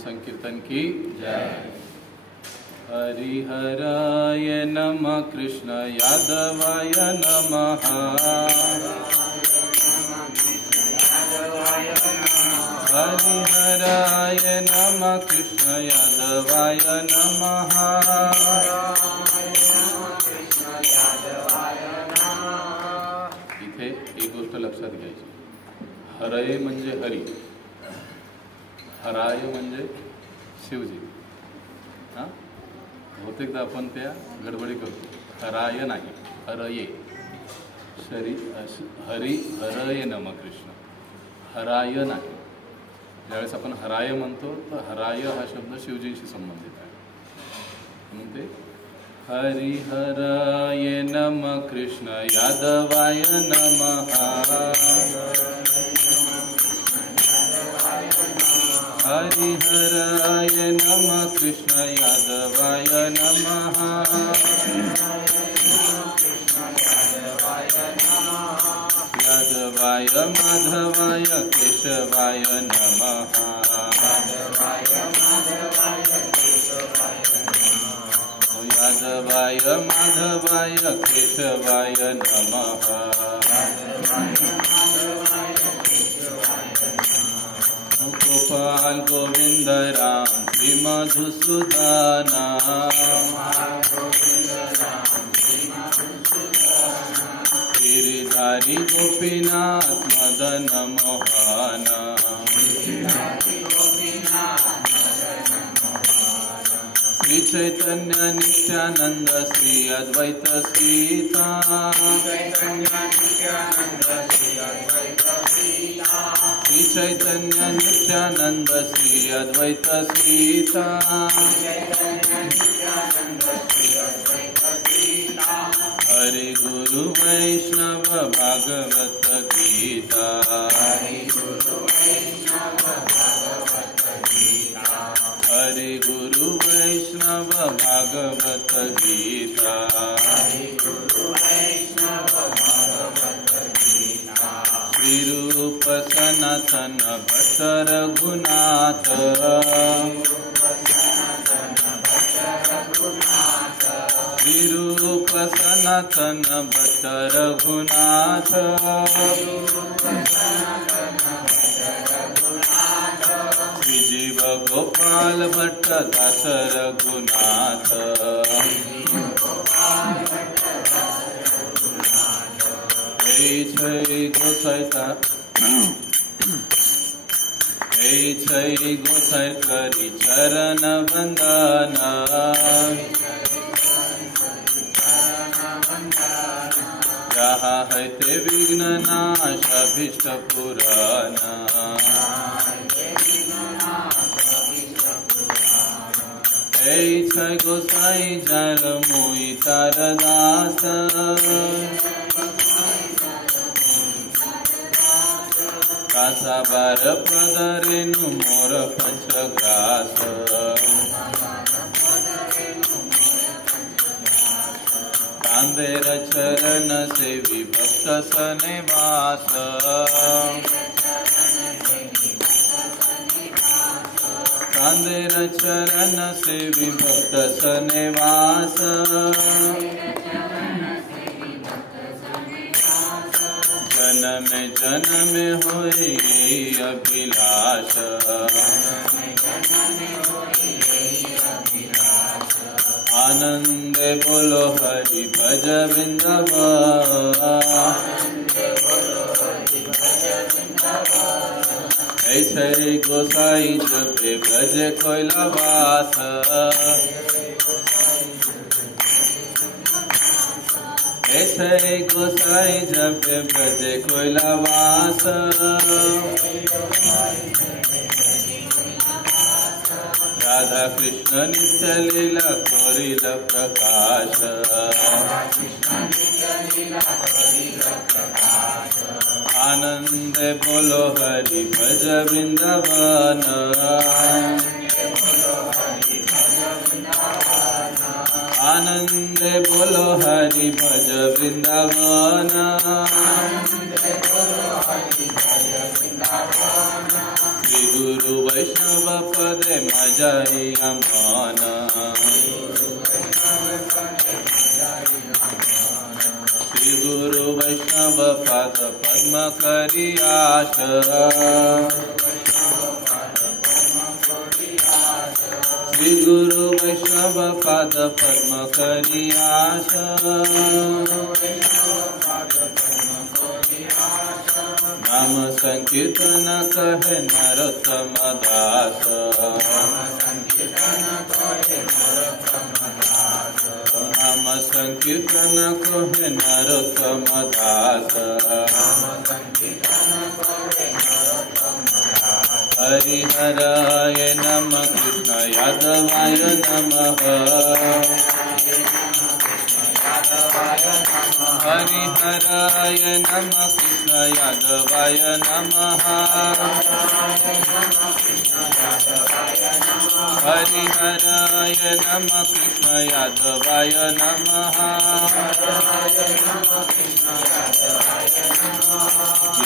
संकीर्तन की जय। हरिहराय नमः कृष्ण यादवाय नमः। हरिहराय नमः कृष्ण यादवाय नमः। इथे एक गोष्ट लक्षात घ्यायची, हरय म्हणजे हरी, हराय म्हणजे शिवजी। हा, बहुतेकदा आपण त्या गडबडी करतो, हराय नाही, हरये। हरी हरय नमः कृष्ण, हराय नाही। ज्यावेळेस आपण हराय म्हणतो तर हराय हा शब्द शिवजींशी संबंधित आहे, म्हणून ते हरिहराय नमः कृष्ण यादवाय नमः। हरिहराय नमः कृष्ण यादवाय नमः। यादवाय माधवाय केशवाय नमः। यादवाय माधवाय केशवाय नमः। गोपाल गोविंद राम श्री मधुसूदन। गिरिधारी गोपीनाथ मदन मोहन। श्री चैतन्य नित्यानंद श्री अद्वैत सीता। श्री चैतन्य नित्यानंद श्री अद्वैत सीता। हरि गुरु वैष्णव भागवत गीता। हरि गुरु वैष्णव भागवत गीता। श्री रूप सनातन भट्ट रघुनाथ। श्री रूप सनातन भट्ट रघुनाथ। श्री जीव गोपाल भट्ट दास रघुनाथ। जय गोसाईता जय गोसाई करी चरण वंदन। जहाँ है ते विघ्न नाश अभीष्ट पुराण। जय गोसाई जर मोई तार दास। कासा बार पदरेनु मोर पंचग्रास। कांदेर चरण सेवी भक्त सनिवास। कांदेर चरण सेवी भक्त सनिवास। जन्म होई अभिलाष। आनंद बोलो हरि भज वृंदावन। ऐसे गोसाई जपे भज कैलावास। ऐसे गोसाई जपे भज कैलावास। राधा कृष्ण नित्य लीला करिल प्रकाश। आनंद बोलो हरि भज वृंदावन। आनंद बोलो हरि भज वृंदावन। श्री गुरु वैष्णव पदे मजाइया मान। श्री गुरु वैष्णव पाद पद्म करी आश। श्री गुरु वैष्णव पाद पद्म करी आश। नाम संकीर्तन कहे नरोत्तम दास। नाम संकीर्तन कहे नरोत्तम दास। हरिहराय नमः कृष्ण यादवाय नमः। हरिहराय नमः कृष्ण यादवाय नमः। हरिहराय नमः कृष्ण यादवाय नमः।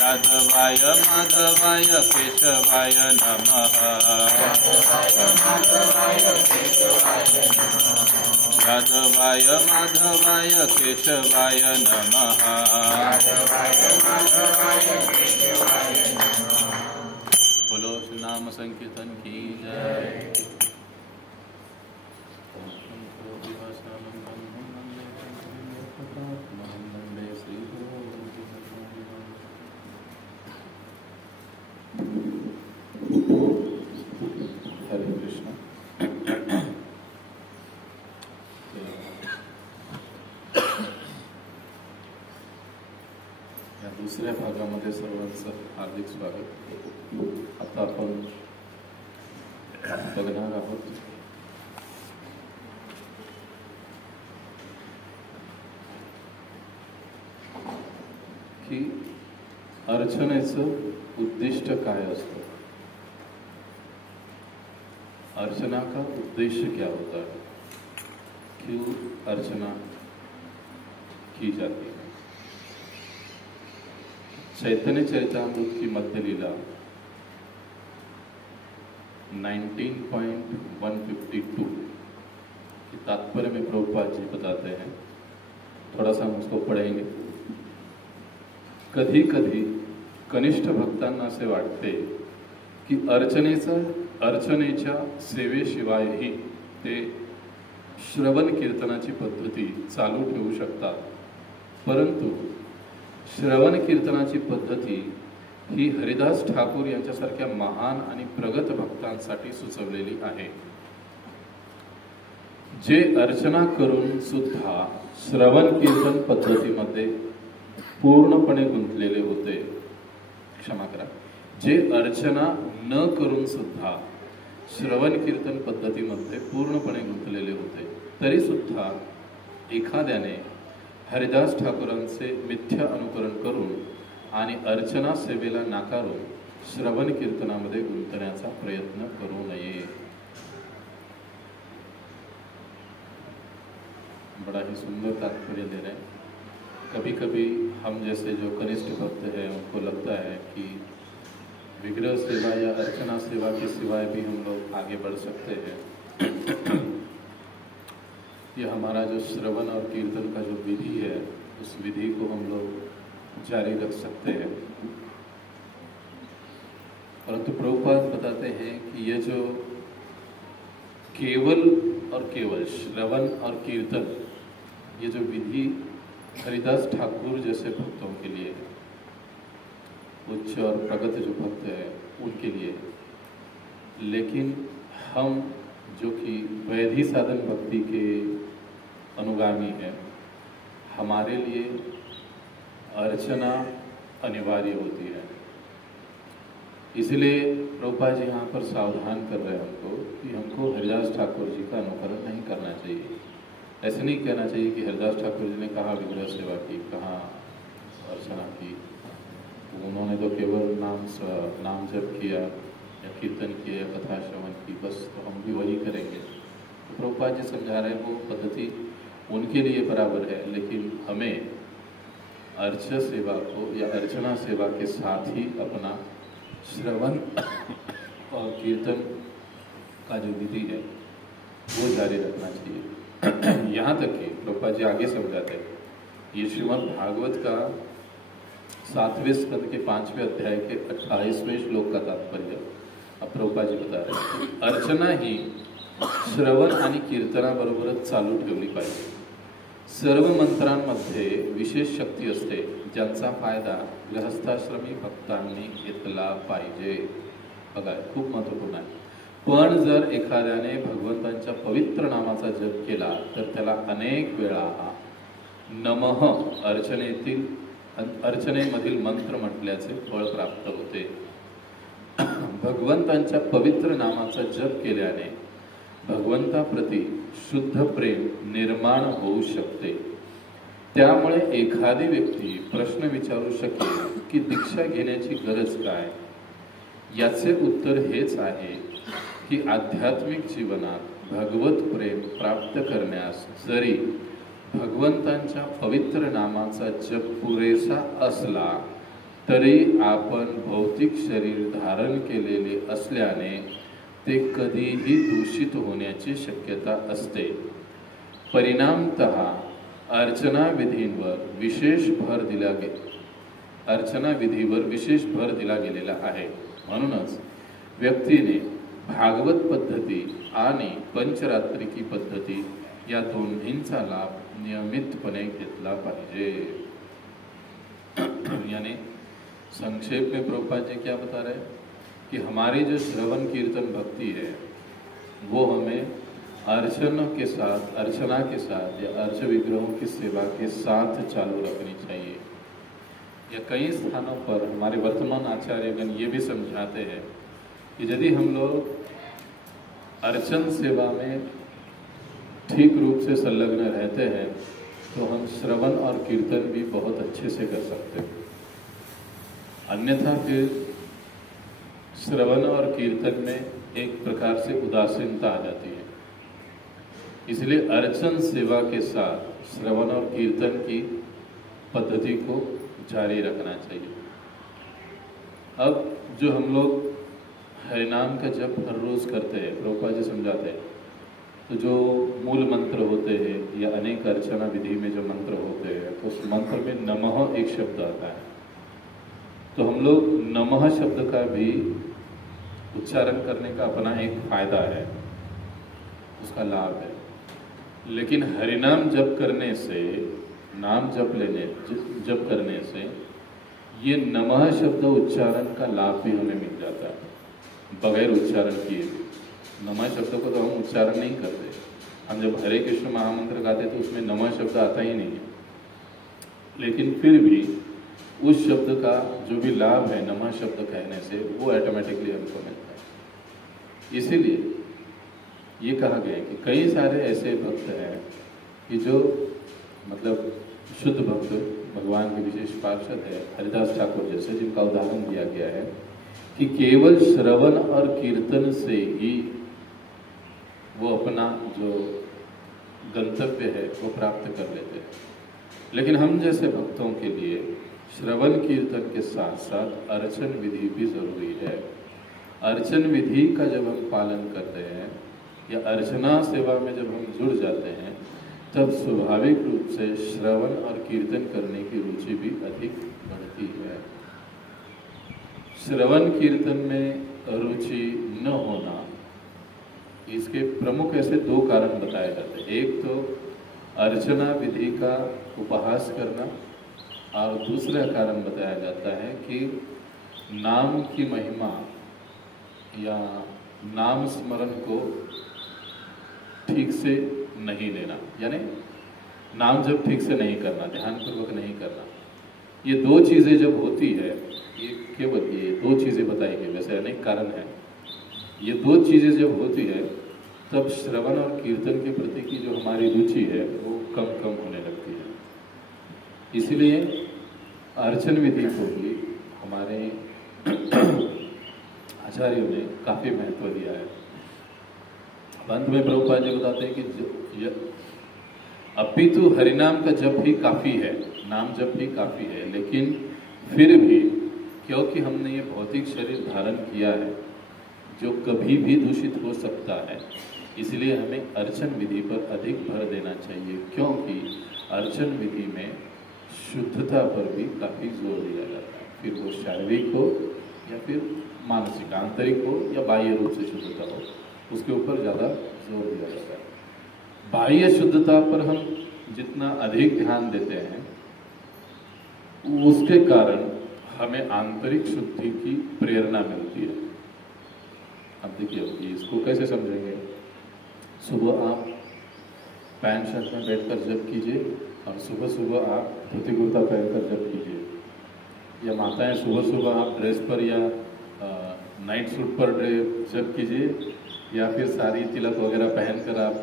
यादवाय माधवाय केशवाय नमः। यादवाय माधवाय केशवाय नमः। बोलो श्री नाम संकीर्तन की जय। हरे कृष्ण। या दुसऱ्या भागामध्ये सर्वांचं हार्दिक स्वागत। आता आपण बघणार आहोत की अर्चनेचं उद्दिष्ट काय असतं। अर्चना का उद्देश्य क्या होता है, क्यों अर्चना की जाती है। चैतन्य चरितामृत की मध्य लीला 19.152 की तात्पर्य में प्रभुपाद जी बताते हैं। थोड़ा सा हम उसको पढ़ेंगे। कधी कधी कनिष्ठ भक्तांना असे वाटते की अर्चनेच्या सेवेशिवायही ते श्रवण कीर्तनाची पद्धती चालू ठेवू शकतात, परंतु श्रवण कीर्तनाची पद्धती ही हरिदास ठाकूर यांच्यासारख्या महान आणि प्रगत भक्तांसाठी सुचवलेली आहे, जे अर्चना करून सुद्धा श्रवण कीर्तन पद्धतीमध्ये पूर्णपणे गुंतलेले होते। क्षमा करा, जे अर्चना न करून सुद्धा श्रवण कीर्तन पद्धतीमध्ये पूर्णपणे गुंतलेले होते, तरी सुद्धा एखाद्याने हरिदास ठाकूरांचे मिथ्या अनुकरण करून आणि अर्चना सेवेला नाकारून श्रवण कीर्तनामध्ये गुंतण्याचा प्रयत्न करू नये। बड़ा ही सुंदर तात्पर्य दे रहे हैं। कभी कभी हम जैसे जो कनिष्ठ भक्त हैं उनको लगता है कि विग्रह सेवा या अर्चना सेवा के सिवाय भी हम लोग आगे बढ़ सकते हैं। ये हमारा जो श्रवण और कीर्तन का जो विधि है, उस विधि को हम लोग जारी रख सकते हैं। परंतु प्रभुपाद बताते हैं कि ये जो केवल और केवल श्रवण और कीर्तन, ये जो विधि हरिदास ठाकुर जैसे भक्तों के लिए, उच्च और प्रगत जो भक्त हैं उनके लिए, लेकिन हम जो कि वैधि साधन भक्ति के अनुगामी हैं, हमारे लिए अर्चना अनिवार्य होती है। इसलिए प्रभुपाद जी यहाँ पर सावधान कर रहे हैं हमको कि हमको हरिदास ठाकुर जी का अनुकरण नहीं करना चाहिए। ऐसे नहीं कहना चाहिए कि हरिदास ठाकुर जी ने कहाँ विग्रह सेवा की, कहाँ अर्चना की, उन्होंने तो केवल नाम जप किया या कीर्तन किया या कथा श्रवण की, बस तो हम भी वही करेंगे। तो प्रभुपाद जी समझा रहे हैं वो पद्धति उनके लिए बराबर है, लेकिन हमें अर्च सेवा को या अर्चना सेवा के साथ ही अपना श्रवण और कीर्तन का जो विधि है वो जारी रखना चाहिए। यहाँ तक कि प्रभुपाद जी आगे समझाते हैं, ये श्रीमद् भागवत का 7वें स्कंद के 5वें अध्याय के 28वें श्लोक का तात्पर्य अब प्रभुपाद जी बता रहे हैं कि अर्चना ही श्रवण आणि कीर्तनाबरोबरच चालू ठेवली पाहिजे। सर्व मंत्रांमध्ये विशेष शक्ती असते, ज्यांचा फायदा गृहस्थाश्रमी भक्तांनी घेतला पाहिजे। बघा, खूप महत्त्वपूर्ण आहे। पण जर एखाद्याने भगवंतांच्या पवित्र नामाचा जप केला तर त्याला अनेक वेळा नमः अर्चनेमधील मंत्र म्हटल्याचे फळ प्राप्त होते। भगवंतांच्या पवित्र नामाचा जप केल्याने भगवंताप्रती शुद्ध प्रेम निर्माण होऊ शकते। त्यामुळे एखादी व्यक्ती प्रश्न विचारू शकेल की दीक्षा घेण्याची गरज काय? याचे उत्तर हेच आहे की आध्यात्मिक जीवनात भगवत प्रेम प्राप्त करण्यास जरी भगवंतांच्या पवित्र नामाचा जप पुरेसा असला तरी आपण भौतिक शरीर धारण केलेले असल्याने ते कधीही दूषित होण्याची शक्यता असते। परिणामतः अर्चना विधीवर विशेष भर दिला गेलेला आहे। म्हणूनच व्यक्तीने भागवत पद्धती आणि पंचरात्रिकी पद्धती या दोन्हींचा लाभ नियमितपणे घेतला पाहिजे। यानी संक्षेप में प्रभुपाद जी क्या बता रहे हैं कि हमारी जो श्रवण कीर्तन भक्ति है वो हमें अर्चना के साथ या अर्च विग्रहों की सेवा के साथ चालू रखनी चाहिए। या कई स्थानों पर हमारे वर्तमान आचार्यगण ये भी समझाते हैं कि यदि हम लोग अर्चन सेवा में ठीक रूप से संलग्न रहते हैं तो हम श्रवण और कीर्तन भी बहुत अच्छे से कर सकते हैं। अन्यथा फिर श्रवण और कीर्तन में एक प्रकार से उदासीनता आ जाती है। इसलिए अर्चन सेवा के साथ श्रवण और कीर्तन की पद्धति को जारी रखना चाहिए। अब जो हम लोग हरिनाम का जप हर रोज करते हैं, प्रभुपाद जी समझाते हैं, तो जो मूल मंत्र होते हैं या अनेक अर्चना विधि में जो मंत्र होते हैं तो उस मंत्र में नमः एक शब्द आता है। तो हम लोग नमः शब्द का भी उच्चारण करने का अपना एक फायदा है, उसका लाभ है। लेकिन हरिनाम जप करने से, नाम जप करने से ये नमः शब्द उच्चारण का लाभ भी हमें मिल जाता है बगैर उच्चारण किए भी। नमः शब्द को तो हम उच्चारण नहीं करते। हम जब हरे कृष्ण महामंत्र गाते तो उसमें नमः शब्द आता ही नहीं है, लेकिन फिर भी उस शब्द का जो भी लाभ है नमः शब्द कहने से वो ऑटोमेटिकली हमको मिलता है। इसीलिए ये कहा गया कि कई सारे ऐसे भक्त हैं कि जो मतलब शुद्ध भक्त भगवान के विशेष पार्षद है, हरिदास ठाकुर जैसे, जिनका उदाहरण दिया गया है कि केवल श्रवण और कीर्तन से ही वो अपना जो गंतव्य है वो प्राप्त कर लेते हैं। लेकिन हम जैसे भक्तों के लिए श्रवण कीर्तन के साथ साथ अर्चन विधि भी जरूरी है। अर्चन विधि का जब हम पालन करते हैं या अर्चना सेवा में जब हम जुड़ जाते हैं तब स्वाभाविक रूप से श्रवण और कीर्तन करने की रुचि भी अधिक बढ़ती है। श्रवण कीर्तन में रुचि न होना, इसके प्रमुख ऐसे दो कारण बताए जाते हैं। एक तो अर्चना विधि का उपहास करना और दूसरा कारण बताया जाता है कि नाम की महिमा या नाम स्मरण को ठीक से नहीं लेना, यानी नाम जब ठीक से नहीं करना, ध्यानपूर्वक नहीं करना। ये दो चीज़ें जब होती है, ये केवल ये दो चीज़ें बताई गई, वैसे अनेक कारण हैं। ये दो चीज़ें जब होती है तब श्रवण और कीर्तन के प्रति की जो हमारी रुचि है वो कम कम होने लगती है। इसलिए अर्चन विधि को भी हमारे आचार्यों ने काफ़ी महत्व दिया है। अंत में प्रभुपाद जी बताते हैं कि अपितु हरिनाम का जप ही काफ़ी है, नाम जप ही काफ़ी है, लेकिन फिर भी क्योंकि हमने ये भौतिक शरीर धारण किया है, जो कभी भी दूषित हो सकता है। इसलिए हमें अर्चन विधि पर अधिक भर देना चाहिए, क्योंकि अर्चन विधि में शुद्धता पर भी काफ़ी जोर दिया जाता है, फिर वो शारीरिक हो या फिर मानसिक, आंतरिक हो या बाह्य रूप से शुद्धता हो, उसके ऊपर ज़्यादा जोर दिया जाता है। बाह्य शुद्धता पर हम जितना अधिक ध्यान देते हैं, उसके कारण हमें आंतरिक शुद्धि की प्रेरणा मिलती है। अब देखिए इसको कैसे समझेंगे। सुबह आप पैंट शर्ट में बैठकर जप कीजिए और सुबह सुबह आप धोती कुर्ता पहनकर जप कीजिए, या माताएं सुबह सुबह आप ड्रेस पर या नाइट सूट पर जप कीजिए, या फिर साड़ी तिलक वगैरह पहनकर आप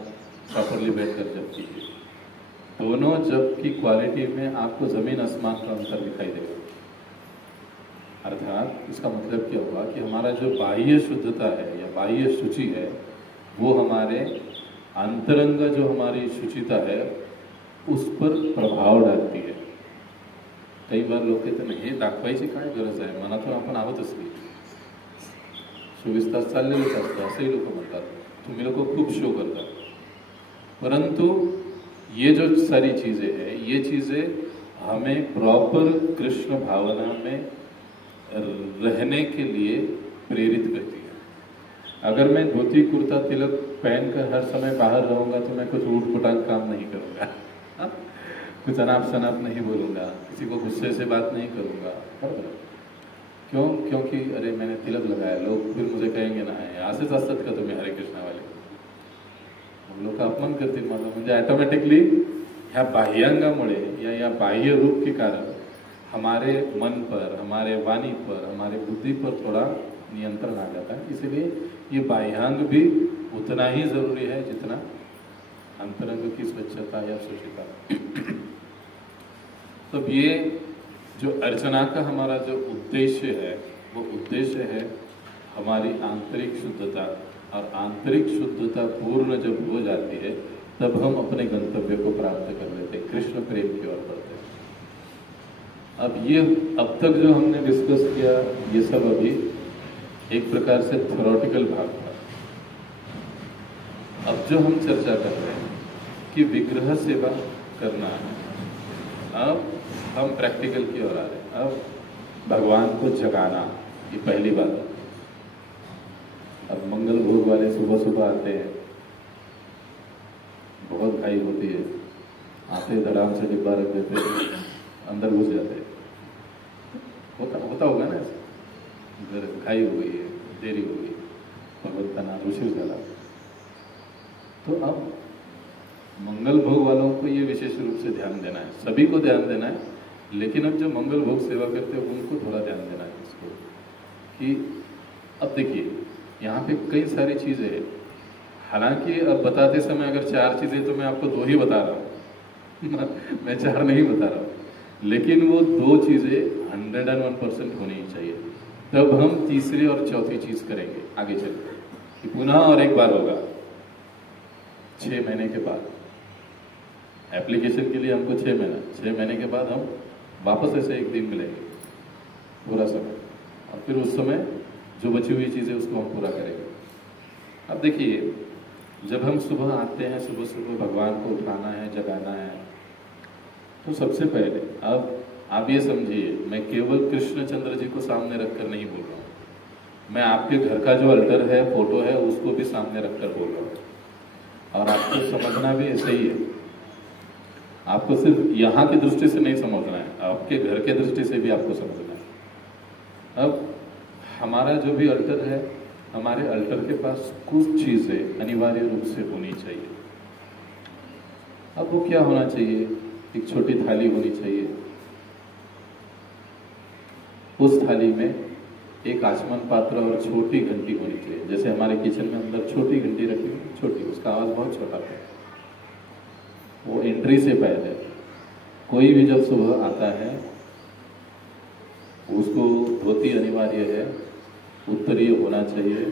प्रॉपरली बैठकर जप कीजिए। दोनों जप की क्वालिटी में आपको जमीन आसमान का अंतर दिखाई देगा। अर्थात इसका मतलब क्या हुआ कि हमारा जो बाह्य शुद्धता है या बाह्य शुचि है, वो हमारे अंतरंग जो हमारी शुचिता है उस पर प्रभाव डालती है। कई बार लोक कहते नाही, हे दाखवायची काय गरज आहे, मनातून आपण आवतच नाही, 24 तास चाललेलेच असतं असंही लोक म्हणतात, तुम्ही लोक खूप शो करता। परंतु ये जो सारी चीजें हैं, ये चीजें हमें प्रॉपर कृष्ण भावना में रहने के लिए प्रेरित करती है। अगर मैं धोती कुर्ता तिलक पहनकर हर समय बाहर रहूंगा तो मैं कुछ ऊट पटांग काम नहीं करूंगा, कुछ अनाप शनाप नहीं बोलूंगा, किसी को गुस्से से बात नहीं करूंगा। क्यों? क्योंकि अरे मैंने तिलक लगाया, लोग फिर मुझे कहेंगे ना, असेच असतात का तुम्ही हरे कृष्णा वाले, हम लोग अपमान करतील मला। म्हणजे ऑटोमॅटिकली ह्या बाह्यांगामुळे या बाह्य रूप के कारण हमारे मन पर, हमारे वाणी पर, हमारे बुद्धि पर थोड़ा नियंत्रण आ जाता है। इसीलिए ये बाह्यांग भी उतना ही जरूरी है जितना अंतरंग की स्वच्छता या शुचिता। तो ये जो अर्चना का हमारा जो उद्देश्य है, वो उद्देश्य है हमारी आंतरिक शुद्धता, और आंतरिक शुद्धता पूर्ण जब हो जाती है तब हम अपने गंतव्य को प्राप्त कर लेते हैं, कृष्ण प्रेम की ओर बढ़ते हैं। अब तक जो हमने डिस्कस किया ये सब अभी एक प्रकार से थ्योरेटिकल भाग था। अब जो हम चर्चा कर रहे हैं कि विग्रह सेवा करना है, अब हम प्रैक्टिकल की ओर आ रहे हैं। अब भगवान को जगाना, ये पहली बात है। अब मंगल भोग वाले सुबह सुबह आते हैं, बहुत घाई होती है, आते धड़ाम से डिब्बा रख देते हैं, अंदर घुस जाते हैं। होता होगा ना, इधर घाई हो गई है, देरी हो गई, भगवत का नाम उशीर झाला। तो अब मंगल भोग वालों को ये विशेष रूप से ध्यान देना है, सभी को ध्यान देना है, लेकिन अब जो मंगल भोग सेवा करते हैं उनको थोड़ा ध्यान देना है इसको, कि अब देखिए यहाँ पे कई सारी चीजें हैं। हालांकि अब बताते समय अगर 4 चीजें तो मैं आपको 2 ही बता रहा हूँ मैं 4 नहीं बता रहा हूँ, लेकिन वो 2 चीजें 101% होनी ही चाहिए। तब हम तीसरी और चौथी चीज करेंगे आगे चलकर, कि पुनः और एक बार होगा 6 महीने के बाद। एप्लीकेशन के लिए हमको 6 महीने के बाद हम वापस ऐसे एक दिन मिलेंगे पूरा समय, और फिर उस समय जो बची हुई चीजें उसको हम पूरा करेंगे। अब देखिए, जब हम सुबह आते हैं, सुबह सुबह भगवान को उठाना है, जगाना है, तो सबसे पहले अब आप ये समझिए, मैं केवल कृष्णचंद्र जी को सामने रखकर नहीं बोल रहा हूँ, मैं आपके घर का जो अल्टर है, फोटो है, उसको भी सामने रखकर बोल रहा हूँ। और आपको समझना भी ऐसे ही है, आपको सिर्फ यहाँ की दृष्टि से नहीं समझना है, आपके घर के दृष्टि से भी आपको समझना है। अब हमारा जो भी अल्टर है, हमारे अल्टर के पास कुछ चीजें अनिवार्य रूप से होनी चाहिए। अब वो क्या होना चाहिए? एक छोटी थाली होनी चाहिए, उस थाली में एक आचमन पात्र और छोटी घंटी होनी चाहिए। जैसे हमारे किचन में अंदर छोटी घंटी रखी हुई, छोटी, उसका आवाज बहुत छोटा है। वो एंट्री से पहले कोई भी जब सुबह आता है उसको धोती अनिवार्य है, उत्तरीय होना चाहिए।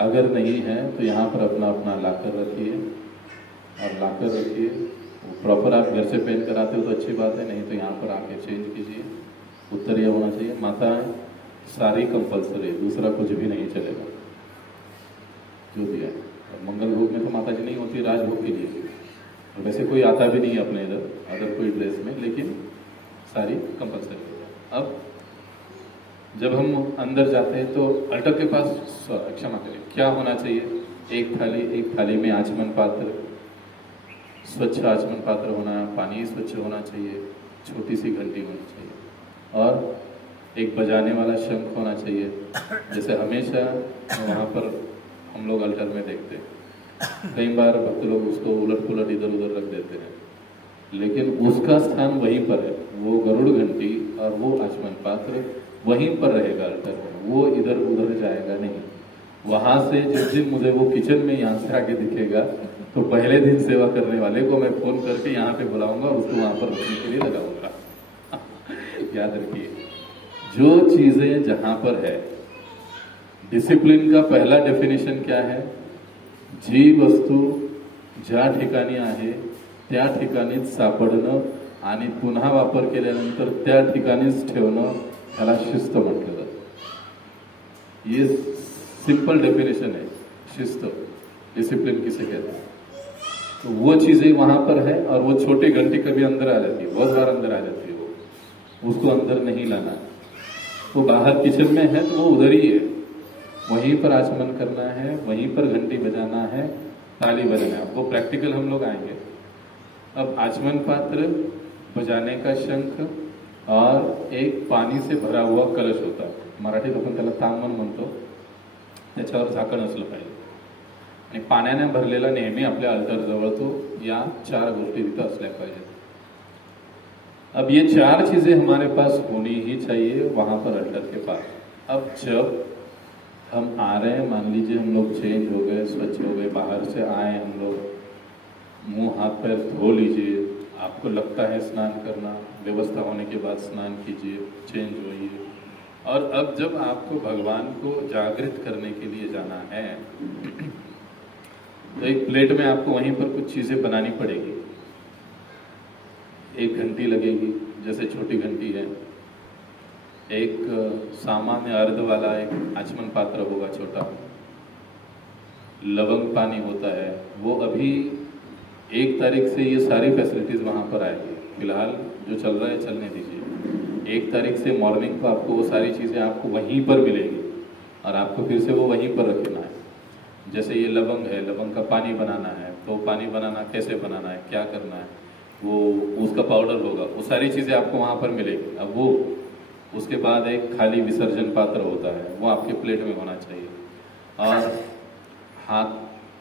अगर नहीं है तो यहाँ पर अपना अपना लाकर रखिए, और लाकर रखिए। प्रॉपर आप घर से पहन कर आते हो तो अच्छी बात है, नहीं तो यहाँ पर आके चेंज कीजिए। उत्तरीय होना चाहिए। माता सारी कंपल्सरी, दूसरा कुछ भी नहीं चलेगा। जो दिया है। और मंगल भोग में तो माता जी नहीं होती, राजभोग के लिए, और वैसे कोई आता भी नहीं है अपने इधर अदर कोई ड्रेस में, लेकिन सारी कंपलसरी है। अब जब हम अंदर जाते हैं तो अल्टर के पास, क्षमा करें, क्या होना चाहिए? एक थाली में आचमन पात्र, स्वच्छ आचमन पात्र होना, पानी स्वच्छ होना चाहिए, छोटी सी घंटी होनी चाहिए और एक बजाने वाला शंख होना चाहिए, जैसे हमेशा वहाँ पर हम लोग अल्टर में देखते हैं। कई बार भक्त लोग उसको उलट पुलट इधर उधर रख देते हैं, लेकिन उसका स्थान वहीं पर है। वो गरुड़ घंटी और वो आचमन पात्र वहीं पर रहेगा अल्टर में, वो इधर उधर जाएगा नहीं। वहां से जिस दिन मुझे वो किचन में यहाँ से आके दिखेगा तो पहले दिन सेवा करने वाले को मैं फोन करके यहाँ पे बुलाऊंगा और उसको वहां पर रखने के लिए लगाऊंगा। याद रखिए, जो चीजें जहां पर है, डिसिप्लिन का पहला डेफिनेशन क्या है? जी वस्तू ज्या ठिकाणी आहे त्या ठिकाणीच सापडणं आणि पुन्हा वापर केल्यानंतर त्या ठिकाणीच ठेवणं, त्याला शिस्त म्हटलं जातं। ये सिंपल डेफिनेशन है शिस्त, डिसिप्लिन किसे कहते हैं। तो वो चीजें वहां पर है और वो छोटी घंटी कभी अंदर आ जाती है, बहुत बार अंदर आ जाती है, वो उसको अंदर नहीं लाना। तो बाहर किचन में है तो वो उधर ही है, वहीं पर आचमन करना है, वहीं पर घंटी बजाना है, ताली बजाना है। वो प्रैक्टिकल हम लोग आएंगे। अब आचमन पात्र, बजाने का शंख और एक पानी से भरा हुआ कलश होता है, मराठीत आपण त्याला तांगण म्हणतो, त्याच्यावर झाकण असलं पाहिजे आणि पाण्याने भरलेला नेहमी आपल्या अल्टर जवळ तो, या 4 गोष्टी तिथं असल्या पाहिजेत। अब ये 4 चीजें हमारे पास होनी ही चाहिए वहां पर अल्टर के पास। अब जब हम आ रहे हैं, मान लीजिए हम लोग चेंज हो गए, स्वच्छ हो गए, बाहर से आए हम लोग, मुंह हाथ पैर धो लीजिए, आपको लगता है स्नान करना, व्यवस्था होने के बाद स्नान कीजिए, चेंज होइए। और अब जब आपको भगवान को जागृत करने के लिए जाना है तो एक प्लेट में आपको वहीं पर कुछ चीजें बनानी पड़ेगी। एक घंटी लगेगी, जैसे छोटी घंटी है, एक सामान्य अर्ध वाला एक आचमन पात्र होगा छोटा, लवंग पानी होता है, वो अभी 1 तारीख से ये सारी फैसिलिटीज वहां पर आएगी। फिलहाल जो चल रहा है चलने दीजिए। 1 तारीख से मॉर्निंग को आपको वो सारी चीजें आपको वहीं पर मिलेगी और आपको फिर से वो वहीं पर रखना है। जैसे ये लवंग है, लवंग का पानी बनाना है, तो पानी बनाना कैसे बनाना है, क्या करना है, वो उसका पाउडर होगा, वो सारी चीजें आपको वहां पर मिलेगी। अब वो उसके बाद एक खाली विसर्जन पात्र होता है, वो आपके प्लेट में होना चाहिए। और हाथ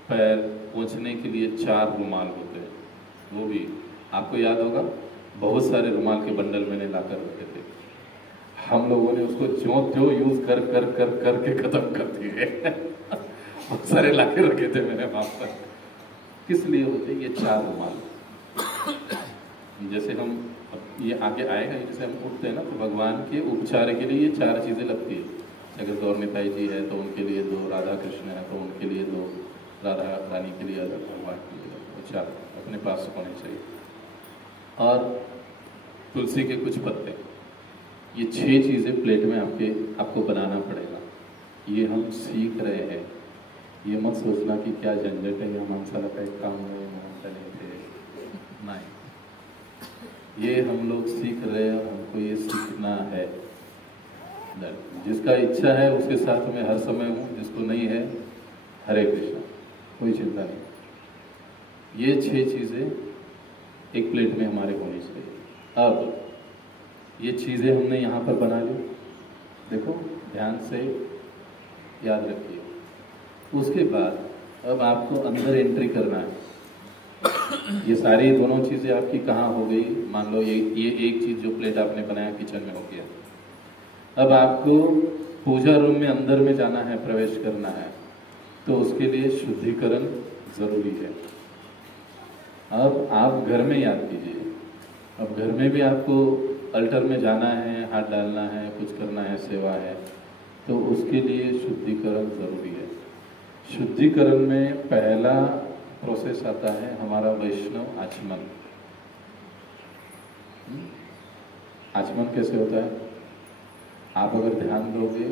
पैर पोंछने के लिए 4 रुमाल होते हैं, वो भी आपको याद होगा, बहुत सारे रुमाल के बंडल मैंने लाकर रखे थे। हम लोगों ने उसको जो यूज कर कर कर करके खत्म कर दिए। बहुत सारे लाके रखे थे मैंने वहां पर। किस लिए होते ये 4 रुमाल? जैसे हम ये आगे आएगा, जैसे हम उठते हैं ना, तो भगवान के उपचार के लिए ये 4 चीजें लगती है। अगर गौर निताई जी है तो उनके लिए 2, राधा कृष्ण है तो उनके लिए 2, राधा रानी के लिए अलग, भगवान के लिए अलग, 4 अपने पास होने चाहिए। और तुलसी के कुछ पत्ते, ये 6 चीजें प्लेट में आपको बनाना पड़ेगा। ये हम सीख रहे हैं, ये मत सोचना कि क्या झंझट है या माणसाला काही काम नहीं नहीं, ये हम लोग सीख रहे हैं, हमको ये सीखना है। जिसका इच्छा है उसके साथ में हर समय हूँ, जिसको नहीं है हरे कृष्णा, कोई चिंता नहीं। ये 6 चीजें एक प्लेट में हमारे होनी चाहिए। अब ये चीजें हमने यहाँ पर बना ली, देखो ध्यान से याद रखिए। उसके बाद अब आपको अंदर एंट्री करना है। ये सारी दोनों चीजें आपकी कहाँ हो गई? मान लो ये एक चीज जो प्लेट आपने बनाया किचन में हो गया। अब आपको पूजा रूम में अंदर में जाना है, प्रवेश करना है, तो उसके लिए शुद्धिकरण जरूरी है। अब आप घर में याद कीजिए, अब घर में भी आपको अल्टर में जाना है, हाथ डालना है, कुछ करना है, सेवा है, तो उसके लिए शुद्धिकरण जरूरी है। शुद्धिकरण में पहला प्रोसेस आता है हमारा वैष्णव आचमन। आचमन कैसे होता है? आप अगर ध्यान दोगे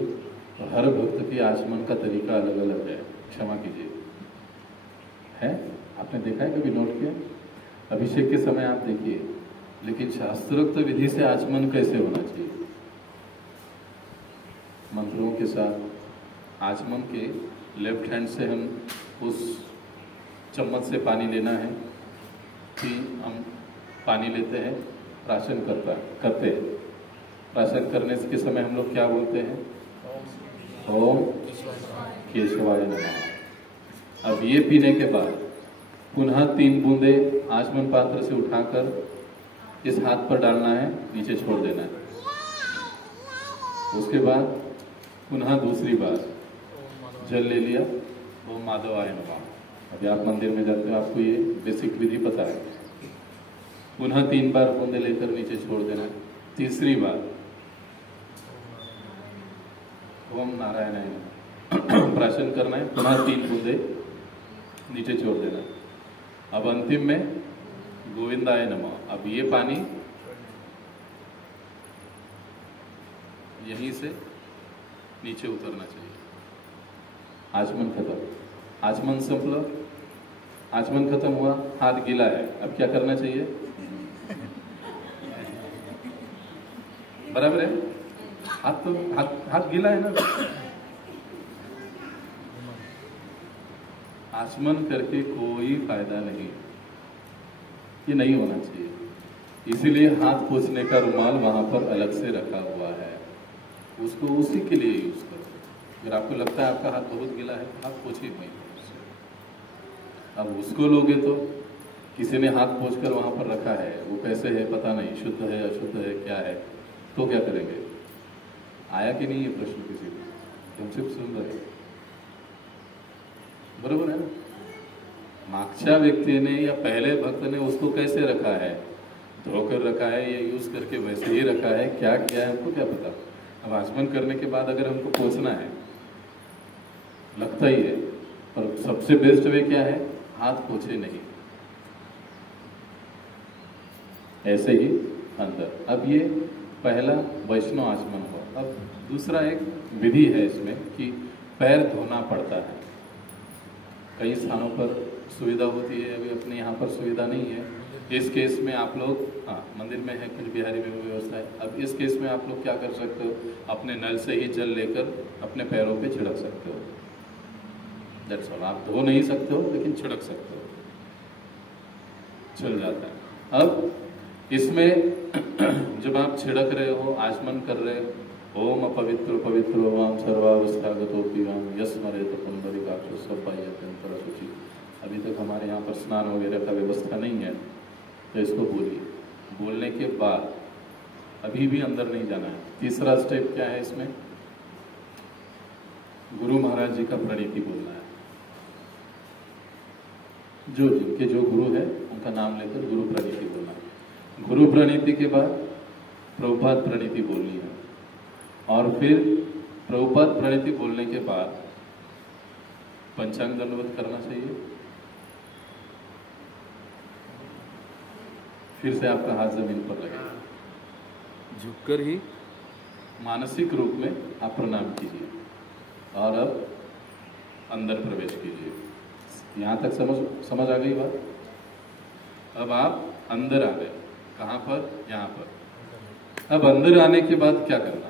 तो हर भक्त की आचमन का तरीका अलग अलग है, क्षमा कीजिए। है? आपने देखा है, कभी नोट किया? अभिषेक के समय आप देखिए, लेकिन शास्त्रोक्त विधि से आचमन कैसे होना चाहिए? मंत्रों के साथ आचमन के लेफ्ट हैंड से हम उस चम्मच से पानी लेना है कि हम पानी लेते हैं, प्राशन करते हैं। प्राशन करने के समय हम लोग क्या बोलते हैं? ओम केशवाय नमः। अब ये पीने के बाद पुनः 3 बूंदे आचमन पात्र से उठाकर इस हाथ पर डालना है, नीचे छोड़ देना है। उसके बाद पुनः दूसरी बार जल ले लिया, ओम माधवाय नमः। अभी आप मंदिर में जाते हो, आपको ये बेसिक विधि पता है। पुनः 3 बार बूंदे लेकर नीचे छोड़ देना है। तीसरी बार ओम नारायणाय नमः प्राशन करना है, पुनः 3 बूंदे नीचे छोड़ देना है। अब अंतिम में गोविंदाय नमः। अब ये पानी यहीं से नीचे उतरना चाहिए। आचमन खत्म, आचमन संपला, आचमन खत्म हुआ, हाथ गीला है, अब क्या करना चाहिए? बराबर है? हाथ गीला है ना। आचमन करके कोई फायदा नहीं, ये नहीं होना चाहिए। इसीलिए हाथ पोंछने का रुमाल वहां पर अलग से रखा हुआ है, उसको उसी के लिए यूज करो। अगर आपको लगता है आपका हाथ बहुत गीला है, हाथ पोंछिए नहीं। अब उसको लोगे तो किसी ने हाथ पोंछकर वहां पर रखा है, वो कैसे है पता नहीं, शुद्ध है अशुद्ध है क्या है, तो क्या करेंगे? आया कि नहीं ये प्रश्न किसी को? हम सिर्फ सुन रहे, बरोबर है ना? मागच्या व्यक्तीने या पहले भक्त ने उसको कैसे रखा है, धोकर रखा है या यूज करके वैसे ही रखा है, क्या किया है हमको क्या पता। अब आचमन करने के बाद अगर हमको पोंछना है, लगता ही है, पर सबसे बेस्ट वे क्या है? हाथ पोंछे नहीं, ऐसे ही अंदर। अब ये पहला वैष्णव आचमन हो। अब दूसरा एक विधि है इसमें कि पैर धोना पड़ता है। कई स्थानों पर सुविधा होती है, अभी अपने यहाँ पर सुविधा नहीं है। इस केस में आप लोग, हाँ मंदिर में है, कुछ बिहारी में भी व्यवस्था है। अब इस केस में आप लोग क्या कर सकते हो? अपने नल से ही जल लेकर अपने पैरों पे छिड़क सकते हो। That's all. आप धो नहीं सकते हो लेकिन छिड़क सकते हो, चल जाता है। अब इसमें जब आप छिड़क रहे हो, आचमन कर रहे हो, ओम अपवित्र पवित्र वाम सर्वावस्थागतोपि वाम यस्मरेत पुंडरीकाक्ष स्वपायत्यंतर शुचि। अभी तक हमारे यहाँ पर स्नान वगैरह का व्यवस्था नहीं है, तो इसको बोलिए। बोलने के बाद अभी भी अंदर नहीं जाना है। तीसरा स्टेप क्या है इसमें? गुरु महाराज जी का प्रणीति बोलना है। जो जिनके जो गुरु है उनका नाम लेकर गुरु प्रणीति बोलना है। गुरु प्रणीति के बाद प्रभुपाद प्रणीति बोलनी है, और फिर प्रभुपाद प्रणीति बोलने के बाद पंचांग दंडवत करना चाहिए। फिर से आपका हाथ जमीन पर लगेगा, झुककर ही मानसिक रूप में आप प्रणाम कीजिए और अब अंदर प्रवेश कीजिए। यहां तक समझ आ गई बात? अब आप अंदर आ गए। कहां पर? यहां पर। अब अंदर आने के बाद क्या करना?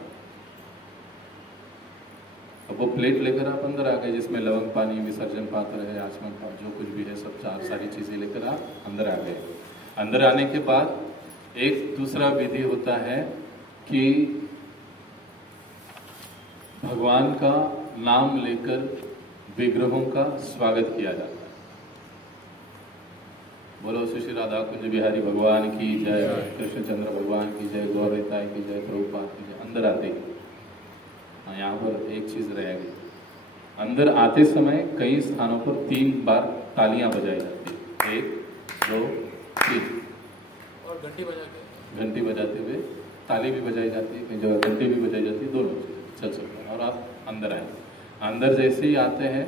अब वो प्लेट लेकर आप अंदर आ गए, जिसमें लवंग पानी, विसर्जन पात्र है, आचमन पात्र, जो कुछ भी है, सब सारी चीजें लेकर आप अंदर आ गए। अंदर आने के बाद एक दूसरा विधि होता है कि भगवान का नाम लेकर विग्रहों का स्वागत किया जाता है। बोलो श्री श्री राधा कुंज बिहारी भगवान की जय, कृष्णचंद्र भगवान की जय, गौरताई की जय, प्रभुपाद की जय। अंदर आते ही यहाँ पर एक चीज रह गई। अंदर आते समय कई स्थानों पर 3 बार तालियां बजाई जाती है। 1 2 3 और घंटी बजाते हुए ताली भी बजाई जाती है, कई जगह घंटी भी बजाई जाती है, दोनों चीजें चल सकते हैं। और आप अंदर आए। अंदर जैसे ही आते हैं,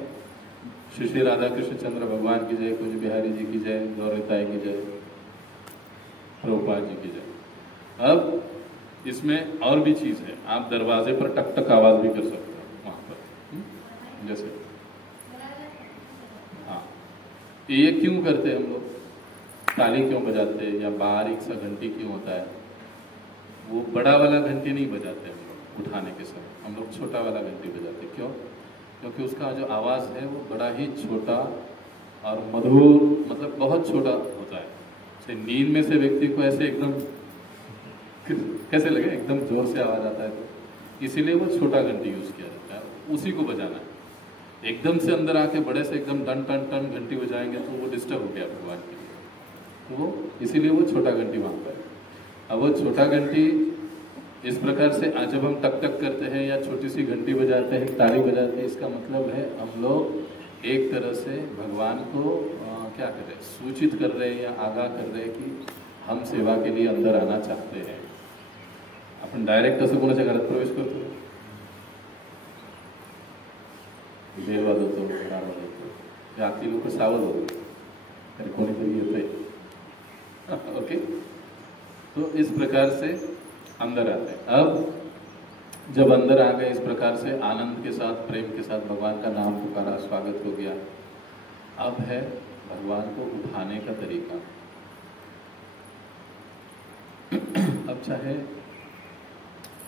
श्री श्री राधा कृष्ण चंद्र भगवान की जय, कुंज बिहारी जी की जय, गौरताई की जय, प्रभुपाद जी की जय। अब इसमें और भी चीज है, आप दरवाजे पर टक टक आवाज भी कर सकते हो वहां पर, जैसे हाँ ये क्यों करते हैं हम लोग? ताली क्यों बजाते हैं या बारीक सा घंटी क्यों होता है? वो बड़ा वाला घंटी नहीं बजाते हम लोग उठाने के समय, हम लोग छोटा वाला घंटी बजाते। क्यों? क्योंकि उसका जो आवाज़ है वो बड़ा ही छोटा और मधुर, मतलब बहुत छोटा होता है। जैसे नींद में से व्यक्ति को ऐसे एकदम कैसे लगे, एकदम जोर से आवाज़ आता है, तो इसीलिए वो छोटा घंटी यूज़ किया जाता है, उसी को बजाना है। एकदम से अंदर आके बड़े से एकदम टन टन टन घंटी बजाएंगे तो वो डिस्टर्ब हो गया भगवान के लिए, तो वो इसीलिए वो छोटा घंटी मांगता है। अब वो छोटा घंटी इस प्रकार से जब हम टक टक करते हैं या छोटी सी घंटी बजाते हैं, ताली बजाते हैं, इसका मतलब है हम लोग एक तरह से भगवान को क्या कर रहे हैं, सूचित कर रहे हैं या आगाह कर रहे हैं कि हम सेवा के लिए अंदर आना चाहते हैं। अपन डायरेक्ट असं कोणाच्या घरात प्रवेश करतो, बेल वाजवतो, राग वाजवतो, या आतली लोक सावध होतो, अरे कोणीतरी येतंय। ओके, तो इस प्रकार से अंदर आते हैं। अब जब अंदर आ गए इस प्रकार से आनंद के साथ, प्रेम के साथ भगवान का नाम पुकारा, स्वागत हो गया, अब है भगवान को उठाने का तरीका। अब चाहे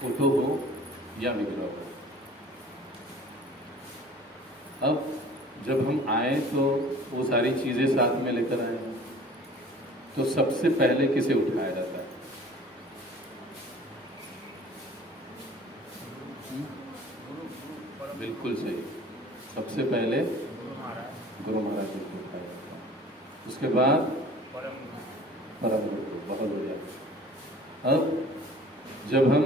फोटो हो या विग्रह हो, अब जब हम आए तो वो सारी चीजें साथ में लेकर आए, तो सबसे पहले किसे उठाया जाता है? बिल्कुल सही, सबसे पहले गुरु महाराज जी को उठाया जाता है, उसके बाद परम गुरु। बहुत बढ़िया। अब जब हम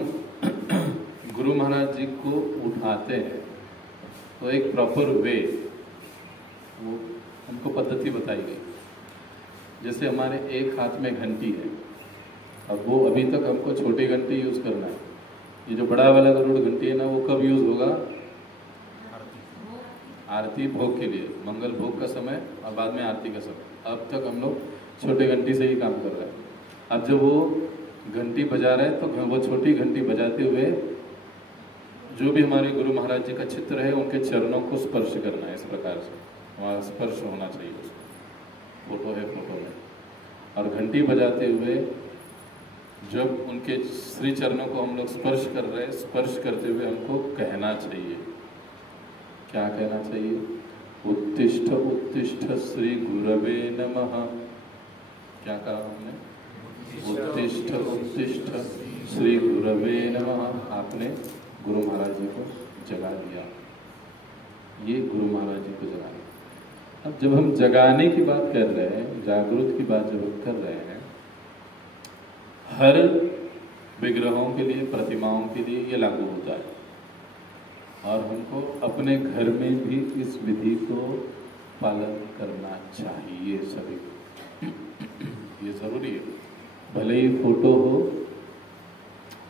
गुरु महाराज जी को उठाते हैं तो एक प्रॉपर वे, वो हमको पद्धति बताई गई। जैसे हमारे एक हाथ में घंटी है, अब वो अभी तक हमको छोटी घंटी यूज करना है। ये जो बड़ा वाला गरुड़ घंटी है ना, वो कब यूज होगा? आरती भोग के लिए, मंगल भोग का समय और बाद में आरती का समय। अब तक हम लोग छोटे घंटी से ही काम कर रहे हैं। अब जब वो घंटी बजा रहे हैं तो वो छोटी घंटी बजाते हुए जो भी हमारे गुरु महाराज जी का चित्र है उनके चरणों को स्पर्श करना है। इस प्रकार से वहाँ स्पर्श होना चाहिए उसको, फोटो है फोटो में। और घंटी बजाते हुए जब उनके श्री चरणों को हम लोग स्पर्श कर रहे हैं, स्पर्श करते हुए हमको कहना चाहिए। क्या कहना चाहिए? उत्तिष्ठ उत्तिष्ठ श्री गुरवे नमः। क्या कहा हमने? उत्तिष्ठ उत्तिष्ठ श्री गुरवे नमः। आपने गुरु महाराज जी को जगा दिया, ये गुरु महाराज जी को जगा दिया। अब जब हम जगाने की बात कर रहे हैं, जागृत की बात जब हम कर रहे हैं, हर विग्रहों के लिए, प्रतिमाओं के लिए ये लागू होता है। और हमको अपने घर में भी इस विधि को पालन करना चाहिए सभी को। ये जरूरी है, भले ही फोटो हो,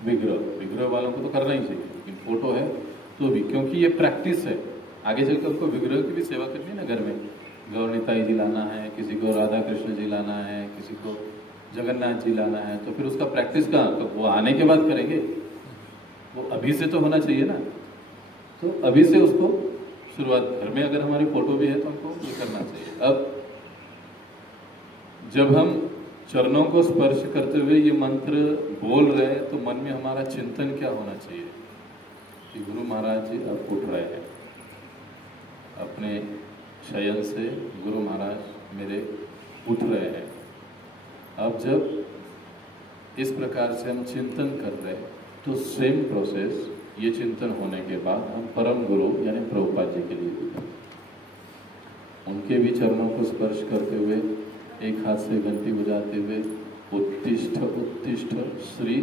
विग्रह वालों को तो करना ही चाहिए, लेकिन फोटो है तो भी, क्योंकि ये प्रैक्टिस है। आगे चलकर हमको विग्रह की भी सेवा करनी है ना घर में। गौरनिताई जी लाना है, किसी को राधा कृष्ण जी लाना है, किसी को जगन्नाथ जी लाना है, तो फिर उसका प्रैक्टिस कहाँ? तो वो आने के बाद करेंगे, वो अभी से तो होना चाहिए ना। तो अभी से उसको शुरुआत, घर में अगर हमारी फोटो भी है तो हमको ये करना चाहिए। अब जब हम चरणों को स्पर्श करते हुए ये मंत्र बोल रहे हैं तो मन में हमारा चिंतन क्या होना चाहिए कि गुरु महाराज जी अब उठ रहे हैं अपने शयन से, गुरु महाराज मेरे उठ रहे हैं। अब जब इस प्रकार से हम चिंतन कर रहे हैं तो सेम प्रोसेस, ये चिंतन होने के बाद हम परम गुरु यानी प्रभुपाद जी के लिए भी करें। उनके भी चरणों को स्पर्श करते हुए, एक हाथ से घंटी बजाते हुए, उत्तिष्ठ उत्तिष्ठ श्री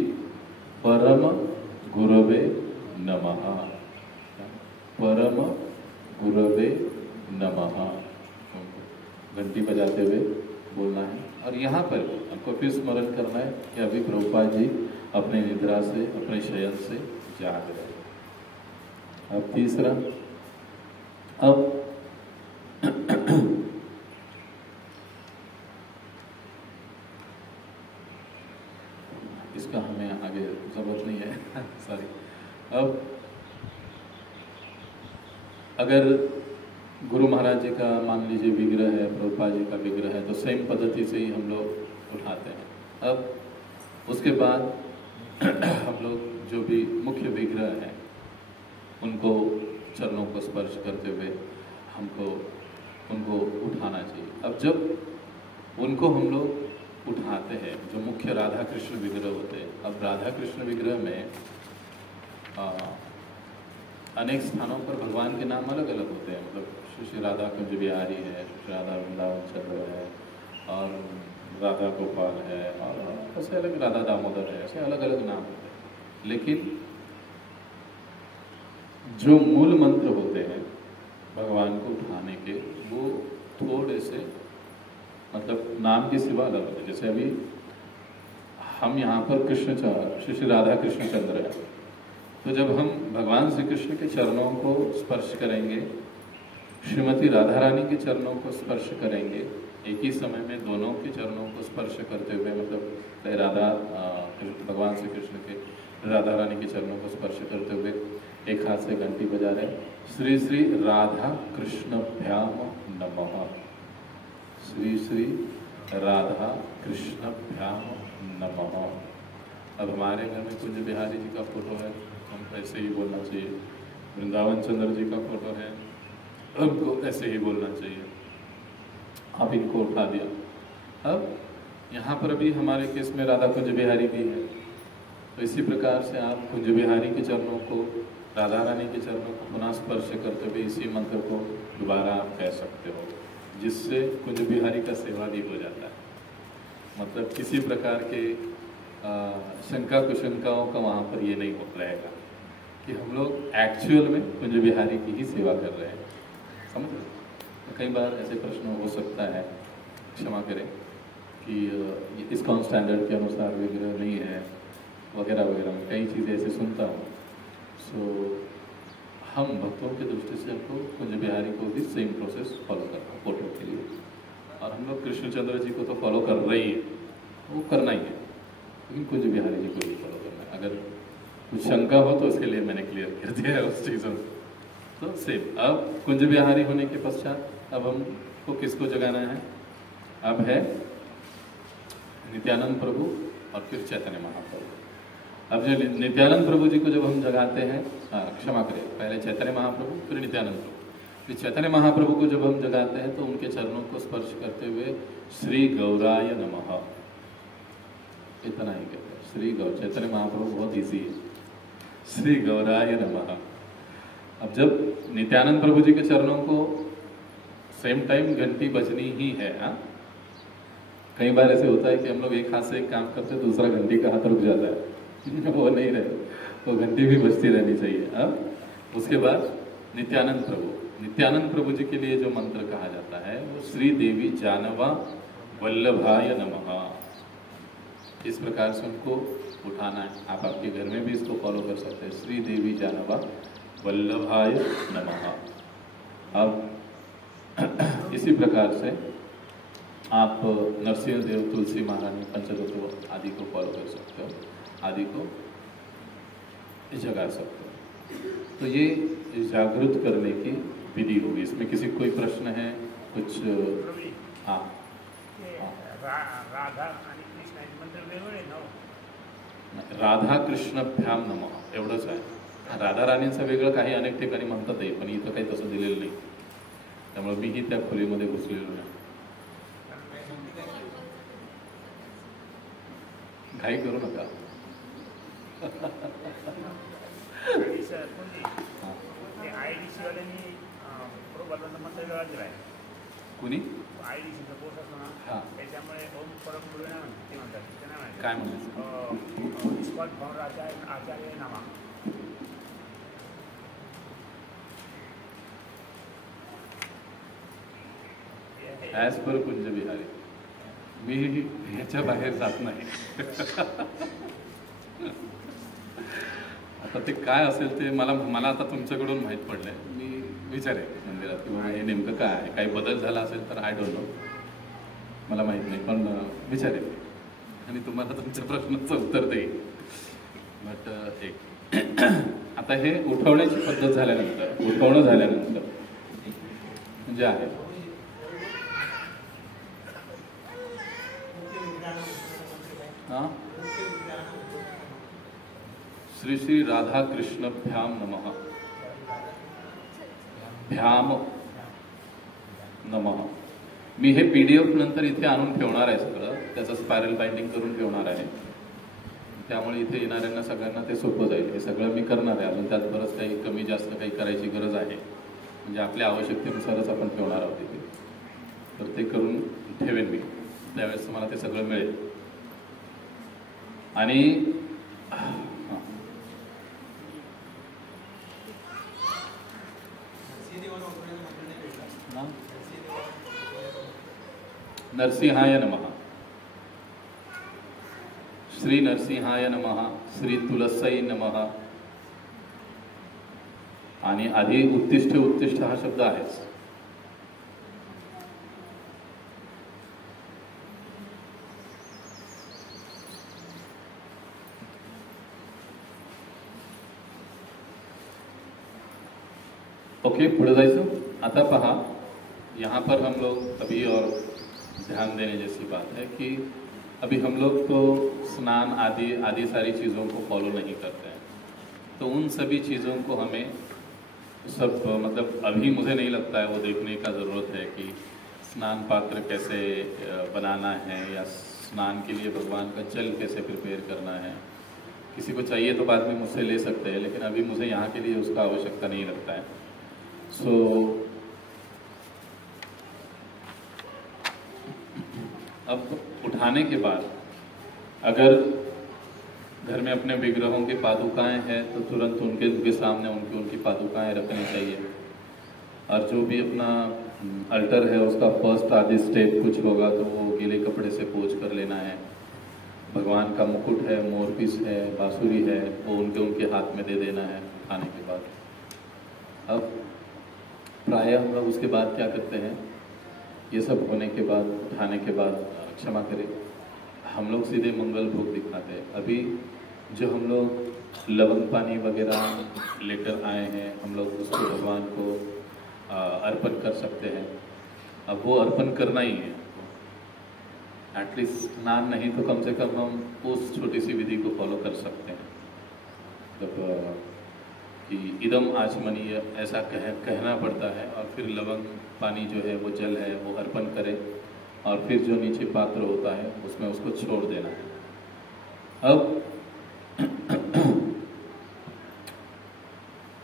परम गुरवे नमः, परम गुरवे नमः घंटी बजाते हुए बोलना है। और यहाँ पर हमको फिर स्मरण करना है कि अभी प्रभुपाद जी अपने निद्रा से, अपने शयन से जाग रहे हैं। अब तीसरा, अब इसका हमें आगे जरूरत नहीं है सॉरी। अब अगर गुरु महाराज जी का मान लीजिए विग्रह है, प्रभुपाद जी का विग्रह है, तो सेम पद्धति से ही हम लोग उठाते हैं। अब उसके बाद हम लोग जो भी मुख्य विग्रह हैं उनको चरणों को स्पर्श करते हुए हमको उनको उठाना चाहिए। अब जब उनको हम लोग उठाते हैं, जो मुख्य राधा कृष्ण विग्रह होते हैं, अब राधा कृष्ण विग्रह में अनेक स्थानों पर भगवान के नाम अलग अलग होते हैं। मतलब श्री राधा कुंज बिहारी है, श्री राधा वृंदावन चंद्र है, और राधा गोपाल है, और ऐसे अलग राधा दामोदर है, ऐसे अलग अलग नाम होते हैं। लेकिन जो मूल मंत्र होते हैं भगवान को उठाने के, वो थोड़े से मतलब नाम के सिवा अलग होते हैं। जैसे अभी हम यहाँ पर श्री राधा कृष्ण चंद्र है, तो जब हम भगवान श्री कृष्ण के चरणों को स्पर्श करेंगे, श्रीमती राधा रानी के चरणों को स्पर्श करेंगे, एक ही समय में दोनों के चरणों को स्पर्श करते हुए, मतलब भगवान श्री कृष्ण के राधा रानी के चरणों को स्पर्श करते हुए एक हाथ से घंटी बजा रहे हैं, श्री श्री राधा कृष्णभ्याम नमः, श्री श्री राधा कृष्णभ्याम नमः। अब हमारे घर में कुंज बिहारी जी का फोटो है, हमको ऐसे ही बोलना चाहिए। वृंदावन चंद्र जी का फोटो है, हमको ऐसे ही बोलना चाहिए। आप इनको उठा दिया। अब यहाँ पर अभी हमारे केस में राधा कुंज बिहारी भी है, तो इसी प्रकार से आप कुंज बिहारी के चरणों को, राधा रानी के चरणों को पुनः स्पर्श करते हुए इसी मंत्र को दोबारा आप कह सकते हो, जिससे कुंज बिहारी का सेवा भी हो जाता है। मतलब किसी प्रकार के शंका कुशंकाओं का वहाँ पर ये नहीं हो रहेगा कि हम लोग एक्चुअल में कुंज बिहारी की ही सेवा कर रहे हैं। समझ रहे? तो कई बार ऐसे प्रश्न हो सकता है, क्षमा करें, कि इस्कॉन स्टैंडर्ड के अनुसार विग्रह नहीं है वगैरह वगैरह, मैं कई चीज़ें ऐसे सुनता हूँ। सो हम भक्तों के दृष्टि से हमको कुंज बिहारी को भी सेम प्रोसेस फॉलो करना है फोटो के लिए, और हम लोग कृष्णचंद्र जी को तो फॉलो कर रहे ही है, वो करना ही है, लेकिन कुंज बिहारी जी को भी फॉलो करना है। अगर कुछ शंका हो तो उसके लिए मैंने क्लियर कर दिया है उस चीज़ों को। तो सेम अब कुंज बिहारी होने के पश्चात अब हमको किसको जगाना है? अब है नित्यानंद प्रभु और फिर चैतन्य महाप्रभु। अब जो नित्यानंद प्रभु जी को जब हम जगाते हैं, क्षमा करें, पहले चैतन्य महाप्रभु फिर नित्यानंद प्रभु, फिर चैतन्य महाप्रभु को जब हम जगाते हैं तो उनके चरणों को स्पर्श करते हुए श्री गौराय नमः, इतना ही कहते हैं। श्री गौर, चैतन्य महाप्रभु बहुत ईजी है, श्री गौराय नमः। अब जब नित्यानंद प्रभु जी के चरणों को सेम टाइम घंटी बजनी ही है। कई बार ऐसे होता है कि हम लोग एक हाथ से एक काम करते हैं, दूसरा घंटी का हाथ रुक जाता है वो नहीं रहे, वो घंटी भी बजती रहनी चाहिए। अब उसके बाद नित्यानंद प्रभु जी के लिए जो मंत्र कहा जाता है वो श्री देवी जानवा वल्लभाय नमः। इस प्रकार से उनको उठाना है। आप आपके घर में भी इसको फॉलो कर सकते हैं, श्री देवी जानवा वल्लभाय नमः। अब इसी प्रकार से आप नरसिंह देव, तुलसी महारानी, पंचतत्व आदि को फॉलो कर सकते हो, आदि को जगा सकते हो। तो ये जागृत करने की विधि होगी। इसमें किसी कोई प्रश्न है? कुछ? हाँ, राधा कृष्णभ्याम नमः एवढंच आहे। राधा राणींचं वेगळं काही अनेक ठिकाणी म्हणतात आहे, पण इथं काही तसं दिलेलं नाही, त्यामुळे मीही त्या खोलीमध्ये घुसलेलो नाही। घाई करू नका। कुणी? हां, काय म्हणायचं? ॲज पर कुंज बिहारी मी ह्याच्या बाहेर जात नाही। आता ते काय असेल ते मला आता तुमच्याकडून माहीत पडलंय। मी विचारेन मंदिरात की बाबा हे नेमकं काय आहे, काही बदल झाला असेल तर आय डोंट नो, मला माहीत नाही, पण विचारेन आणि तुम्हाला तुमच्या प्रश्नाचं उत्तर देईन। बट एक आता हे उठवण्याची पद्धत झाल्यानंतर, उठवणं झाल्यानंतर म्हणजे आहे. हाँ? श्री श्री राधा कृष्ण भ्याम नमः. भ्याम नमः. मी हे PDF नंतर इथे आणून ठेवणार आहे सगळं, त्याचं स्पायरल बाइंडिंग करून ठेवणार आहे. त्यामुळे इथे येणाऱ्यांना सगळ्यांना ते सोपं जाईल. हे सगळं मी करणार आहे. अजून त्यात बरंच काही कमी जास्त काही करायची गरज आहे. म्हणजे आपल्या आवश्यकतेनुसारच आपण ठेवणार आहोत इथे. तर ते करून ठेवेन मी. त्यावेळेस तुम्हाला ते सगळं मिळेल. आणि नरसिंहाय नमः. श्री नरसिंहाय नमः. श्री तुलसाई नमः. आणि आधी उत्तिष्ठ उत्तिष्ठ हा शब्द आहेच. ओके, पुढे जायचं. आता पहा, यहाँ पर हम लोग अभी और ध्यान देने जैसी बात है कि अभी हम लोग तो स्नान आदि सारी चीज़ों को फॉलो नहीं करते हैं. तो उन सभी चीज़ों को हमें सब मतलब अभी मुझे नहीं लगता है वो देखने का ज़रूरत है कि स्नान पात्र कैसे बनाना है या स्नान के लिए भगवान का जल कैसे प्रिपेयर करना है. किसी को चाहिए तो बाद में मुझसे ले सकते हैं, लेकिन अभी मुझे यहाँ के लिए उसका आवश्यकता नहीं लगता है. सो अब उठाने के बाद अगर घर में अपने विग्रहों की पादुकाएं हैं तो तुरंत उनके सामने उनकी पादुकाएं रखनी चाहिए. और जो भी अपना अल्टर है उसका फर्स्ट आदि स्टेप कुछ होगा तो वो गीले कपड़े से पोंछ कर लेना है. भगवान का मुकुट है, मोरपीस है, बांसुरी है, वो उनके हाथ में दे देना है खाने के बाद. अब प्रायः हम लोग उसके बाद क्या करते हैं, ये सब होने के बाद, उठाने के बाद, क्षमा करें, हम लोग सीधे मंगल भोग दिखाते हैं. अभी जो हम लोग लवंग पानी वगैरह लेकर आए हैं, हम लोग उसको भगवान को अर्पण कर सकते हैं. अब वो अर्पण करना ही है. एटलीस्ट स्नान नहीं तो कम से कम हम उस छोटी सी विधि को फॉलो कर सकते हैं. जब कि इदम आचमनीय ऐसा कहना पड़ता है और फिर लवंग पानी जो है वो जल है वो अर्पण करें और फिर जो नीचे पात्र होता है उसमें उसको छोड़ देना है. अब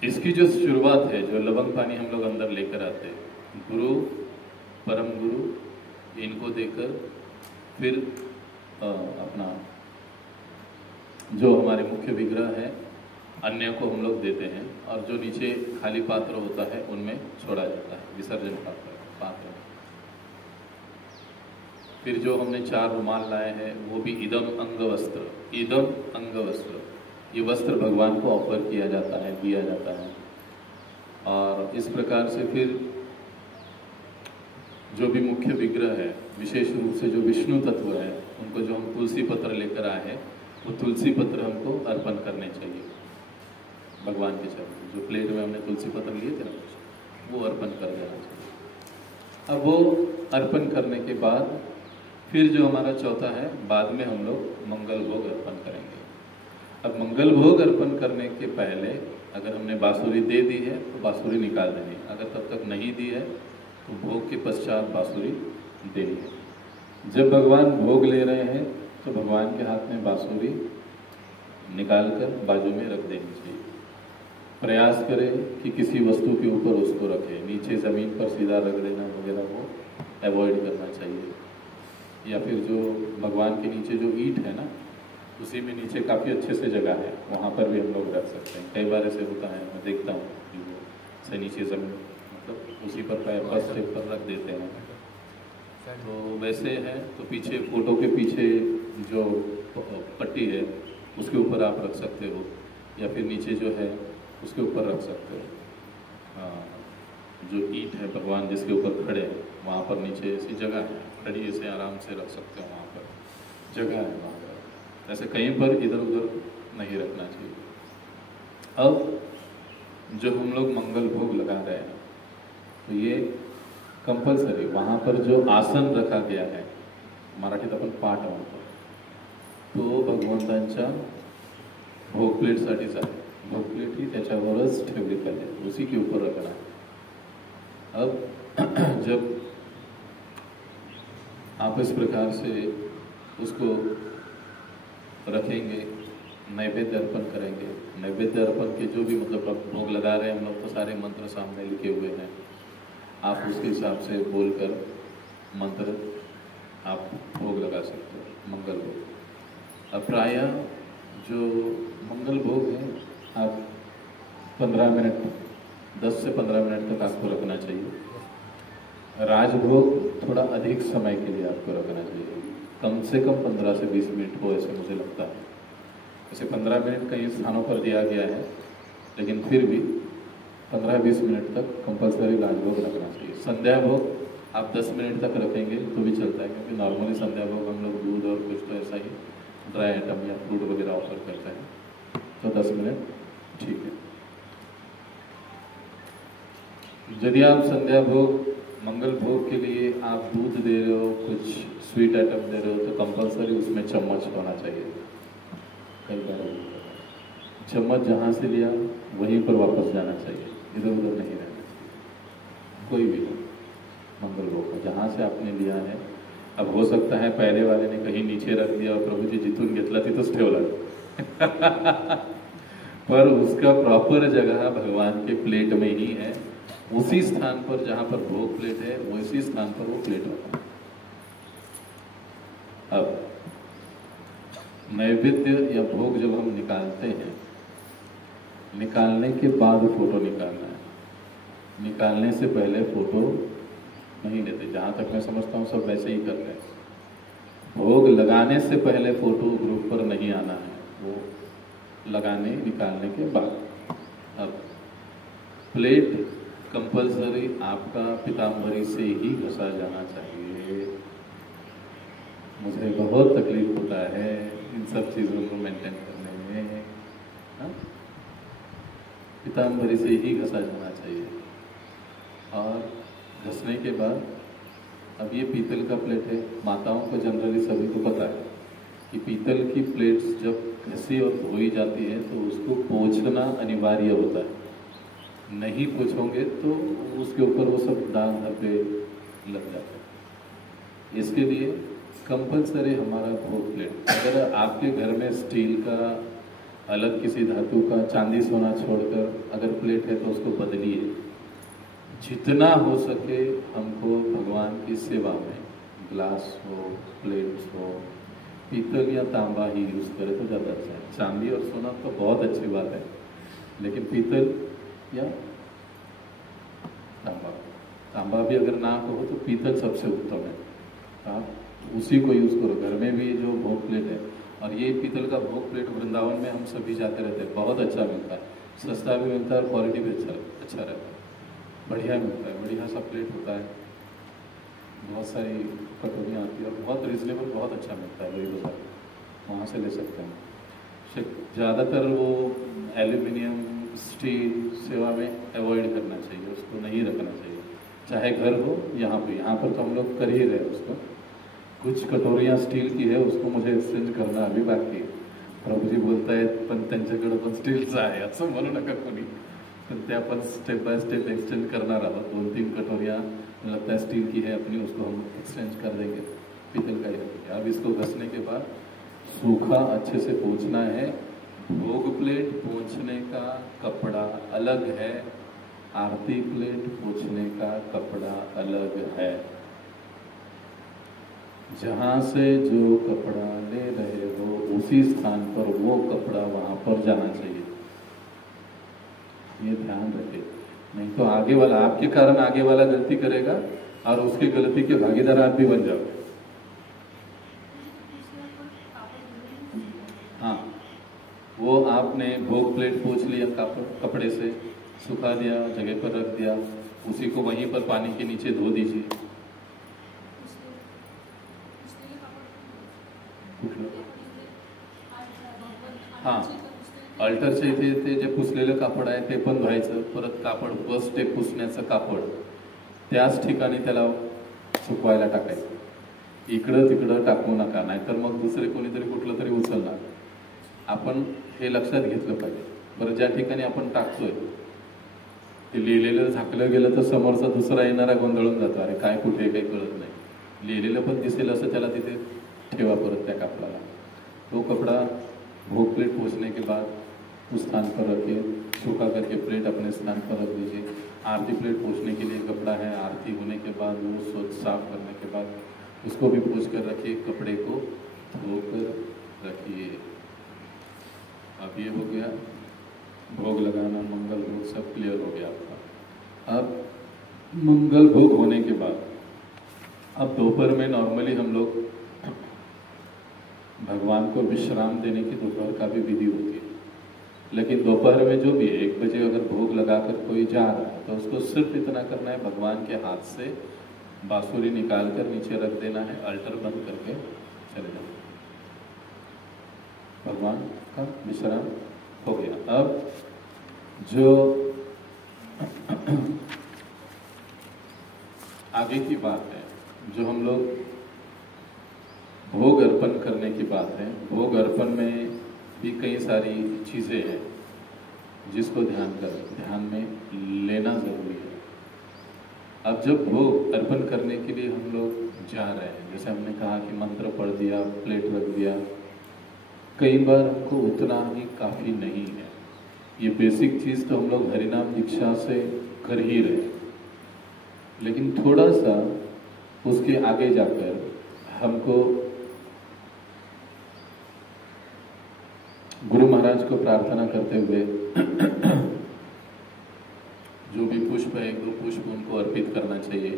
इसकी जो शुरुआत है, जो लवंग पानी हम लोग अंदर लेकर आते हैं, गुरु, परम गुरु, इनको देकर फिर अपना जो हमारे मुख्य विग्रह है अन्य को हम लोग देते हैं और जो नीचे खाली पात्र होता है उनमें छोड़ा जाता है, विसर्जन पात्र. फिर जो हमने 4 रुमाल लाए हैं वो भी इदम अंग वस्त्र. इदम अंग वस्त्र, ये वस्त्र भगवान को ऑफर किया जाता है, दिया जाता है. और इस प्रकार से फिर जो भी मुख्य विग्रह है, विशेष रूप से जो विष्णु तत्व है, उनको जो हम तुलसी पत्र लेकर आए हैं वो तुलसी पत्र हमको अर्पण करने चाहिए भगवान के चरणों. जो प्लेट में हमने तुलसी पत्र लिए थे ना, वो अर्पण कर देना चाहिए. अब वो अर्पण करने के बाद फिर जो हमारा चौथा है, बाद में हम लोग मंगल भोग अर्पण करेंगे. अब मंगल भोग अर्पण करने के पहले अगर हमने बांसुरी दे दी है तो बांसुरी निकाल देनी. अगर तब तक नहीं दी है तो भोग के पश्चात बांसुरी देनी है. जब भगवान भोग ले रहे हैं तो भगवान के हाथ में बांसुरी निकाल कर बाजू में रख देनी चाहिए. प्रयास करें कि किसी वस्तु के ऊपर उसको रखें. नीचे ज़मीन पर सीधा रख देना वगैरह वो अवॉइड करना चाहिए. या फिर जो भगवान के नीचे जो ईंट है ना, उसी में नीचे काफ़ी अच्छे से जगह है, वहाँ पर भी हम लोग रख सकते हैं. कई बार ऐसे होता है, मैं देखता हूँ कि वो से नीचे ज़मीन मतलब उसी पर फर्स्ट स्टेप पर रख देते हैं. तो वैसे है तो पीछे फोटो के पीछे जो पट्टी है उसके ऊपर आप रख सकते हो, या फिर नीचे जो है उसके ऊपर रख सकते हो. जो ईंट है भगवान जिसके ऊपर खड़े हैं वहाँ पर नीचे ऐसी जगह है, खड़ी ऐसे आराम से रख सकते हो. वहाँ पर जगह है, वहाँ पर ऐसे कहीं पर इधर उधर नहीं रखना चाहिए. अब जो हम लोग मंगल भोग लगा रहे हैं तो ये कंपल्सरी वहाँ पर जो आसन रखा गया है, मराठीत आपण पाठ म्हणतो, तो भगवंतांच्या भोग प्लेटसाठीच आहे. भोग प्लेट ही त्याच्यावरच ठेवली पाहिजे, उसी के ऊपर रखना है. अब जब आप इस प्रकार से उसको रखेंगे, नैवेद्य अर्पण करेंगे. नैवेद्य अर्पण के जो भी मतलब आप भोग लगा रहे हैं, हम लोग तो सारे मंत्र सामने लिखे हुए हैं, आप उसके हिसाब से बोलकर मंत्र आप भोग लगा सकते हो, मंगल भोग. अब प्रायः जो मंगल भोग है आप 15 मिनट, 10 से 15 मिनट तक आपको रखना चाहिए. राजभोग थोड़ा अधिक समय के लिए आपको रखना चाहिए, कम से कम 15 से 20 मिनट हो, ऐसे मुझे लगता है. ऐसे 15 मिनट कई स्थानों पर दिया गया है, लेकिन फिर भी 15-20 मिनट तक कंपल्सरी राजभोग रखना चाहिए. संध्या भोग आप 10 मिनट तक रखेंगे तो भी चलता है, क्योंकि नॉर्मली संध्या भोग हम लोग दूध और कुछ तो ऐसा ही ड्राई आइटम या फ्रूट वगैरह ऑफर करते हैं, तो 10 मिनट ठीक है. यदि आप संध्या भोग, मंगल भोग के लिए आप दूध दे रहे हो, कुछ स्वीट आइटम दे रहे हो, तो कंपल्सरी उसमें चम्मच होना चाहिए. कई बार चम्मच जहाँ से लिया वहीं पर वापस जाना चाहिए, इधर उधर नहीं रहना चाहिए. कोई भी हो मंगल भोग को जहाँ से आपने लिया है, अब हो सकता है पहले वाले ने कहीं नीचे रख दिया और प्रभु जी जिथून घेतला तिथंच ठेवला पर उसका प्रॉपर जगह भगवान के प्लेट में ही है. उसी स्थान पर जहां पर भोग प्लेट है, उसी स्थान पर वो प्लेट होता है. अब नैवेद्य या भोग जब हम निकालते हैं, निकालने के बाद फोटो निकालना है. निकालने से पहले फोटो नहीं लेते, जहां तक मैं समझता हूँ सब वैसे ही करते हैं. भोग लगाने से पहले फोटो ग्रुप पर नहीं आना है, वो लगाने निकालने के बाद. अब प्लेट कंपल्सरी आपका पीताम्बरी से ही घसा जाना चाहिए. मुझे बहुत तकलीफ होता है इन सब चीज़ों को मेंटेन करने में. पीताम्बरी से ही घसा जाना चाहिए. और घसने के बाद, अब ये पीतल का प्लेट है, माताओं को जनरली सभी को पता है कि पीतल की प्लेट्स जब घसी और धोई जाती है तो उसको पोंछना अनिवार्य होता है. नहीं पूछोगे तो उसके ऊपर वो सब दाग धब्बे लग जाते हैं. इसके लिए कंपल्सरी हमारा भोग प्लेट, अगर आपके घर में स्टील का, अलग किसी धातु का, चांदी सोना छोड़कर अगर प्लेट है तो उसको बदलिए. जितना हो सके हमको भगवान की सेवा में ग्लास हो, प्लेट्स हो, पीतल या तांबा ही यूज करें तो ज़्यादा अच्छा है. चांदी और सोना तो बहुत अच्छी बात है, लेकिन पीतल या तांबा भी अगर ना हो तो पीतल सबसे उत्तम है. आप उसी को यूज करो. घर में भी जो भोग प्लेट है, और ये पीतल का भोग प्लेट वृंदावन में हम सभी जाते रहते हैं, बहुत अच्छा मिलता है, सस्ता भी मिलता है और क्वालिटी भी अच्छा रहता है, बढ़िया मिलता है, बढ़िया सा प्लेट होता है. बहुत सारी कटोरियाँ आती है और बहुत रिजनेबल, बहुत अच्छा मिलता है. वही बाजार वहाँ से ले सकते हैं. ज़्यादातर वो एल्यूमिनियम, स्टील सेवा में अवॉइड करना चाहिए, उसको नहीं रखना चाहिए, चाहे घर हो. यहाँ पर तो हम लोग कर ही रहे हैं उसको. कुछ कटोरियाँ स्टील की है, उसको मुझे एक्सचेंज करना अभी बाकी आहे. प्रभूजी बोलतायत पण त्यांच्याकडे पण स्टीलचं आहे असं म्हणू नका कोणी, पण ते आपण स्टेप बाय स्टेप एक्सचेंज करणार आहोत. 2-3 कटोरियाँ लगता है स्टील की है अपनी, उसको हम एक्सचेंज कर देंगे, पीतल का ही रखेंगे. अब इसको घसने के बाद सूखा अच्छे से पोंछना है. भोग प्लेट पोंछने का कपड़ा अलग है, आरती प्लेट पोंछने का कपड़ा अलग है. जहां से जो कपड़ा ले रहे हो उसी स्थान पर वो कपड़ा वहां पर जाना चाहिए. ये ध्यान रखें, नहीं तो आगे वाला, आपके कारण आगे वाला गलती करेगा और उसकी गलती के भागीदार आप भी बन जाओगे. हाँ, वो आपने भोग प्लेट पोंछ लिया, कपड़े से सुखा दिया, जगह पर रख दिया, उसी को वहीं पर पानी के नीचे धो दीजिए. हां, अल्टरच्या इथे ते जे पुसलेलं कापड आहे ते पण धुवायचं. परत कापड, फर्स्ट ते पुसण्याचं कापड त्याच ठिकाणी त्याला सुकवायला टाकायचं. इकडं तिकडं टाकू नका, नाहीतर मग दुसरे कोणीतरी कुठलं तरी उचलणार. आपण हे लक्षात घेतलं पाहिजे. बरं, ज्या ठिकाणी आपण टाकतोय ते लिहिलेलं झाकलं गेलं तर समोरचा दुसरा येणारा गोंधळून जातो, अरे काय कुठे काही कळत नाही. लिहिलेलं पण दिसेल असं त्याला तिथे ठेवा परत त्या कपड्याला. तो कपड़ा भोग प्लेट पहुँचने के बाद उस स्थान पर रखिए, सूखा करके प्लेट अपने स्थान पर रख दीजिए. आरती प्लेट पहुँचने के लिए कपड़ा है, आरती होने के बाद वो स्वच्छ साफ करने के बाद उसको भी पोंछ कर रखिए, कपड़े को धोकर रखिए. अब ये हो गया भोग लगाना, मंगल भोग सब क्लियर हो गया आपका. अब मंगल भोग होने के बाद अब दोपहर में नॉर्मली हम लोग भगवान को विश्राम देने की दोपहर का भी विधि होती है. लेकिन दोपहर में जो भी 1 बजे अगर भोग लगाकर कोई जा रहा है तो उसको सिर्फ इतना करना है, भगवान के हाथ से बांसुरी निकाल कर नीचे रख देना है, अल्टर बंद करके चले जाना. भगवान का विश्राम हो गया. अब जो आगे की बात है, जो हम लोग भोग अर्पण करने की बात है, भोग अर्पण में भी कई सारी चीजें हैं जिसको ध्यान में लेना जरूरी है. अब जब भोग अर्पण करने के लिए हम लोग जा रहे हैं, जैसे हमने कहा कि मंत्र पढ़ दिया, प्लेट रख दिया, कई बार हमको उतना ही काफी नहीं है. ये बेसिक चीज तो हम लोग हरिनाम दीक्षा से कर ही रहे हैं, लेकिन थोड़ा सा उसके आगे जाकर हमको गुरु महाराज को प्रार्थना करते हुए जो भी पुष्प है, 1-2 पुष्प उनको अर्पित करना चाहिए,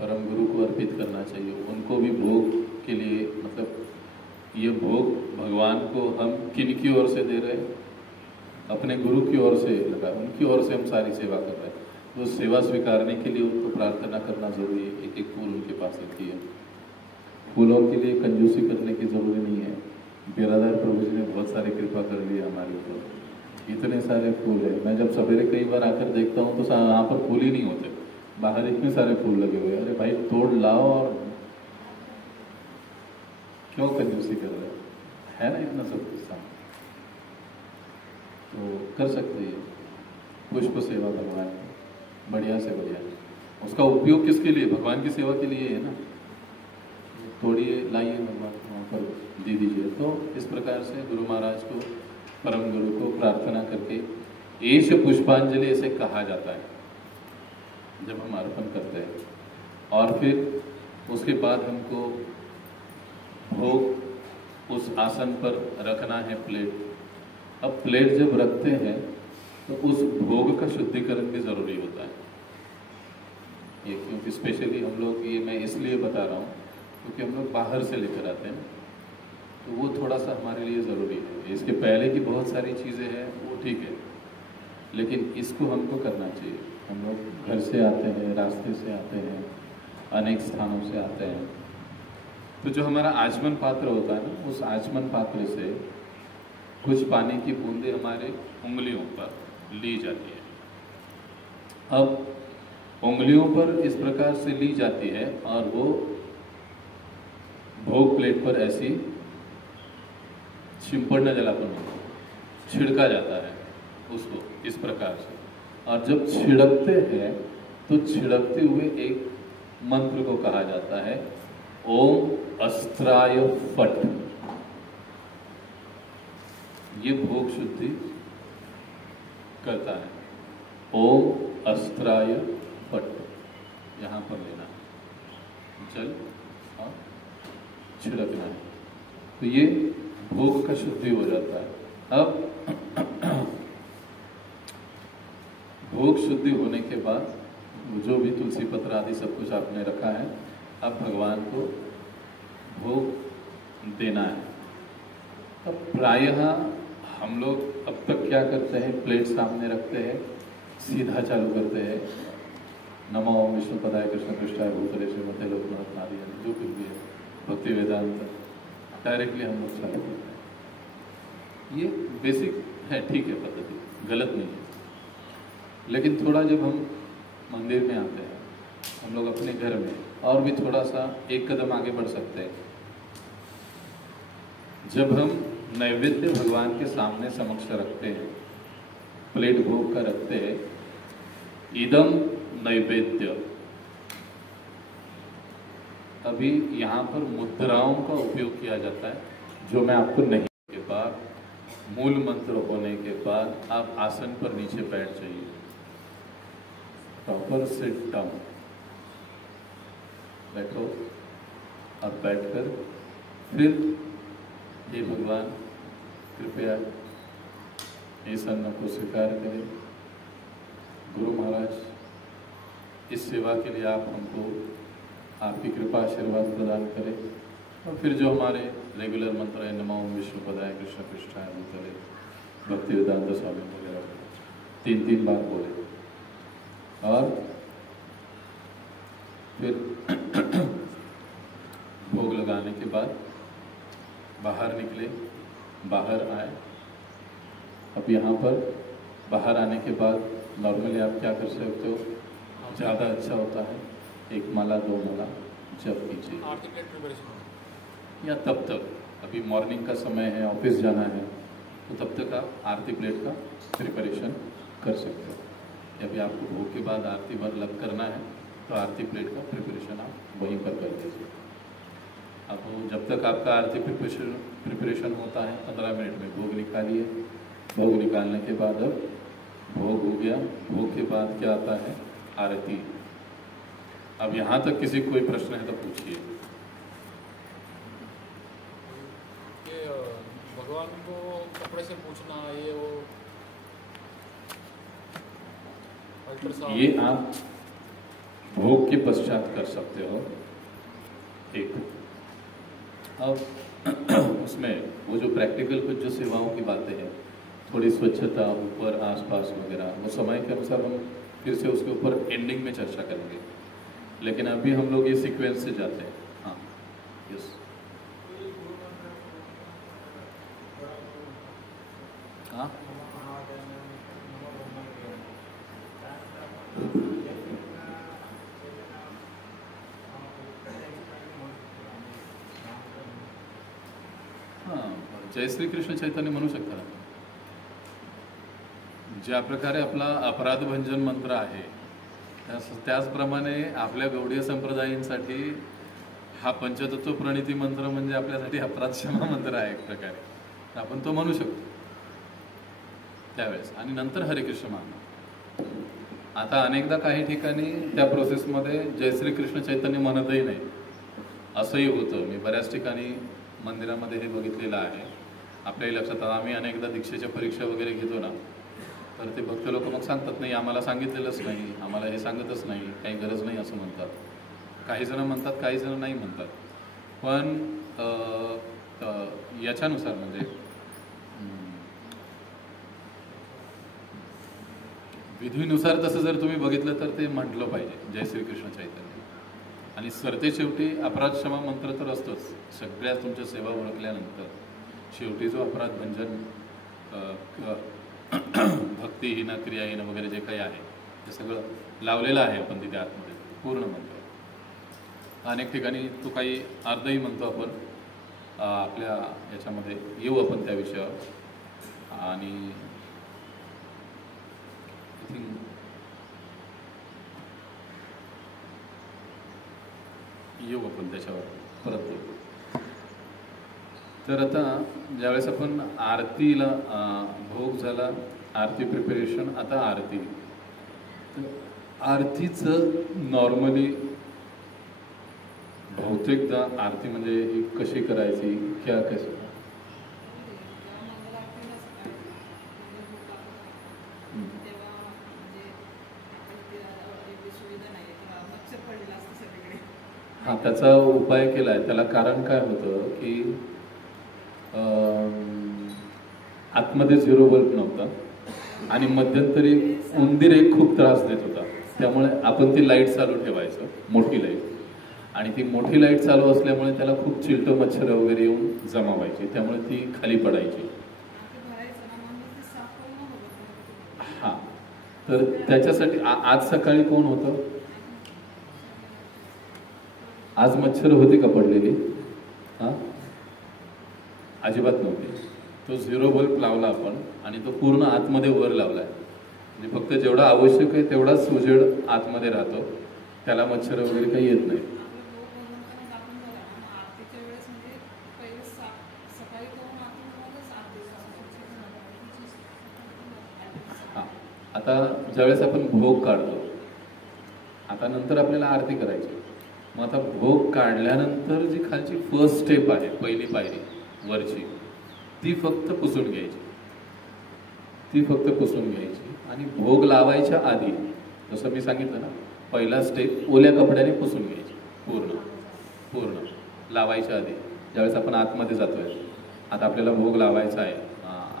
परम गुरु को अर्पित करना चाहिए. उनको भी भोग के लिए, मतलब ये भोग भगवान को हम किन की ओर से दे रहे हैं, अपने गुरु की ओर से लगा, उनकी ओर से हम सारी सेवा कर रहे हैं. तो सेवा स्वीकारने के लिए उनको प्रार्थना करना जरूरी है. एक फूल उनके पास रखी है. फूलों के लिए कंजूसी करने की जरूरी नहीं है. बिरादार प्रभु जी ने बहुत सारी कृपा कर दी हमारे ऊपर, इतने सारे फूल है. मैं जब सवेरे कई बार आकर देखता हूँ तो यहाँ पर फूल ही नहीं होते, बाहर इतने सारे फूल लगे हुए. अरे भाई तोड़ लाओ, और क्यों कंजूसी कर रहे है ना, इतना सब कुछ सामने तो कर सकते हैं. पुष्प सेवा भगवान की बढ़िया से बढ़िया. उसका उपयोग किसके लिए? भगवान की सेवा के लिए है ना. तोड़िए, लाइए, भगवान वहाँ पर दे दीजिए. तो इस प्रकार से गुरु महाराज को, परम गुरु को प्रार्थना करके एष पुष्पांजलि ऐसे कहा जाता है जब हम अर्पण करते हैं. और फिर उसके बाद हमको भोग उस आसन पर रखना है, प्लेट. अब प्लेट जब रखते हैं तो उस भोग का शुद्धिकरण भी जरूरी होता है. ये क्योंकि स्पेशली हम लोग, ये मैं इसलिए बता रहा हूँ क्योंकि हम लोग बाहर से लेकर आते हैं, तो वो थोड़ा सा हमारे लिए ज़रूरी है. इसके पहले की बहुत सारी चीज़ें हैं वो ठीक है, लेकिन इसको हमको करना चाहिए. हम लोग घर से आते हैं, रास्ते से आते हैं, अनेक स्थानों से आते हैं, तो जो हमारा आचमन पात्र होता है ना, उस आचमन पात्र से कुछ पानी की बूंदें हमारे उंगलियों पर ली जाती है. अब उंगलियों पर इस प्रकार से ली जाती है और वो भोग प्लेट पर ऐसी छिंपड़ना जलापन छिड़का जाता है उसको इस प्रकार से. और जब छिड़कते हैं तो छिड़कते हुए एक मंत्र को कहा जाता है, ओम अस्त्राय फट. ये भोग शुद्धि करता है. ओम अस्त्राय फट, यहां पर लेना है जल और छिड़कना है, तो ये भोग का शुद्धि हो जाता है. अब भोग शुद्धि होने के बाद जो भी तुलसी पत्र आदि सब कुछ आपने रखा है, अब भगवान को भोग देना है. अब प्रायः हम लोग अब तक क्या करते हैं, प्लेट सामने रखते हैं, सीधा चालू करते हैं, नमो ओम विष्णुपदाय कृष्ण पृष्ठाय भूतले श्रीमते लोकनाथ आदि, जो कुछ भी है भक्ति वेदांत, डायरेक्टली हम लोग चालू करते हैं. ये बेसिक है, ठीक है, पद्धति गलत नहीं है. लेकिन थोड़ा जब हम मंदिर में आते हैं हम लोग अपने घर में और भी थोड़ा सा एक कदम आगे बढ़ सकते हैं। जब हम नैवेद्य भगवान के सामने समक्ष रखते हैं, प्लेट भोग का रखते हैं, इदम नैवेद्य, अभी यहाँ पर मुद्राओं का उपयोग किया जाता है, जो मैं आपको नहीं के बाद मूल मंत्र होने के बाद आप आसन पर नीचे बैठ जाइए, प्रॉपर सिट डाउन, बैठो। अब बैठकर फिर हे भगवान कृपया इस अन्न को स्वीकार करें। गुरु महाराज इस सेवा के लिए आप हमको आपकी कृपा आशीर्वाद प्रदान करें। और फिर जो हमारे रेगुलर मंत्र है, नमो विष्णुपदाय कृष्ण पृष्ठाय भूतले भक्ति वेदांत स्वामी वगैरह 3-3 बार बोले। और फिर भोग लगाने के बाद बाहर निकले, बाहर आए। अब यहाँ पर बाहर आने के बाद नॉर्मली आप क्या कर सकते हो, ज़्यादा अच्छा होता है 1 माला 2 माला जप कीजिए, या तब तक अभी मॉर्निंग का समय है, ऑफिस जाना है, तो तब तक आप आरती प्लेट का प्रिपरेशन कर सकते हो। अभी आपको भोग के बाद आरती भर लग करना है, तो आरती प्लेट का प्रिपरेशन आप वहीं पर कर लीजिए। अब जब तक आपका आरती प्रिपरेशन होता है 15 मिनट में भोग निकालिए। भोग निकालने के बाद अब भोग हो गया, भोग के बाद क्या आता है, आरती। अब यहाँ तक किसी कोई प्रश्न है तो पूछिए। भगवान को कपड़े से पूछना, ये वो अल्ट्रासाउंड, ये आप भोग के पश्चात कर सकते हो। एक अब उसमें वो जो प्रैक्टिकल कुछ जो सेवाओं की बातें हैं, थोड़ी स्वच्छता ऊपर आसपास वगैरह, वो समय के अनुसार हम फिर से उसके ऊपर एंडिंग में चर्चा करेंगे। लेकिन अभी हम लोग ये सीक्वेंस से जाते हैं। हाँ, यस। हाँ, जय श्री कृष्ण चैतन्य म्हणू शकता। ज्या प्रकारे आपला अपराध भंजन मंत्र आहे, त्याचप्रमाणे आपल्या गौडीय संप्रदायांसाठी हा पंचतत्व प्रणिती मंत्र म्हणजे आपल्यासाठी अपराध क्षमा मंत्र आहे एक प्रकारे, तर आपण तो म्हणू शकतो त्यावेळेस। आणि नंतर हरे कृष्ण म्हणणं। आता अनेकदा काही ठिकाणी त्या प्रोसेसमध्ये जय श्री कृष्ण चैतन्य म्हणतही नाही, असंही होतं। मी बऱ्याच ठिकाणी मंदिरामध्ये हे बघितलेलं आहे। आपल्याही लक्षात आम्ही अनेकदा दीक्षेच्या परीक्षा वगैरे घेतो ना, तर ते भक्त लोक मग सांगतात नाही आम्हाला सांगितलेलंच नाही, आम्हाला हे सांगतच नाही, काही गरज नाही असं म्हणतात। काही जण म्हणतात, काही जण नाही म्हणतात। पण याच्यानुसार म्हणजे विधीनुसार तसं जर तुम्ही बघितलं तर ते म्हटलं पाहिजे जय श्री कृष्ण चैतन्य। आणि सरते शेवटी अपराध क्षमा मंत्र तर असतोच। सगळ्या तुमच्या सेवा ओळखल्यानंतर शेवटी जो अपराध भंजन भक्तिहीन क्रियाहीन वगैरे जे काही आहे ते सगळं लावलेलं आहे आपण तिथे आतमध्ये पूर्ण मंत्र। अनेक ठिकाणी तो काही अर्धही म्हणतो आपण। आपल्या याच्यामध्ये येऊ आपण त्या विषयावर। आणि आय थिंक येऊ आपण त्याच्यावर परत बोलू। तर आता ज्यावेळेस आपण आरतीला भोग झाला, आरती प्रिपरेशन, आता आरती। तर आरतीचं नॉर्मली बहुतेकदा आरती म्हणजे ही कशी करायची, क्या कशी हा त्याचा उपाय केला आहे। त्याला कारण काय होतं की आतमध्ये 0 बल्ब नव्हता आणि मध्यंतरी उंदीर एक खूप त्रास देत होता, त्यामुळे आपण ती लाईट चालू ठेवायचं, मोठी लाईट। आणि ती मोठी लाईट चालू असल्यामुळे त्याला खूप चिलटं मच्छर वगैरे येऊन जमा व्हायची, त्यामुळे ती खाली पडायची। हां, तर त्याच्यासाठी आज सकाळी कोण होतं? आज मच्छर होती का पडलेली? हा, अजिबात नव्हती. तो 0 बल्ब लावला आपण आणि तो पूर्ण आतमध्ये वर लावलाय, म्हणजे फक्त जेवढा आवश्यक आहे तेवढाच उजेड आतमध्ये राहतो, त्याला मच्छर वगैरे काही येत नाही. हा, आता ज्यावेळेस आपण भोग काढतो, आता नंतर आपल्याला आरती करायची. मग आता भोग काढल्यानंतर जी खालची फर्स्ट स्टेप आहे, पहिली पायरी वरची, ती फक्त पुसून घ्यायची. ती फक्त पुसून घ्यायची आणि भोग लावायच्या आधी जसं मी सांगितलं ना, पहिला स्टेप ओल्या कपड्याने पुसून घ्यायची पूर्ण पूर्ण लावायच्या आधी. ज्यावेळेस आपण आतमध्ये जातोय, आता आपल्याला भोग लावायचा आहे,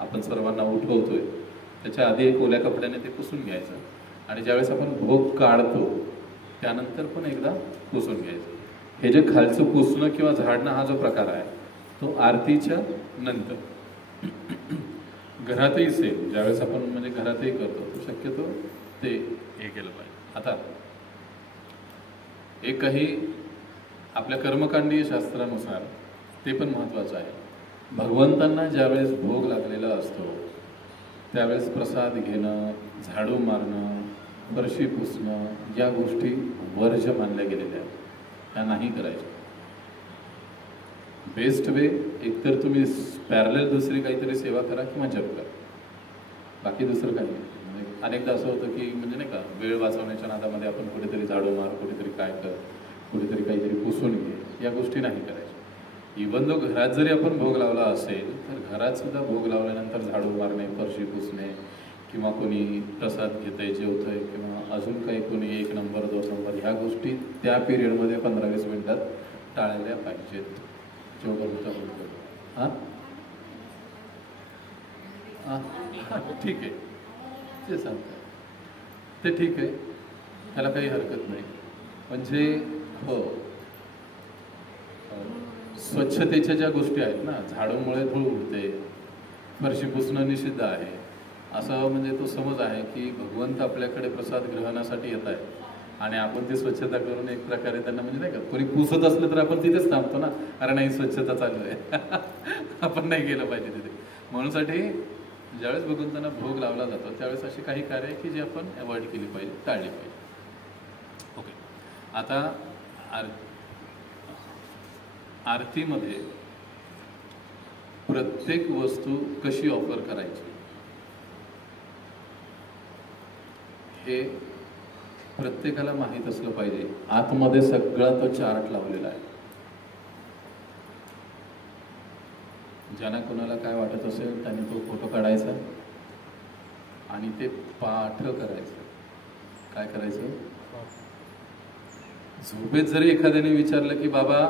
आपण सर्वांना उठवतोय, त्याच्या आधी एक ओल्या कपड्याने ते पुसून घ्यायचं. आणि ज्यावेळेस आपण भोग काढतो त्यानंतर पण एकदा पुसून घ्यायचं. हे जे खालचं पुसणं किंवा झाडणं हा जो प्रकार आहे तो आरतीच्या नंतर. घरातही सेम, ज्यावेळेस आपण म्हणजे घरातही करतो तो शक्यतो ते हे केलं पाहिजे. आता एक काही आपल्या कर्मकांडीय शास्त्रानुसार ते पण महत्त्वाचं आहे. भगवंतांना ज्यावेळेस भोग लागलेला असतो त्यावेळेस प्रसाद घेणं, झाडू मारणं, फरशी पुसणं या गोष्टी वर्ज्य मानल्या गेलेल्या आहेत, त्या नाही करायच्या. बेस्ट वे एकतर तुम्ही पॅरलल दुसरी काहीतरी सेवा करा किंवा जप करा, बाकी दुसरं काही नाही. म्हणजे अनेकदा असं होतं की म्हणजे नाही का, वेळ वाचवण्याच्या नादामध्ये आपण कुठेतरी झाडू मार, कुठेतरी काय कर, कुठेतरी काहीतरी पुसून घे, या गोष्टी नाही करायच्या. इवन दो घरात जरी आपण भोग लावला असेल तर घरात सुद्धा भोग लावल्यानंतर झाडू मारणे, फरशी पुसणे किंवा कोणी प्रसाद घेतंय, जेवतंय किंवा अजून काही कोणी 1 नंबर 2 नंबर ह्या गोष्टी त्या पिरियडमध्ये 15-20 मिनिटात टाळल्या पाहिजेत. हां ठीक आहे, ते सांगताय ते ठीक आहे, त्याला काही हरकत नाही. म्हणजे हो, स्वच्छतेच्या ज्या गोष्टी आहेत ना, झाडूमुळे धूळ उडते, फरशी पुसणं निषिद्ध आहे, असं म्हणजे तो समज आहे की भगवंत आपल्याकडे प्रसाद ग्रहणासाठी येत आहे आणि आपण ती स्वच्छता करून एक प्रकारे त्यांना म्हणजे नाही का, कोणी पुसत असलं तर आपण तिथेच थांबतो ना, अरे नाही स्वच्छता चालू आहे आपण नाही गेलं पाहिजे तिथे. म्हणूनसाठी ज्यावेळेस भगवंतांना भोग लावला जातो त्यावेळेस अशी काही कार्य आहे की जी आपण अवॉइड केली पाहिजे, टाळली पाहिजे. ओके, आता आरतीमध्ये प्रत्येक वस्तू कशी ऑफर करायची हे प्रत्येकाला माहीत असलं पाहिजे. आतमध्ये सगळा तो चार्ट लावलेला आहे. ज्यांना कोणाला काय वाटत असेल त्यांनी तो फोटो काढायचा आणि ते पाठ करायचं. काय करायचं? झोपेत जरी एखाद्याने विचारलं की बाबा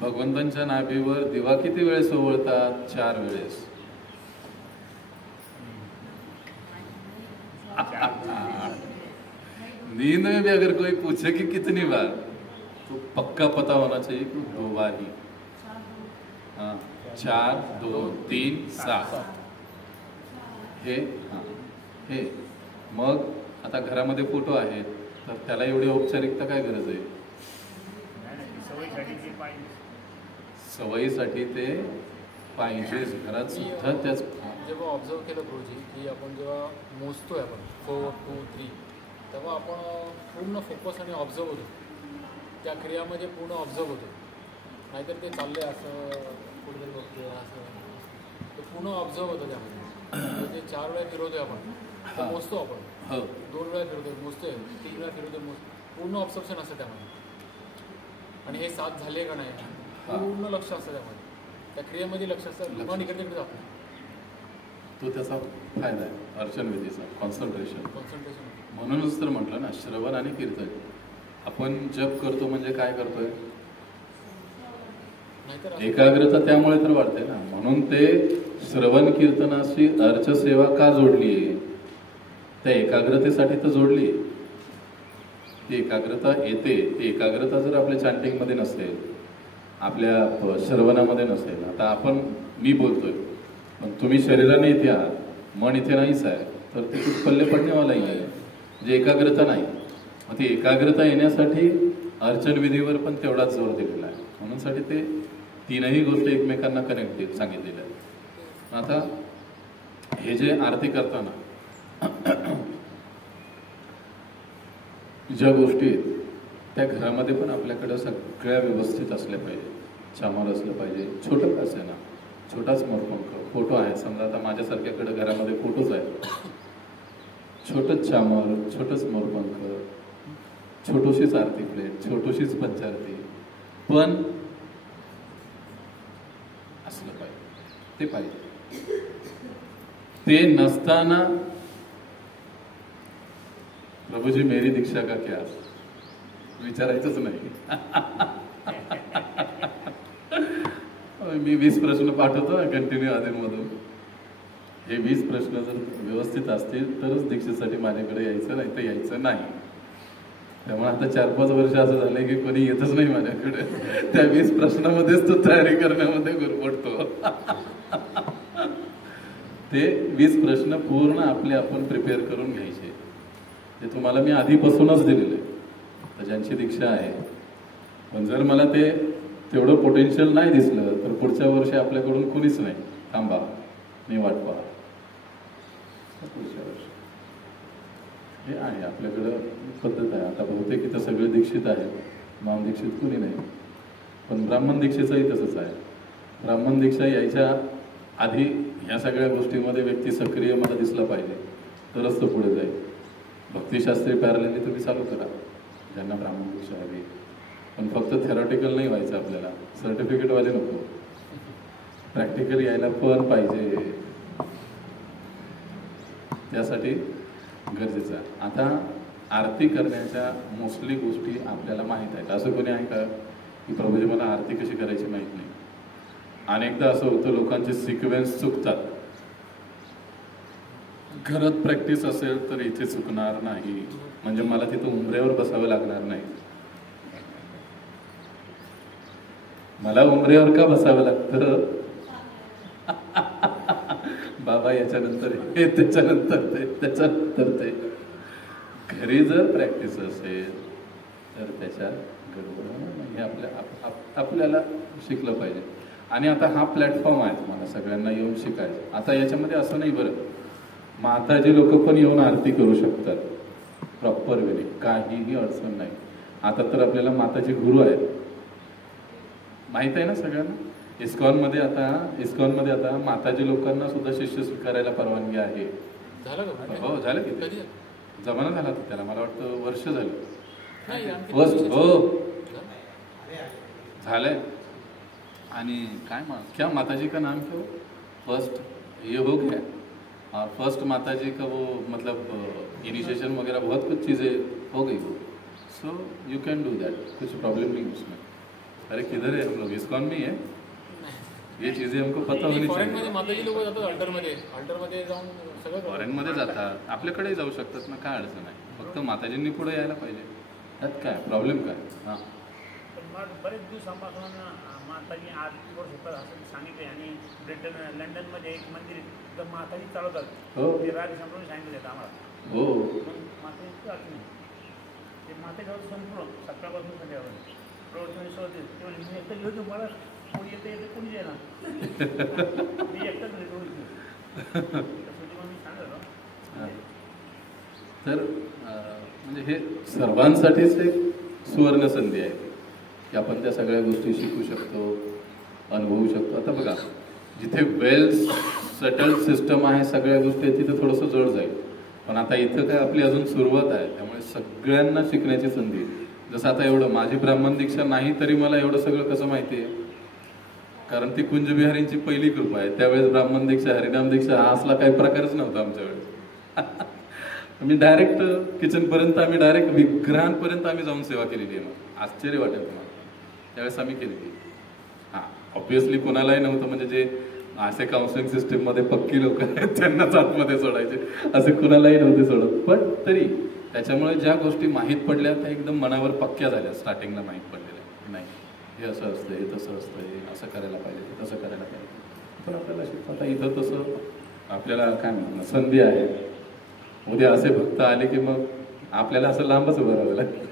भगवंतांच्या नाभीवर दिवा किती वेळेस ओवळतात? 4 वेळेस. नींद में भी अगर कोई पूछे कि कितनी बार, तो पक्का पता होना चाहिए कि 2 बार ही. हाँ, 4, 2, 3, 7 हे. हां, हे मग आता घरामध्ये फोटो आहेत तर त्याला एवढी औपचारिकता काय गरज आहे? सवयीसाठी ते पाहिजेच. घरात सुद्धा त्याच. जेव्हा ऑब्झर्व केलं गुरुजी की आपण जेव्हा मोजतोय आपण 4, 2, 3, तेव्हा आपण पूर्ण फोकस आणि ऑब्झर्व होतो त्या क्रियामध्ये, पूर्ण ऑब्झर्व होतो. नाहीतर ते चालले असं कुठेतरी बघतोय असं, ते पूर्ण ऑब्झर्व होतं त्यामध्ये. ते 4 वेळा फिरवतोय आपण, मोजतो आपण, 2 वेळा फिरवतोय मोजतोय, 3 वेळा फिरवतोय मोजतो, पूर्ण ऑब्झर्वेशन असतं त्यामध्ये. आणि हे 7 झाले का नाही पूर्ण लक्ष असतं त्यामध्ये, त्या क्रियेमध्ये लक्ष असतं, लक्ष इकडे तिकडे जातो. तो त्याचा फायदा आहे अर्चन विधीचा, कॉन्सन्ट्रेशन. म्हणूनच तर म्हटलं ना, श्रवण आणि कीर्तन. आपण जप करतो म्हणजे काय करतोय? एकाग्रता त्यामुळे तर वाढते ना. म्हणून ते श्रवण कीर्तनाशी अर्चसेवा का जोडली आहे? त्या एकाग्रतेसाठी तर जोडली. ती एकाग्रता येते. ती एकाग्रता जर आपल्या चॅन्टिंगमध्ये नसेल, आपल्या श्रवणामध्ये नसेल, आता आपण मी बोलतोय पण तुम्ही शरीराने इथे आहात, मन इथे नाहीच आहे, तर ते खूप पल्ले पडण्यावालाही आहे, म्हणजे एकाग्रता नाही. मग ती एकाग्रता येण्यासाठी अर्चन विधीवर पण तेवढाच जोर दिलेला आहे. म्हणून साठी ते तीनही गोष्टी एकमेकांना कनेक्ट सांगितलेल्या आहेत. आता हे जे आरती करताना ज्या गोष्टी आहेत त्या घरामध्ये पण आपल्याकडे सगळ्या व्यवस्थित असल्या पाहिजे. चामर असलं पाहिजे, छोटं का असेना, छोटाच मोरपंख, फोटो आहे. समजा आता माझ्यासारख्याकडे घरामध्ये फोटोच आहेत. छोटंच चामर, छोटंच मोरपंख, छोटूशीच आरती प्लेट, छोटूशीच पंचारती, पण असलं पाहिजे. ते पाहिजे. ते नसताना प्रभूजी मेरी दीक्षा का क्या विचारायचंच नाही. मी 20 प्रश्न पाठवतो कंटिन्यू आधीमधून. हे 20 प्रश्न जर व्यवस्थित असतील तरच दीक्षेसाठी माझ्याकडे यायचं, नाही तर यायचं नाही. त्यामुळे आता 4-5 वर्ष असं झालंय की कोणी येतच नाही माझ्याकडे. त्या 20 प्रश्नामध्येच तो तयारी करण्यामध्ये गुरफटतो. ते 20 प्रश्न पूर्ण आपले आपण प्रिपेअर करून घ्यायचे. ते तुम्हाला मी आधीपासूनच दिलेले. तर ज्यांची दीक्षा आहे, पण जर मला ते तेवढं पोटेन्शियल नाही दिसलं तर पुढच्या वर्षी आपल्याकडून कुणीच नाही. थांबा, मी वाट पहा. पुढच्या वर्षी हे आहे आपल्याकडं पद्धत आहे. आता बहुतेक इथं सगळे दीक्षित आहेत, माम दीक्षित कुणी नाही. पण ब्राह्मण दीक्षेचंही तसंच आहे. ब्राह्मण दीक्षा यायच्या आधी ह्या सगळ्या गोष्टीमध्ये व्यक्ती सक्रिय मला दिसला पाहिजे, तरच तो पुढे जाईल. भक्तिशास्त्री पॅरलली तुम्ही चालू करा ज्यांना ब्राह्मण दीक्षा हवी. पण फक्त थेरॉटिकल नाही व्हायचं आपल्याला, सर्टिफिकेटवाले नको, प्रॅक्टिकल यायला पण पाहिजे. त्यासाठी गरजेचं आहे. आता आरती करण्याच्या मोस्टली गोष्टी आपल्याला माहीत आहेत. असं कोणी आहे का की प्रभूजी मला आरती कशी करायची माहीत नाही? अनेकदा असं होतं, लोकांचे सिक्वेन्स चुकतात. घरात प्रॅक्टिस असेल तर इथे चुकणार नाही, म्हणजे मला तिथं उंबऱ्यावर बसावं लागणार नाही. मला उंबऱ्यावर का बसावं लागतं? बाबा याच्यानंतर हे, त्याच्यानंतर ते, त्याच्यानंतर ते. घरी जर प्रॅक्टिस असेल तर त्याच्या गडबड हे आपल्याला शिकलं पाहिजे. आणि आता हा प्लॅटफॉर्म आहे तुम्हाला सगळ्यांना येऊन शिकायचं. आता याच्यामध्ये असं नाही, बरं माताजी लोक पण येऊन आरती करू शकतात प्रॉपर वेळी, काहीही अडचण नाही. आता तर आपल्याला माताजी गुरु आहेत, माहित आहे ना सगळ्यांना. इस्कॉनमध्ये आता माताजी लोकांना सुद्धा शिष्य स्वीकारायला परवानगी आहे. हो झालं की जमाना झाला त्याला, मला वाटतं वर्ष झालं. फर्स्ट हो झालंय. आणि काय क्या माताजी का नाम क्यों फर्स्ट ये हो गया. और फर्स्ट माताजी का वो मतलब इनिशिएशन वगैरह बहुत कुछ चीज़ें हो गई वो. So you can do that, कुछ प्रॉब्लम नहीं उसमें. अरे किधर है हम लोग? इस्कॉन में ही है. ये चीजें हमको पता होनी चाहिए. माताजी लोक जातात अल्टरमध्ये जाऊन सगळं फॉरेनमध्ये जातात, आपल्याकडे जाऊ शकतात ना, काय अडचण आहे. फक्त माताजींनी पुढे यायला पाहिजे. त्यात काय प्रॉब्लेम काय? हां बरेच दिवसांपासून माताजी आरतीवर होतात असं सांगितले. आणि लंडनमध्ये एक मंदिर तर माताजी चालवतात. हो ते राज समजून सांगितले आम्हाला. हो माताजीची अडचण नाही. ते मातेजवळ संपूर्ण सकाळपासून संध्याकाळी प्रवचन शोधते. तेव्हा मी एकटं घेऊन मला कोणी येते कोणी येणार मी एकटाच रेडून मी सांगितलं. तर म्हणजे हे सर्वांसाठीच एक सुवर्ण संधी आहे की आपण त्या सगळ्या गोष्टी शिकू शकतो, अनुभवू शकतो. आता बघा, जिथे वेल सेटल्ड सिस्टम आहे, सगळ्या गोष्टी तिथे थोडंसं जड जाईल. पण आता इथं काय आपली अजून सुरुवात आहे, त्यामुळे सगळ्यांना शिकण्याची संधी. जसं आता एवढं माझी ब्राह्मण दीक्षा नाही तरी मला एवढं सगळं कसं माहिती आहे? कारण ती कुंजबिहारींची पहिली कृपा आहे. त्यावेळेस ब्राह्मण दीक्षा, हरिनाम दीक्षा हा असला काही प्रकारच नव्हता आमच्या वेळेस. मी डायरेक्ट किचनपर्यंत, आम्ही डायरेक्ट विग्रहांपर्यंत आम्ही जाऊन सेवा केलेली आहे. मग आश्चर्य वाटेल तुम्हाला, त्यावेळेस आम्ही केलेली. हां ऑब्व्हियसली कोणालाही नव्हतं, म्हणजे जे असे काउन्सिलिंग सिस्टीममध्ये पक्की लोक आहेत त्यांनाच आतमध्ये सोडायचे, असे कुणालाही नव्हते सोडत. पण तरी त्याच्यामुळे ज्या गोष्टी माहीत पडल्या त्या एकदम मनावर पक्क्या झाल्या. स्टार्टिंगला माहीत पडलेल्या नाही, हे असं असतं, हे तसं असतं, हे असं करायला पाहिजे, हे तसं करायला पाहिजे. पण आपल्याला शिकतो. आता इथं तसं आपल्याला काय म्हणणं संधी आहे. उद्या असे भक्त आले की मग आपल्याला असं लांबच उभं राहावं लागेल.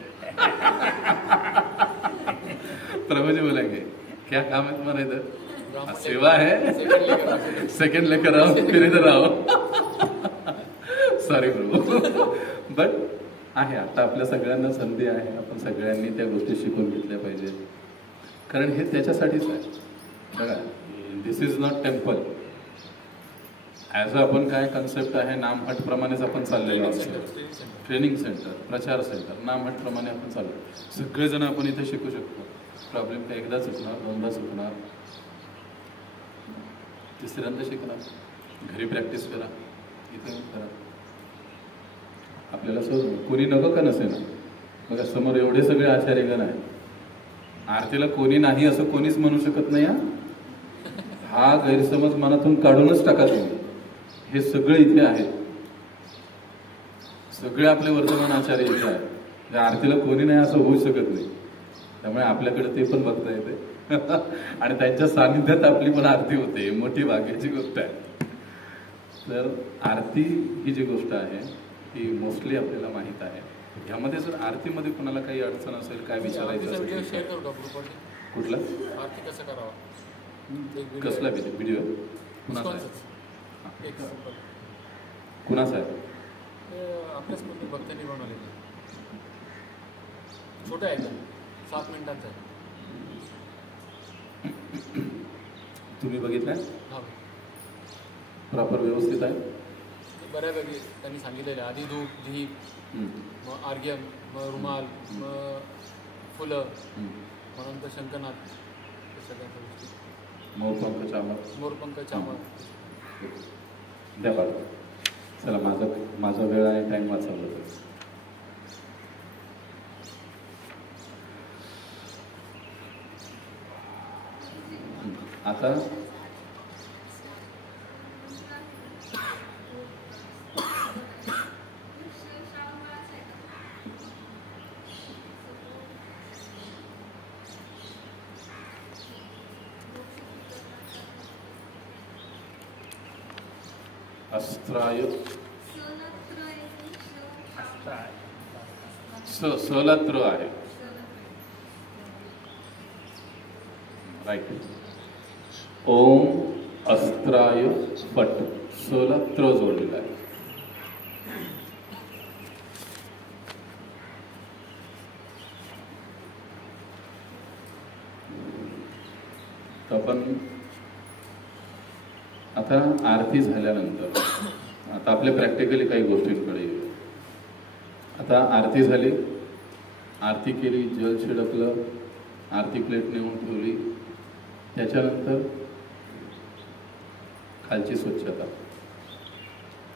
प्रभु जी बोलेंगे क्या काम है तुम्हारा इधर? सेवा है, सेकंड लेकर आओ, फिर इधर आओ. Sorry Prabhu. बट आहे, आता आपल्या सगळ्यांना संधी आहे, आपण सगळ्यांनी त्या गोष्टी शिकून घेतल्या पाहिजे. कारण हे त्याच्यासाठीच आहे. बघा, this is not temple. As a आपण काय कन्सेप्ट आहे, नामहट प्रमाणेच आपण चाललेलो असतो. ट्रेनिंग सेंटर, प्रचार सेंटर, नामहट प्रमाणे आपण चाललो. सगळेजण आपण इथे शिकू शकतो. प्रॉब्लेम काय एकदा चुकणार, दोनदा चुकणार, तिसऱ्यांदा शिकणार. घरी प्रॅक्टिस करा, इथे करा. आपल्याला सहज कोणी नको का नसे ना. बघा समोर एवढे सगळे आचार्यगण आहे. आरतीला कोणी नाही असं कोणीच म्हणू शकत नाही. हा गैरसमज मनातून काढूनच टाका तुम्ही. हे सगळे इथे आहेत, सगळे आपले वर्तमान आचार्य इथे आहेत. आरतीला कोणी नाही असं होऊ शकत नाही. त्यामुळे आपल्याकडे ते पण बघता येते आणि त्यांच्या सानिध्यात आपली पण आरती होते. मोठी भाग्याची गोष्ट आहे. तर आरती ही जी गोष्ट आहे ती मोस्टली आपल्याला माहीत आहे. ह्यामध्ये जर आरतीमध्ये कोणाला काही अडचण असेल, काय विचारायचं व्हिडिओ असेल, शेअर करू का ग्रुपवर? कुठला आरती कसं करावं? एक व्हिडिओ कसला व्हिडिओ कुणाचा आहे? इस्कॉनचंच. एक सिंपल. कुणाचा आहे? ते आपल्याच कोणी भक्तांनी बनवलेलं. छोटं आहे एकदम, 7 मिनिटांचं आहे. तुम्ही बघितलंय? हा, प्रॉपर व्यवस्थित आहे? ते बऱ्यापैकी त्यांनी सांगितलेलं आहे. आधी धूप, दीप, मग आर्घ्यम, मग रुमाल, मग फुलं, मग नंतर शंखनाद, हे सगळ्या गोष्टी. मोरपंख चामर, मोरपंख, चामर. द्या पाठ. चला, माझा वेळ आहे, टाइम वाचवलं तर. आता अस्त्राय सलत्र आहे. राईट. ओम अस्त्राय फट, सलत्र जोडलेला आहे. आपण आता आरती झाल्यानंतर आता आपल्या प्रॅक्टिकली काही गोष्टींकडे येऊ. आता आरती झाली, आरती केली, जल छिडकलं, आरती प्लेट नेऊन ठेवली. त्याच्यानंतर खालची स्वच्छता.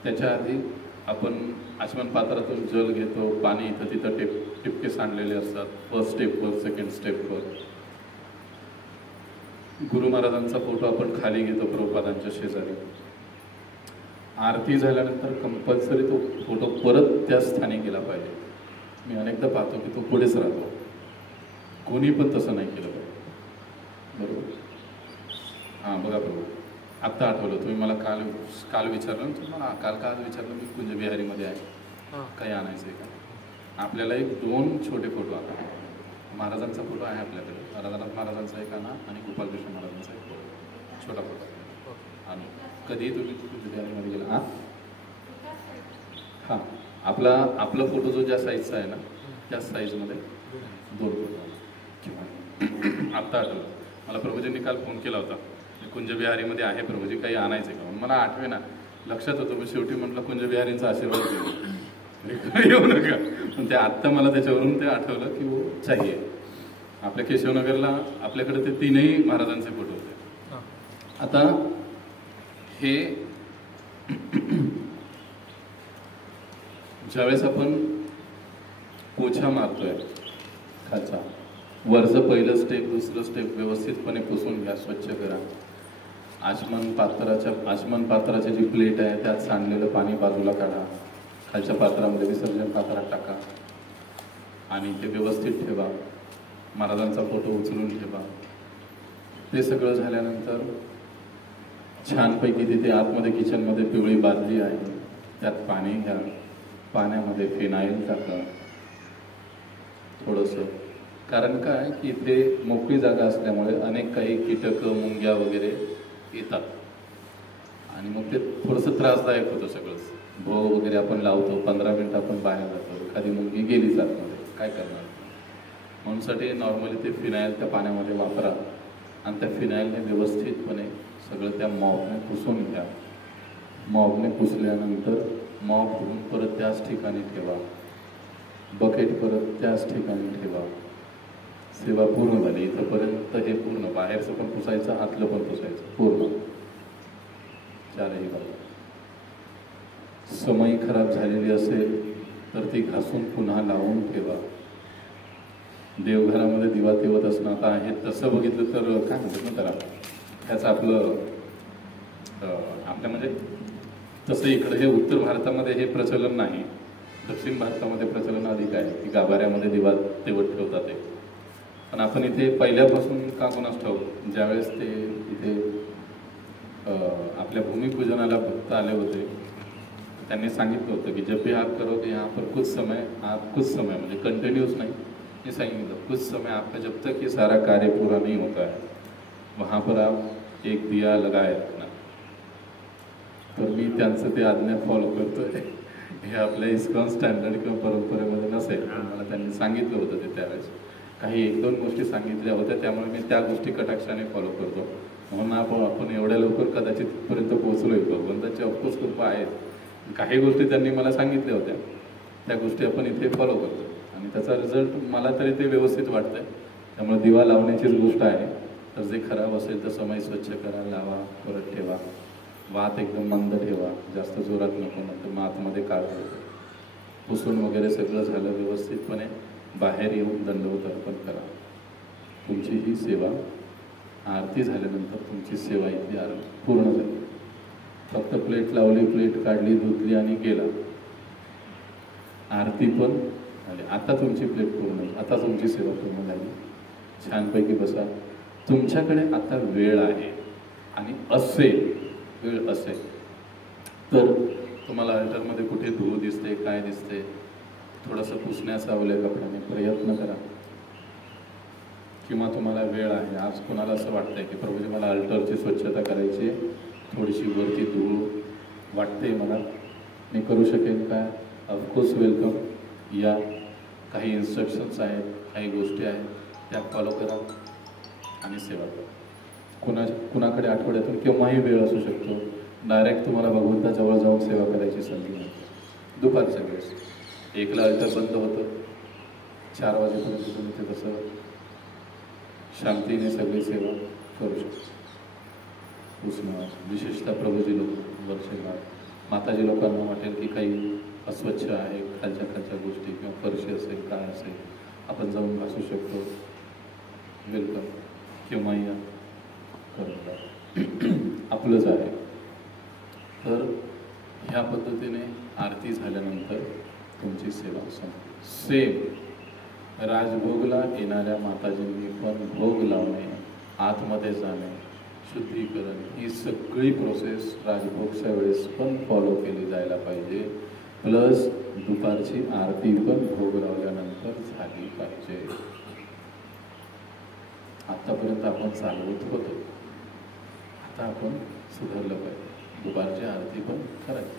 त्याच्या आधी आपण आचमन पात्रातून जल घेतो, पाणी इथं तिथं टिपके सांडलेले असतात. फर्स्ट स्टेपवर, सेकंड स्टेपवर. गुरु महाराजांचा फोटो आपण खाली घेतो प्रभुपादांच्या शेजारी. आरती झाल्यानंतर कंपल्सरी तो फोटो परत त्या स्थानी गेला पाहिजे. मी अनेकदा पाहतो की तो पुढेच राहतो. कोणी पण तसं नाही केलं पाहिजे. बरोबर? हां, बघा प्रभू, आत्ता आठवलं. तुम्ही मला काल विचारलं ना, तुम्हाला काल विचारलं मी कुंजबिहारीमध्ये आहे, काही आणायचं आहे का? आपल्याला 2 छोटे फोटो आता. महाराजांचा फोटो आहे आपल्याकडे, राधानाथ महाराजांचा एक आणा आणि गोपालकृष्ण महाराजांचा एक फोटो, छोटा फोटो आणि कधीही तुम्ही कुंजबिहारीमध्ये गेला. हां, आपला फोटो जो ज्या साईजचा आहे ना, त्या साईजमध्ये 2 फोटो. किंवा आत्ता आठवलं मला, प्रभूजींनी काल फोन केला होता, कुंजबिहारीमध्ये आहे प्रभूजी, काही आणायचं का? मला आठवे ना, लक्षात होतं, पण शेवटी म्हटलं कुंजबिहारींचा आशीर्वाद येऊ नका. पण ते आत्ता मला त्याच्यावरून ते आठवलं की वो चाहिए. आपल्या केशवनगरला आपल्याकडे ते 3ही महाराजांचे फोटो होते. आता हे ज्यावेळेस आपण पोछा मारतोय खालचा, वरचं पहिलं स्टेप, दुसरं स्टेप व्यवस्थितपणे पुसून घ्या, स्वच्छ करा. आचमन पात्राची जी प्लेट आहे त्यात सांडलेलं पाणी बाजूला काढा. खालच्या पात्रामध्ये विसर्जन पात्रात टाका आणि ते व्यवस्थित ठेवा. महाराजांचा फोटो उचलून ठेवा. ते सगळं झाल्यानंतर छानपैकी तिथे आतमध्ये किचनमध्ये पिवळी बादली आहे, त्यात पाणी घ्या. पाण्यामध्ये फिनाईल टाका, थोडंसं कारण काय की इथे मोकळी जागा असल्यामुळे अनेक काही कीटकं मुंग्या वगैरे येतात आणि मग ते थोडंसं त्रासदायक होतं सगळंच. भो वगैरे आपण लावतो, 15 मिनिटं आपण बाहेर जातो, एखादी मुंगी गेली आतमध्ये, काय करणार. म्हणूनसाठी नॉर्मली ते फिनाईल त्या पाण्यामध्ये वापरा आणि त्या फिनाईलने व्यवस्थितपणे सगळं त्या मॉपने पुसून घ्या. मॉपने पुसल्यानंतर मॉप धुवून परत त्याच ठिकाणी ठेवा, बकेट परत त्याच ठिकाणी ठेवा. सेवा पूर्ण झाली. इथंपर्यंत हे पूर्ण, बाहेरचं पण पुसायचं, आतलं पण पुसायचं पूर्ण, चारही बाजू. समई खराब झालेली असेल तर ती घासून पुन्हा लावून ठेवा. देवघरामध्ये दिवा तेवत असणं आता आहे तसं बघितलं तर काय म्हणतात ना त्याला, ह्याचं आपलं आपल्या म्हणजे तसं इकडे हे उत्तर भारतामध्ये हे प्रचलन नाही. दक्षिण भारतामध्ये प्रचलन अधिक आहे की गाभाऱ्यामध्ये दिवा तेवत ठेवतात ते. पण आपण इथे पहिल्यापासून का कोणास ठाऊक, ज्यावेळेस ते इथे आपल्या भूमिपूजनाला भक्त आले होते त्यांनी सांगितलं होतं की जब भी आप करोगे यहाँ पर कुछ समय म्हणजे कंटिन्यूस नहीं, ये सांगितलं कुछ समय आपका जब तक ये सारा कार्य पूरा नहीं होता है वहाँ पर आप एक दिया लगाए रखना. तर मी त्यांचं ते आज्ञा फॉलो करतोय. हे आपल्या इस्कॉन स्टँडर्ड किंवा परंपरेमध्ये नसेल, पण मला त्यांनी सांगितलं होतं ते त्यावेळेस. काही 1-2 गोष्टी सांगितल्या होत्या, त्यामुळे मी त्या गोष्टी कटाक्षाने फॉलो करतो. म्हणून आपण एवढ्या लवकर कदाचित तिथपर्यंत पोहोचलोय. भगवंताची ऑफकोर्स कृपा आहे. काही गोष्टी त्यांनी मला सांगितल्या होत्या, त्या गोष्टी आपण इथे फॉलो करतो आणि त्याचा रिझल्ट मला तरी ते व्यवस्थित वाटतंय. त्यामुळे दिवा लावण्याचीच गोष्ट आहे. तर जे खराब असेल तर समय स्वच्छ करा, लावा, परत ठेवा. वात एकदम मंद ठेवा, जास्त जोरात नको, नंतर मग आतमध्ये काळ होतो. पुसून वगैरे सगळं झालं व्यवस्थितपणे बाहेर येऊन दंडवत अर्पण करा. तुमची ही सेवा आरती झाल्यानंतर तुमची सेवा इथली पूर्ण झाली. फक्त प्लेट लावली, प्लेट काढली, धुतली आणि गेला. आरती पण झाली. आता तुमची प्लेट पूर्ण झाली, आता तुमची सेवा पूर्ण झाली. छानपैकी बसा. तुमच्याकडे आता वेळ आहे आणि वेळ असेल तर तुम्हाला अल्टरमध्ये कुठे धूळ दिसते, काय दिसते, थोडंसं पुसण्याचा ओल्या कपड्याने प्रयत्न करा. किंवा तुम्हाला वेळ आहे, आज कोणाला असं वाटतंय की प्रभूजी मला अल्टरची स्वच्छता करायची आहे, थोडीशी वरती धूळ वाटते मला, मी करू शकेन का? Of course welcome. या काही इन्स्ट्रक्शन्स आहेत, काही गोष्टी आहेत, त्या फॉलो करा आणि सेवा करा. कुणाकडे आठवड्यातून केव्हाही वेळ असू शकतो. डायरेक्ट तुम्हाला भगवंताजवळ जाऊन सेवा करायची संधी मिळते. दुपारच्या वेळेस 1ला अल्टर बंद होतं, 4 वाजेपर्यंत तुम्ही ते तसं शांतीने सगळी सेवा करू शकतो. पुसणं, विशेषतः प्रभूजी लोक वर्षेला माताजी लोकांना वाटेल की काही अस्वच्छ आहे, खालच्या गोष्टी किंवा फरशी असेल, काय असेल, आपण जाऊन घासू शकतो. वेलकम. किंवा या करून आपलंच आहे. तर ह्या पद्धतीने आरती झाल्यानंतर तुमची सेवा संपली. सेम राजभोगला येणाऱ्या माताजींनी पण भोग लावणे, आतमध्ये जाणे, शुद्धीकरण, ही सगळी प्रोसेस राजभोगच्या वेळेस पण फॉलो केली जायला पाहिजे. प्लस दुपारची आरती पण भोग लावल्यानंतर झाली पाहिजे. आतापर्यंत आपण चालवत होतो, आता आपण सुधारलं पाहिजे. दुपारची आरती पण करायची.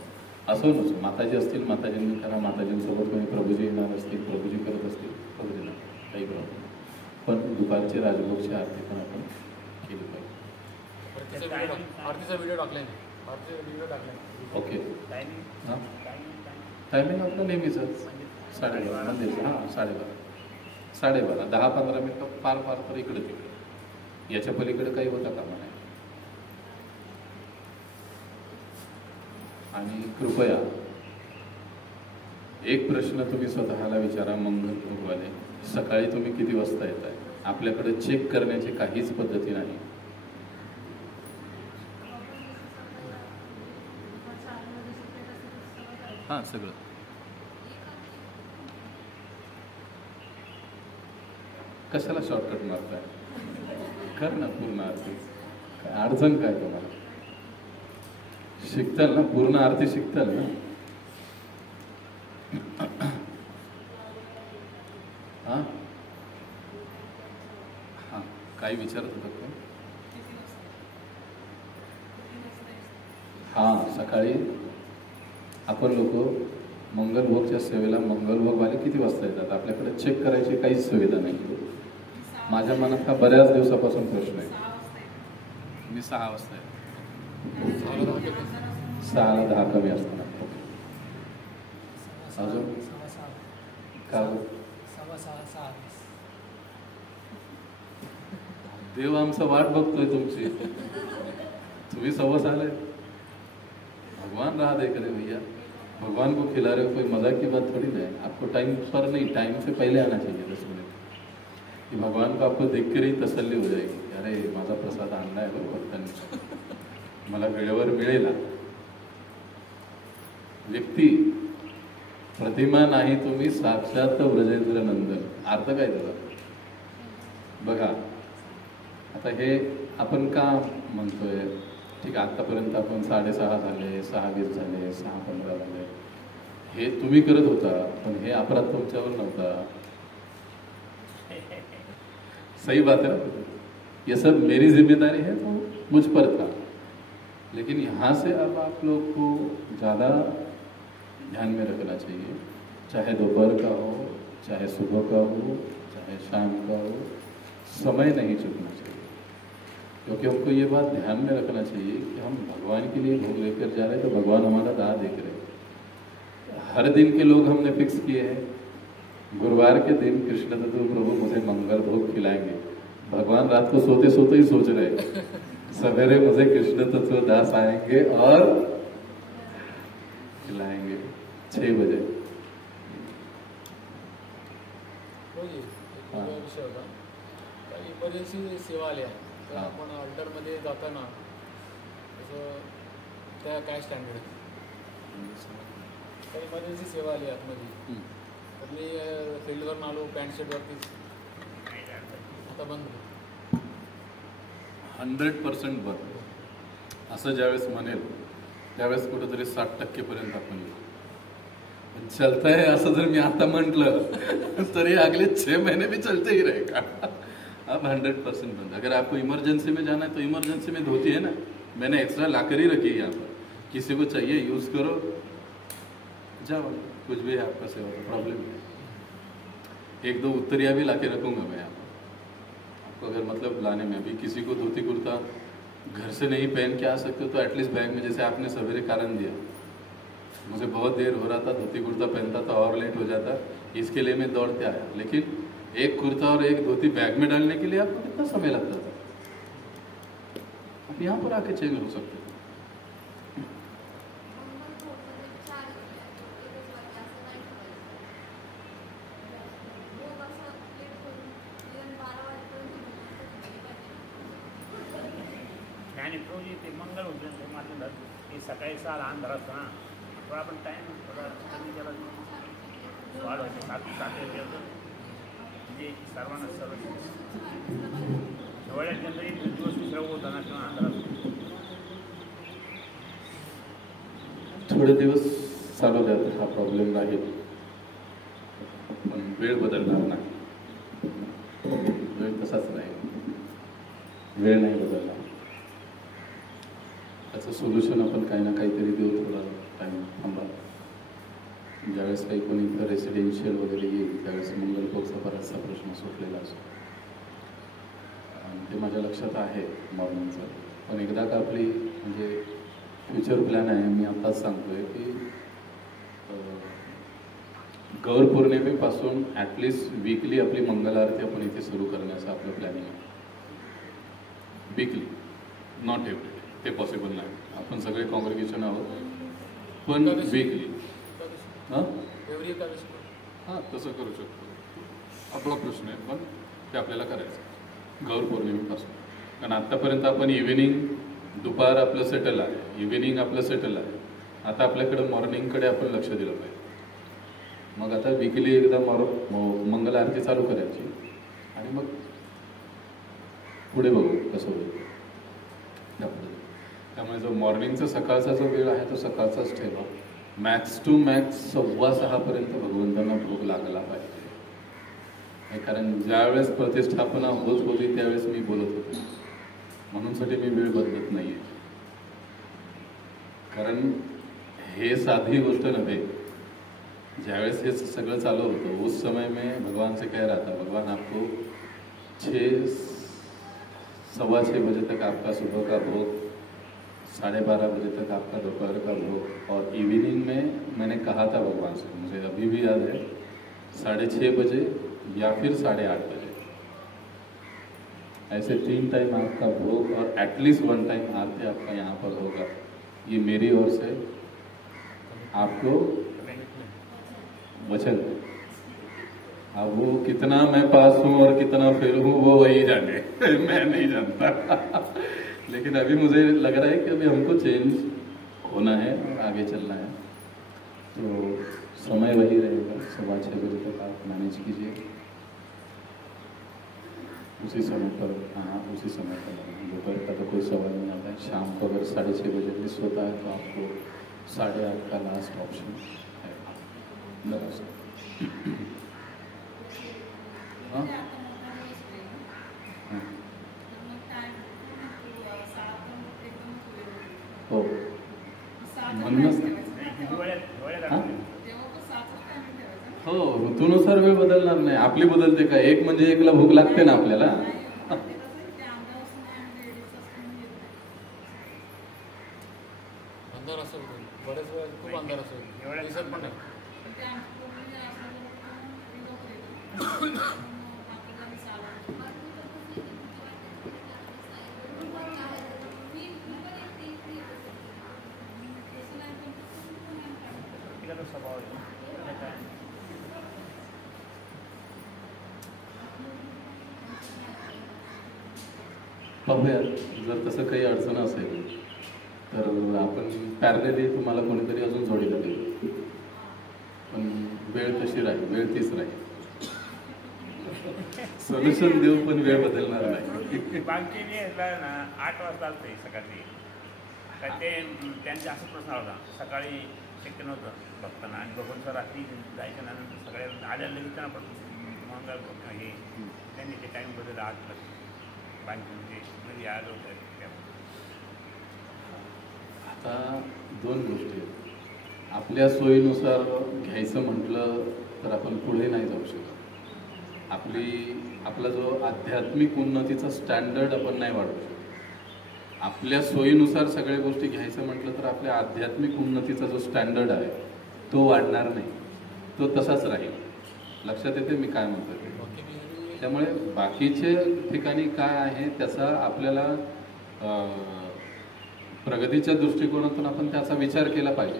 असं नसो माताजी असतील माताजींनी करा, माताजींसोबत कोणी प्रभूजी येणार असतील, प्रभूजी करत असतील, प्रभूजींना काही प्रॉब्लेम. पण दुपारची राजभोगची आरती पण आपण केली पाहिजे. आरतीचा व्हिडिओ टाकलाय. ओके. हां, टायमिंग आपलं नेहमीच 12:30 मंदिरचं. हां, 12:30 10-15 मिनटं फार तर इकडे तिकडे, याच्या पलीकडे काही होता कामा नाही. आणि कृपया एक प्रश्न तुम्ही स्वतःला विचारा, मंगलवाले, सकाळी तुम्ही किती वाजता येत आहे? आपल्याकडे चेक करण्याची काहीच पद्धती नाही. हां, सगळं कशाला शॉर्टकट मारताय? कर ना पूर्ण आरती. काय अडचण काय तुम्हाला? शिकताल ना, पूर्ण आरती शिकताल ना. हां, काही विचारत होता का? हां, सकाळी आपण लोक मंगलभोगच्या सेवेला मंगलभोगवाले किती वाजता येतात? आपल्याकडे चेक करायची काहीच सुविधा नाही. माझ्या मनात हा बऱ्याच दिवसापासून प्रश्न आहे. मी 6 वाजता आहे. 6ला 10 कमी असताना. अजून का देव आमचा वाट बघतोय तुमची. तुम्ही 6:15 भगवान राह दे करे भैया. भगवान को खिला रहे हो, कोई मजाक की बात थोड़ी ना है. आपको टाइम पर नहीं, टाइम से पहले आना चाहिए 10 मिनट. कि भगवान को आपको देख कर ही तसल्ली हो जाएगी. अरे माझा प्रसाद आणलाय बरोबर त्यांनी, मला वेळेवर मिळेल. व्यक्ती प्रतिमा नाही, तुम्ही साक्षात ब्रजेंद्र नंदन. अर्थ काय त्याचा बघा. आता हे आपण का म्हणतोय? ठीक आहे, आतापर्यंत आपण 6:30 झाले, 6:20 झाले, 6:15 झाले, हे तुम्ही करत होता, पण हे अपराध तुमच्यावर नव्हता. सही बात है. ये सब मेरी जिम्मेदारी है, तो मुझ पर था. लेकिन यहाँ से अब आप लोग को ज़्यादा ध्यान में रखना चाहिए. चाहे दोपहर का हो, चाहे सुबह का हो, चाहे शाम का हो, समय नहीं चूकना चाहिए. क्योंकि हमको ये बात ध्यान में रखना चाहिए कि हम भगवान के लिए भोग लेकर जा रहे हैं, तो भगवान हमारा राह देख रहे हैं. हर दिन के लोग हमने फिक्स किए हैं. गुरुवार के दिन कृष्ण तत्व प्रभु मुझे मंगल भोग खिलाएंगे. भगवान रात को सोते सोते ही सोच रहे हैं सवेरे मुझे कृष्ण तत्व दास आएंगे और खिलाएंगे 6 बजे. विषय होता इमर्जन्सी सेवा आल्या, तर आपण अल्टरमध्ये जाताना तसं त्या काय स्टँडर्ड तर इमर्जन्सी सेवा आली आतमध्ये, तर मी फील्डवरून आलो पॅन्ट शर्टवरतीच, आता बंद. 100% बंद. असं ज्यावेळेस म्हणेल त्यावेळेस कुठेतरी 60% पर्यंत आपण येऊ. चलता है असं जर मी आता म्हटलं तर ये अगले 6 महीने भी चलते ही रहेगा. अब 100% बंद. अगर आपको इमरजेंसी में जाना है तो इमरजेंसी में धोती है ना, मैंने एक्स्ट्रा लाकर ही रखी है यहाँ पर. किसी को चाहिए यूज करो, जाओ, कुछ भी है आपका सेवा का प्रॉब्लम है. 1-2 उत्तरिया भी लाके रखूंगा मैं यहाँ पर आपको, अगर मतलब लाने में. अभी किसी को धोती कुर्ता घर से नहीं पहन के आ सकते हो तो एटलीस्ट बैग में, जैसे आपने सवेरे कारण दिया, मुझे बहुत देर हो रहा था, धोती कुर्ता पहनता था और लेट हो जाता, इसके लिए मैं दौड़ते आया. लेकिन एक कुर्ता और एक धोती बैग में डालने के लिए आपको कितना समय लगता था. आप यहाँ पर आके चेंज हो सकते हो. आणि प्रभूजी ते मंगल होते मात्र ते सकाळी 6ला अंधार असतो ना, पण आपण टाईम थोडा कमी केला वाढ होते. 7 म्हणजे सर्वांना सर्व एवढ्या जनरली दिवस विश्राम होताना किंवा अंधार असतो. थोडे दिवस चालू द्या, हा प्रॉब्लेम राहील, पण वेळ बदलणार नाही. वेळ तसाच राहील, वेळ नाही बदलणार. त्याचं सोल्युशन आपण काही ना काहीतरी देऊ. थोडा टाईम थांबा. ज्यावेळेस काही कोणी इथं रेसिडेन्शियल वगैरे येईल त्यावेळेस मंगलभोगचा बराचसा प्रश्न सुटलेला असतो. ते माझ्या लक्षात आहे मॉर्निंगचं. पण एकदा का आपली म्हणजे फ्युचर प्लॅन आहे, मी आत्ताच सांगतोय की गौर पौर्णिमेपासून ॲटलिस्ट वीकली आपली मंगल आरती आपण इथे सुरू करण्याचं आपलं प्लॅनिंग आहे. वीकली, नॉट एव्हरी डे, ते पॉसिबल नाही. आपण सगळे कॉंग्रिगेशन आहोत, पण वीकली. हां, तसं करू शकतो. आपला प्रश्न आहे, पण ते आपल्याला करायचं गौर पौर्णिमेपासून. कारण आत्तापर्यंत आपण इव्हिनिंग, दुपार आपलं सेटल आहे, इव्हिनिंग आपलं सेटल आहे. आता आपल्याकडं मॉर्निंगकडे आपण लक्ष दिलं पाहिजे. मग आता वीकली एकदा मंगल आरती चालू करायची आणि मग पुढे बघू कसं होईल. त्यामुळे जो मॉर्निंगचा सकाळचा जो वेळ आहे तो सकाळचाच ठेवा. मॅक्स टू मॅक्स 6:15 पर्यंत भगवंतांना भोग लागला पाहिजे. कारण ज्यावेळेस प्रतिष्ठापना होत होती त्यावेळेस मी बोलत होतो, म्हणूनसाठी मी वेळ बदलत नाहीये. कारण हे साधी गोष्ट नव्हे. ज्यावेळेस हे सगळं चालू होतं उस समय में भगवान से कह रहा था, भगवान आपको 6-6:15 बजे तक आपका सुबह का भोग, 12:30 बजे तक आपका दोपहर का भोग, और इवनिंग में मैंने कहा था भगवान से, मुझे अभी भी याद है, 6:30 बजे या फिर 8:30 बजे, ऐसे 3 टाइम आपका भोग और एटलीस्ट 1 टाइम आरती आपका यहाँ पर होगा. ये मेरी ओर से आपको वचन है. अब वो कितना मैं पास हूँ और कितना फेल हूँ वो वही जाने मैं नहीं जानता. लेकिन अभी मुझे लग रहा है कि अभी हमको चेंज होना है और आगे चलना है. तो समय वही रहेगा, 6:15 बजे तक आप मैनेज कीजिए. उसी समय पर उसी समय पर दोपहर का तो कोई सवाल नहीं आता है. शाम को अगर 6:30 बजे मिस होता है तो आपको 8:30 का लास्ट ऑप्शन है. हाँ हो म्हणूनच हो, ऋतूनुसार वेळ बदलणार नाही. आपली बदलते का? एक म्हणजे एकला भूक लागते ना आपल्याला. अंधार असेल बरेच वेळ, खूप अंधार असेल, दिसत पण नाही. स्वभाव आहे. पाहूया, जर तसं काही अडचण असेल तर आपण पॅरलेली तुम्हाला कोणीतरी अजून जोडीला देऊ. पण वेळ तशी राहील, वेळ तीच राहील. सोल्युशन देऊ पण वेळ बदलणार नाही. बांगची ना 8 वाजता असते सकाळी. ते त्यांचा असाच प्रश्न होता, सकाळी शक्य नव्हतं बघताना, आणि बघून सर रात्री जायच्या नंतर सगळ्या आल्याला लगेच त्यांना मंगळ हे त्यांनी ते टाईम बदलला. 8 बांगची म्हणजे आलं होतं. आता 2 गोष्टी आहेत. आपल्या सोयीनुसार घ्यायचं म्हटलं तर आपण पुढे नाही जाऊ शकत. आपला जो आध्यात्मिक उन्नतीचा स्टँडर्ड आपण नाही वाढवू शकत. आपल्या सोयीनुसार सगळ्या गोष्टी घ्यायचं म्हटलं तर आपल्या आध्यात्मिक उन्नतीचा जो स्टँडर्ड आहे तो वाढणार नाही, तो तसाच राहील. लक्षात येते मी काय म्हणतो ते? त्यामुळे बाकीचे ठिकाणी काय आहे त्याचा आपल्याला प्रगतीच्या दृष्टिकोनातून आपण त्याचा विचार केला पाहिजे.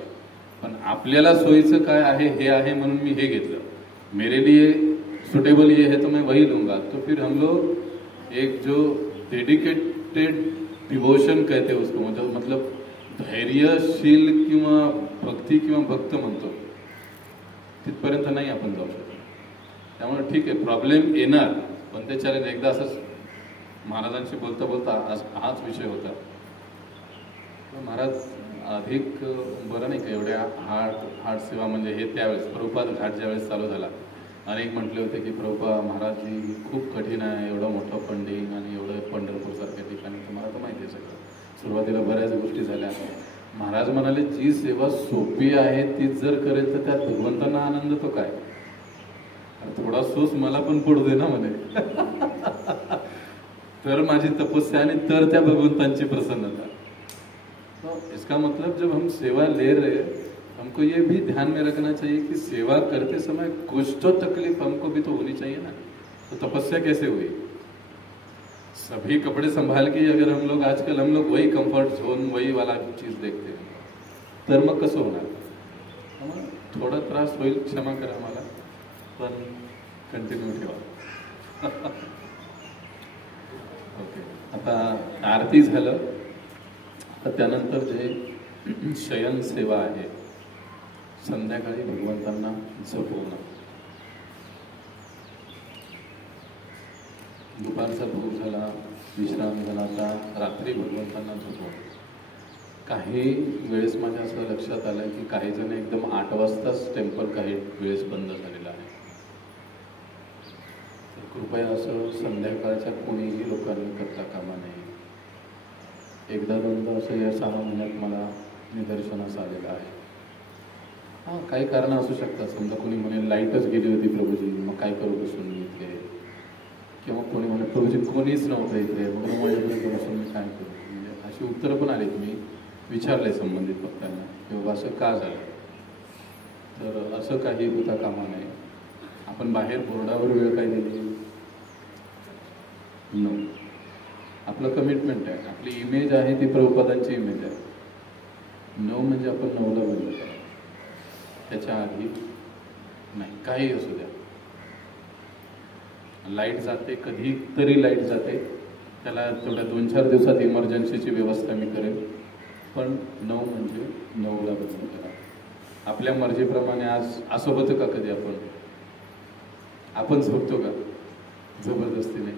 पण आपल्याला सोयीचं काय आहे हे आहे म्हणून मी हे घेतलं, मेरे लिए सुटेबल ये है तो मैं वही लूंगा. तो फिर हम लोग एक जो डेडिकेटेड डिवोशन कहते उसको, मतलब धैर्यशील किंवा भक्ती किंवा भक्त म्हणतो, तिथपर्यंत नाही आपण जाऊ शकतो. त्यामुळे ठीक आहे, प्रॉब्लेम येणार, पण ते चॅलेंज. एकदा असंच महाराजांशी बोलता बोलता हाच विषय होता. महाराज अधिक बरं नाही का एवढ्या हार्ड सेवा म्हणजे हे त्यावेळेस प्रभुपाद घाट ज्यावेळेस चालू झाला, अनेक म्हटले होते की प्रभुपा महाराजजी खूप कठीण आहे, एवढं मोठं फंडिंग आणि एवढं पंढरपूरसारख्या ठिकाणी. तुम्हाला तर माहिती आहे सगळं. सुरुवातीला बऱ्याच गोष्टी झाल्या. महाराज म्हणाले जी सेवा सोपी आहे तीच जर करेल तर त्यात भगवंतांना आनंद तो काय. थोडा सोस मला पण पडू दे ना म्हणे तर माझी तपस्या आणि तर त्या भगवंतांची प्रसन्नता. तो इसका मतलब जब हम सेवा ले रहे हमको ये भी ध्यान में रखना चाहिए कि सेवा करते समय कुछ तो तकलीफ हमको भी तो होनी चाहिए ना. तो तपस्या कैसे हुई? सभी कपड़े संभाल के अगर आजकल हम लोग वही कंफर्ट जोन वही वाला चीज देखते हैं तर मग कसं होणार. थोडा त्रास होईल, क्षमा करा मला, पण कंटिन्यू ठेवा. ओके, आता आरती झालं तर त्यानंतर जे शयन सेवा आहे, संध्याकाळी भगवंतांना झोपवणं. दुपारचा भोग झाला, विश्राम झाला, आता रात्री भगवंतांना झोपवणं. काही वेळेस माझ्या असं लक्षात आलं की काही जण एकदम 8 वाजताच टेम्पल काही वेळेस बंद झालेलं आहे. कृपया असं संध्याकाळच्या कोणीही लोकांनी करता कामा नये. एकदा दोनदा असं या 6 महिन्यात मला निदर्शनास आलेलं आहे. हां, काही कारणं असू शकतात. समजा कोणी म्हणे लाईटच गेली होती प्रभूजी, मग काय करू बसून मी इथे, किंवा कोणी म्हणे प्रभूजी कोणीच नव्हतं इथे, मग माझ्याकडे बसून मी काय करू. म्हणजे अशी उत्तरं पण आलीत. मी विचारले संबंधित वक्त्यांना की बाबा असं का झालं. तर असं काही होता कामा नये. आपण बाहेर बोर्डावर वेळ काय दिली, नो. आपलं कमिटमेंट आहे, आपली इमेज आहे ती प्रभुपादांची इमेज आहे. 9 म्हणजे आपण 9ला बंद करा, त्याच्या आधी नाही. काही असू द्या, लाईट जाते, कधी तरी लाईट जाते, त्याला तेवढ्या 2-4 दिवसात इमर्जन्सीची व्यवस्था मी करेन. पण 9 म्हणजे 9ला बंद करा. आपल्या मर्जीप्रमाणे आज असं होतं का कधी आपण झोपतो का जबरदस्तीने.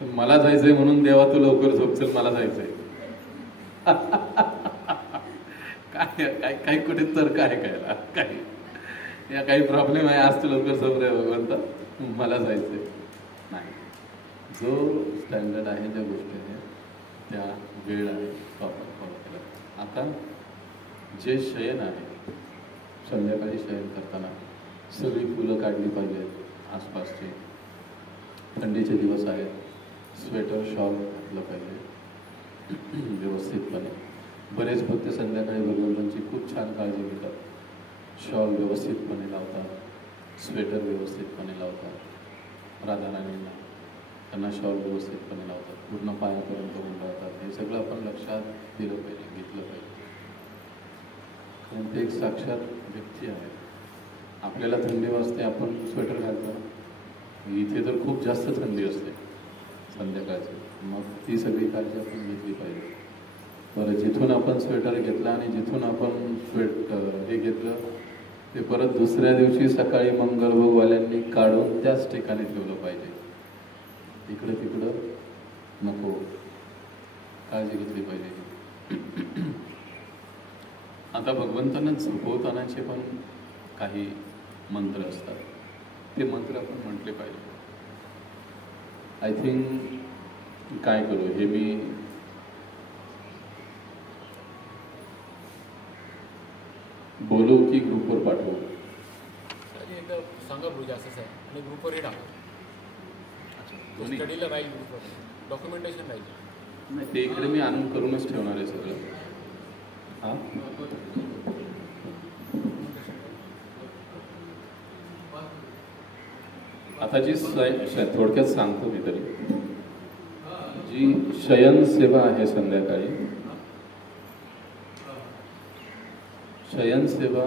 पण मला जायचंय म्हणून देवा तू लवकर झोप, चल मला जायचंय. काय काही कुठे तर्क आहे कायला, काही या काही प्रॉब्लेम आहे, आज तू लवकर झोप रे भगवंता, मला जायचंय. नाही, जो स्टँडर्ड आहे, ज्या गोष्टी आहेत त्या वेळ आहे तो आपण फॉलो केला. आता जे शयन आहे, संध्याकाळी शयन करताना सगळी फुलं काढली पाहिजेत आसपासची. थंडीचे दिवस आहेत, स्वेटर शॉल घातलं पाहिजे व्यवस्थितपणे. बरेच भक्त संध्याकाळी भगवंतांची खूप छान काळजी घेतात. शॉल व्यवस्थितपणे लावतात, स्वेटर व्यवस्थितपणे लावतात. राधाराणींना त्यांना शॉल व्यवस्थितपणे लावतात, पूर्ण पायापर्यंत गुंडाळतात. हे सगळं आपण लक्षात दिलं पाहिजे, घेतलं पाहिजे. कारण ते एक साक्षात व्यक्ती आहे. आपल्याला थंडी वाजते, आपण स्वेटर घालतो. इथे तर खूप जास्त थंडी असते संध्याकाळची, मग ती सगळी काळजी आपण घेतली पाहिजे. बरं, जिथून आपण स्वेटर घेतला आणि जिथून आपण हे घेतलं ते परत दुसऱ्या दिवशी सकाळी मंगलभोगवाल्यांनी काढून त्याच ठिकाणी ठेवलं पाहिजे. इकडं तिकडं नको, काळजी घेतली पाहिजे. आता भगवंतांना झोपवतानाचे पण काही मंत्र असतात, ते मंत्र आपण म्हटले पाहिजे. आय थिंक काय करू, हे मी बोलू की ग्रुपवर पाठवू. एकदा सांगा प्रभूजी असंच आहे, आणि ग्रुपवरही टाका. स्टडीला राहील, ग्रुपवर डॉक्युमेंटेशन राहील. नाही, ते इकडे मी आणून करूनच ठेवणार आहे सगळं. हां, आता जी थोडक्यात सांगतो मी तरी, जी शयन सेवा आहे संध्याकाळी, शयन सेवा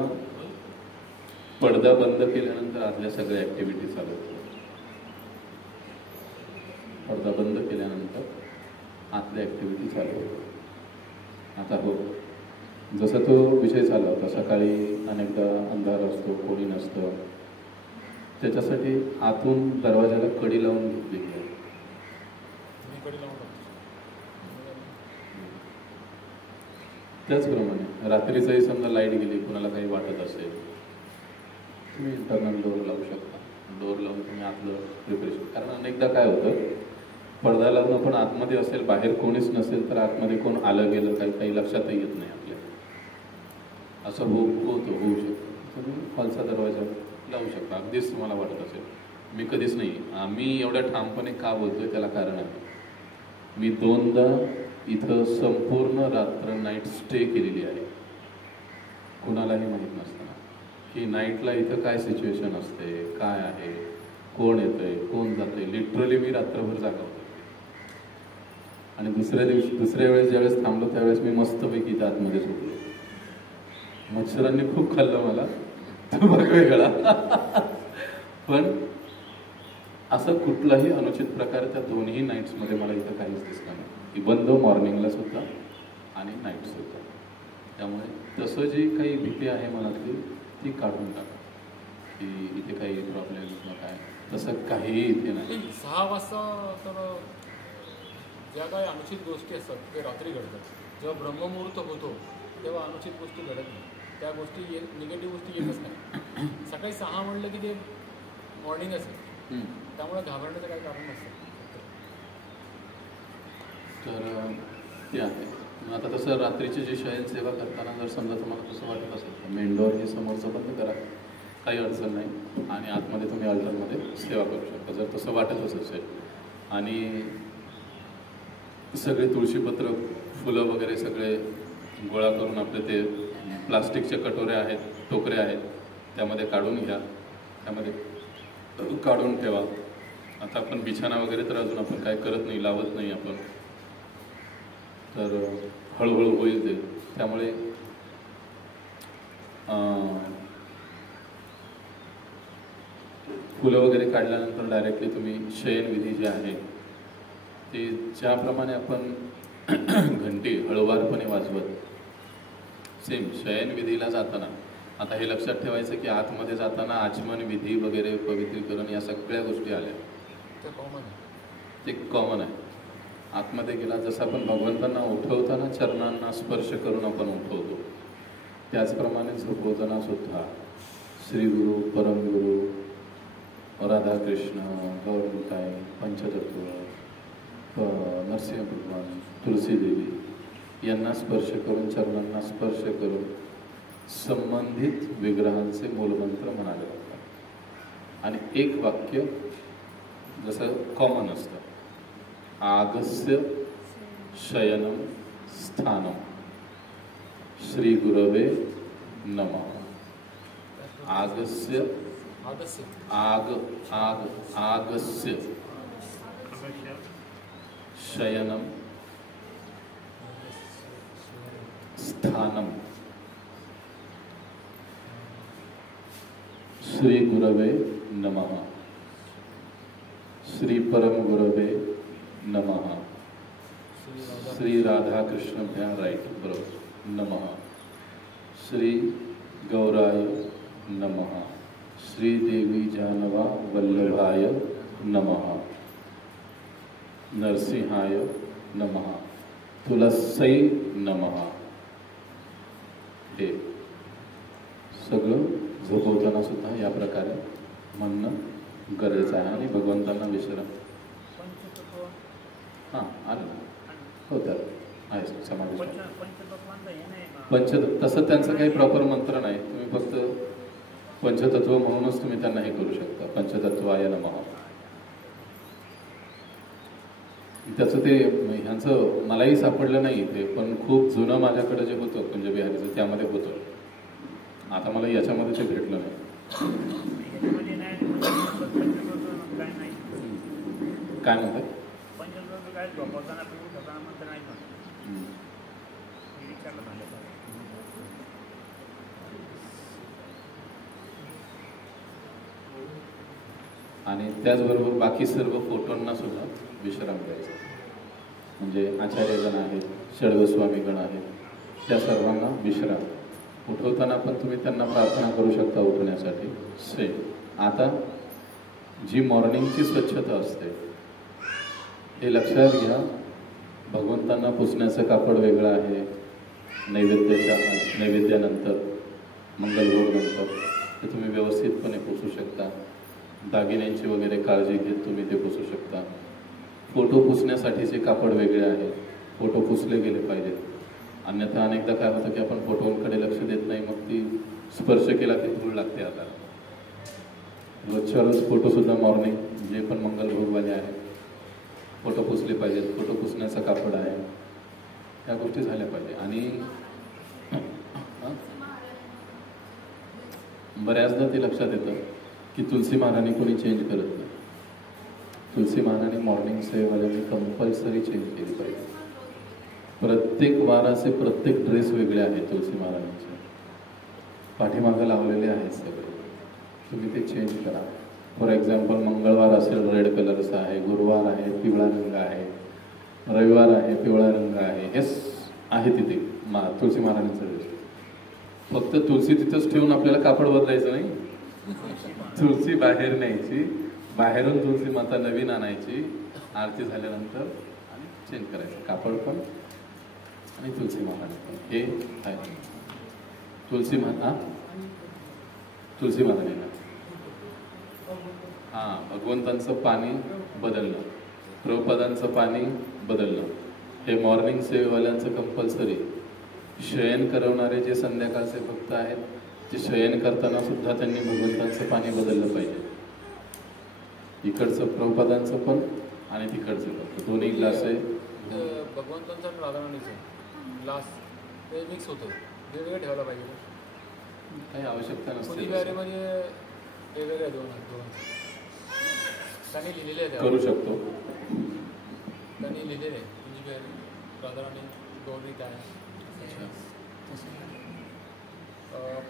पडदा बंद केल्यानंतर आतल्या सगळ्या ऍक्टिव्हिटी चालू होतात. पडदा बंद केल्यानंतर आतल्या ऍक्टिव्हिटी चालू होतात. आता हो, जसा तो विषय झाला होता, सकाळी अनेकदा अंधार असतो, कोणी नसतं, त्याच्यासाठी आतून दरवाजाला कडी लावून घेतलेली आहे. त्याचप्रमाणे रात्रीचंही समजा लाईट गेली, कुणाला काही वाटत असेल, तुम्ही इंटरनल डोअर लावू शकता. डोअर लावून तुम्ही आतलं प्रिपरेशन, कारण अनेकदा काय होतं, पडदा लावून पण आतमध्ये असेल, बाहेर कोणीच नसेल, तर आतमध्ये कोण आलं गेलं काही लक्षातही येत नाही आपल्या. असं होऊ शकतं. तुम्ही हॉलचा दरवाजा लावू शकता, अगदीच तुम्हाला वाटत असेल. मी कधीच नाही, आम्ही एवढ्या ठामपणे का बोलतोय त्याला कारण आहे. मी 2दा इथं संपूर्ण रात्र नाईट स्टे केलेली आहे, कुणालाही माहीत नसताना, की नाईटला इथं काय सिच्युएशन असते, काय आहे, कोण येतंय, कोण जातंय. लिटरली मी रात्रभर जागा होतो. आणि दुसऱ्या वेळेस ज्यावेळेस थांबलो त्यावेळेस मी मस्तपैकी इथं आतमध्ये झोपलो. मच्छरांनी खूप खाल्लं मला, तो भाग वेगळा. पण असं कुठलाही अनुचित प्रकार त्या दोन्ही नाईट्समध्ये मला इथं काहीच दिसलं नाही. इवन दो मॉर्निंगला सुद्धा आणि नाईट सुद्धा. त्यामुळे तसं जी काही भीती आहे मनातली ती काढून टाका, की इथे काही प्रॉब्लेम किंवा काय, तसं काहीही इथे नाही. 6 वाजता तर ज्या काही अनुचित गोष्टी असतात ते रात्री घडतात. जेव्हा ब्रह्ममुहूर्त होतो तेव्हा अनुचित गोष्टी घडत नाही, त्या गोष्टी निगेटिव्ह गोष्टी येतच नाही. सकाळी 6 म्हणलं की ते मॉर्निंग असेल. त्यामुळे घाबरण्याचं काही कारण नसतं. तर ते आहे. मग आता तसं रात्रीची जी शयन सेवा करताना जर समजा तुम्हाला तसं वाटत असेल तर मेंढोर हे समोरचं बंद करा, काही अडचण नाही, आणि आतमध्ये तुम्ही अल्टरमध्ये सेवा करू शकता जर तसं वाटतच असेल. आणि सगळे तुळशीपत्र, फुलं वगैरे सगळे गोळा करून आपले ते प्लास्टिकच्या कटोऱ्या आहेत, टोकऱ्या आहेत, त्यामध्ये काढून घ्या, त्यामध्ये काढून ठेवा. आता आपण बिछाना वगैरे तर अजून आपण काय करत नाही, लावत नाही आपण, तर हळूहळू होईल ते. त्यामुळे फुलं वगैरे काढल्यानंतर डायरेक्टली तुम्ही शयनविधी जे आहे ते ज्याप्रमाणे आपण घंटी हळूवारपणे वाजवत, सेम शयनविधीला जाताना आता हे लक्षात ठेवायचं की आतमध्ये जाताना आचमन विधी वगैरे, पवित्रीकरण, या सगळ्या गोष्टी आल्या, ते कॉमन आहे. आतमध्ये गेला जसं आपण भगवंतांना उठवताना चरणांना स्पर्श करून आपण उठवतो, त्याचप्रमाणे झोपवताना सुद्धा श्रीगुरु, परमगुरु, राधाकृष्ण, गौरताई, पंचतत्व, नरसिंह भगवान, तुलसी देवी यांना स्पर्श करून, चरणांना स्पर्श करून संबंधित विग्रहांचे मूलमंत्र म्हणाले जातात. आणि एक वाक्य जसं कॉमन असतं, आगस्य शयनम स्थानम श्री गुरवे नमः. आगस्य आगस्य शयनम स्थानम श्री गुरवे नमः. श्री परम गुरवे नमः. श्री राधाकृष्णभ्या, राईट, बरोबर, नमः. श्री गौराय नमः. श्री देवी जानवा वल्लभाय नमः. नरसिंहाय नमः. तुलसै नमः. हे सगळं झोपवताना सुद्धा या प्रकारे म्हणणं गरजेचं आहे. आणि भगवंतांना विश्राम, हां आलं हो, तर आहे समावेश. तसं त्यांचं काही प्रॉपर मंत्र नाही, तुम्ही फक्त पंचतत्व म्हणूनच तुम्ही त्यांना हे करू शकता, पंचतत्वाय नमः. त्याचं ते ह्यांचं मलाही सापडलं नाही इथे, पण खूप जुनं माझ्याकडे जे होतं कुंजबिहारीचं त्यामध्ये होतं. आता मला याच्यामध्ये ते भेटलं नाही. काय म्हणतात? आणि त्याचबरोबर बाकी सर्व फोटोंना सुद्धा विश्राम द्यायचा. म्हणजे आचार्यगण आहेत, षडगोस्वामीगण आहेत, त्या सर्वांना विश्राम. उठवताना पण तुम्ही त्यांना प्रार्थना करू शकता उठवण्यासाठी. सेम आता जी मॉर्निंगची स्वच्छता असते हे लक्षात घ्या. भगवंतांना पुसण्याचं कापड वेगळं आहे, नैवेद्यानंतर, मंगलभोगनंतर ते तुम्ही व्यवस्थितपणे पुसू शकता. दागिन्यांची वगैरे काळजी घेत तुम्ही ते पुसू शकता. फोटो पुसण्यासाठीचे कापड वेगळे आहे, फोटो पुसले गेले पाहिजेत. अन्यथा अनेकदा काय होतं की आपण फोटोंकडे लक्ष देत नाही, मग ती स्पर्श केला की धूळ लागते. आता रोजच्या रोज फोटोसुद्धा मॉर्निंग जे पण मंगलभोगवाले आहेत फोटो पुसले पाहिजेत, फोटो पुसण्याचा कापड आहे, त्या गोष्टी झाल्या पाहिजे. आणि बऱ्याचदा ते लक्षात येतं की तुलसी महाराणी कोणी चेंज करत नाही. तुलसी महाराणी मॉर्निंग सेवेवाल्यांनी कंपल्सरी चेंज केली पाहिजे. प्रत्येक वाराचे प्रत्येक ड्रेस वेगळे आहेत तुलसी महाराणींचे, पाठीमागं लावलेले आहेत सगळे, तुम्ही ते चेंज करा. फॉर एक्झाम्पल मंगळवार असेल रेड कलरचा आहे, गुरुवार आहे पिवळा रंग आहे, रविवार आहे पिवळा रंग आहे, हे आहे तिथे तुलसी महाराणींचं ड्रेस. फक्त तुलसी तिथंच ठेवून आपल्याला कापड बदलायचं नाही, तुलसी बाहेर न्यायची, बाहेरून तुलसी माता नवीन आणायची, आरती झाल्यानंतर आणि चेंज करायचं कापड पण आणि तुलसी महाराणी पण. हे आहे तुलसी महाराणीला हां, भगवंतांचं पाणी बदलणं, प्रभुपादांचं पाणी बदलणं, हे मॉर्निंग सेवेवाल्यांचं कंपल्सरी. शयन करवणारे जे संध्याकाळचे भक्त आहेत, ते शयन करताना सुद्धा त्यांनी भगवंतांचं पाणी बदललं पाहिजे. इकडचं प्रभुपादांचं पण आणि तिकडचं पण, दोन्ही ग्लास आहे. भगवंतांचं आणि राधाराणीचं ग्लास ते मिक्स होतं, वेगवेगळं ठेवायला पाहिजे. काही आवश्यकता मोदी नसते, बॅरेमध्ये वेगवेगळे दोन त्यांनी लिहिलेले आहेत, करू शकतो. त्यांनी लिहिलेले आहे तुझी बॅरी राधाराणी गौरी काय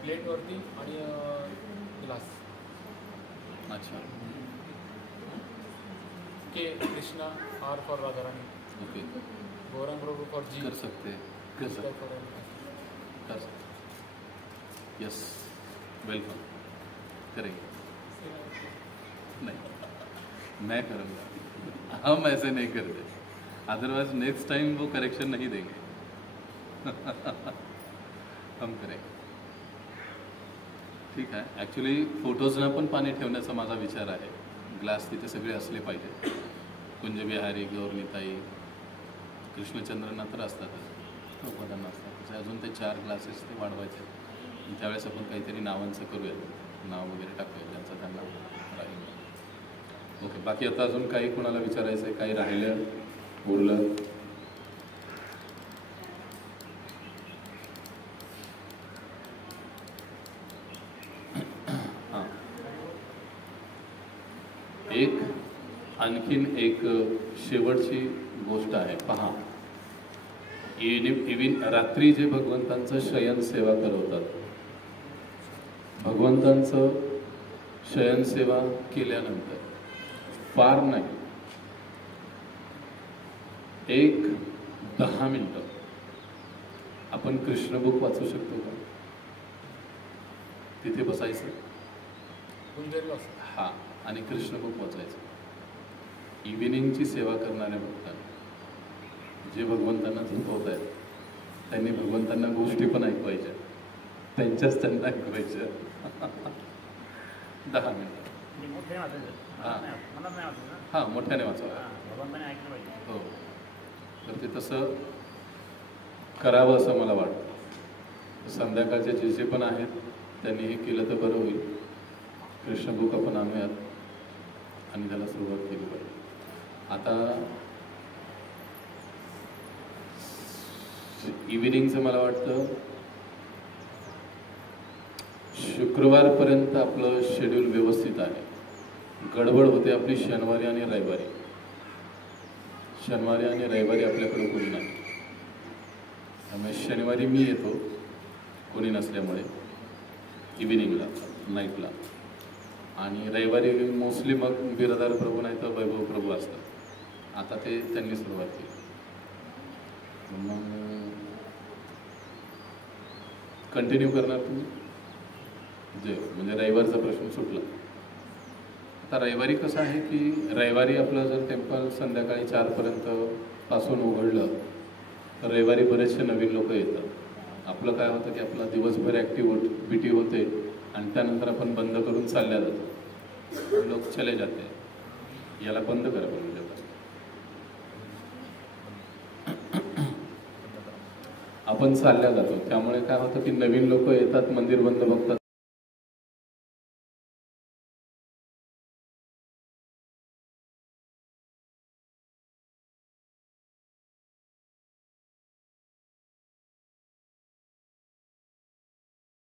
प्लेटवरती आणि ग्लास. अच्छा, K Krishna, R for Radharani, okay, Gaurang Prabhu for G, कर सकते, कर सकते, कर सकते. यस, वेलकम, करेंगे. नहीं, मैं करूँगा, हम ऐसे नहीं करते, अदरवाइज नेक्स्ट टाइम वो करेक्शन नहीं देंगे. हम करेंगे. ठीक आहे. ॲक्च्युली फोटोजना पण पाणी ठेवण्याचा माझा विचार आहे. ग्लास तिथे सगळे असले पाहिजे. कुंजबिहारी, गौरनीताई, कृष्णचंद्रांना तर असतातच, प्रभुपादांना असतात. अजून ते 4 ग्लासेस ते वाढवायचे. त्यावेळेस आपण काहीतरी नावांचं करूयात, नाव वगैरे टाकूया ज्यांचं त्यांना राहील. ओके, बाकी आता अजून काही कोणाला विचारायचं आहे, काही राहिलं उरलं? हां, आणखीन एक शेवटची गोष्ट आहे. पहा, इव्हन रात्री जे भगवंतांचं शयन सेवा करवतात, भगवंतांचं शयन सेवा केल्यानंतर फार नाही, एक 10 मिनिटं आपण कृष्ण बुक वाचू शकतो का? तिथे बसायचं, हा, आणि कृष्ण बुक वाचायचं. इव्हिनिंगची सेवा करणाऱ्या भक्तांना, जे भगवंतांना झोपवत आहेत, त्यांनी भगवंतांना गोष्टी पण ऐकवायच्या, त्यांच्याच त्यांना ऐकवायच्या. 10 मिनिटं. हां, मोठ्याने वाचावं. हो, तर ते तसं करावं असं मला वाटतं. संध्याकाळचे जे जे पण आहेत त्यांनी हे केलं तर बरं होईल. कृष्ण बुक आपण आणूयात आणि त्याला सुरुवात केली पाहिजे. आता इव्हिनिंगचं मला वाटतं शुक्रवारपर्यंत आपलं शेड्यूल व्यवस्थित आहे. गडबड होते आपली शनिवारी आणि रविवारी. शनिवारी आणि रविवारी आपल्याकडे कोणी नाही, त्यामुळे शनिवारी मी येतो कोणी नसल्यामुळे इव्हिनिंगला, नाईटला, आणि रविवारी मोस्टली मग बिरादार प्रभू नाही तर वैभव प्रभू असतात. आता ते त्यांनी सुरुवात केली, मग कंटिन्यू करणार तुम्ही जे, म्हणजे रविवारचा प्रश्न सुटला. आता रविवारी कसं आहे की रविवारी आपलं जर टेम्पल संध्याकाळी 4पर्यंत पासून उघडलं तर रविवारी बरेचसे नवीन लोक येतात. आपलं काय होतं की आपला दिवसभर ॲक्टिव्हिटी होते आणि त्यानंतर आपण बंद करून चालल्या जातो, लोक चले जाते. याला बंद करा पण म्हणजे आपण चालल्या जातो, त्यामुळे काय होतं की नवीन लोक येतात, मंदिर बंद बघतात,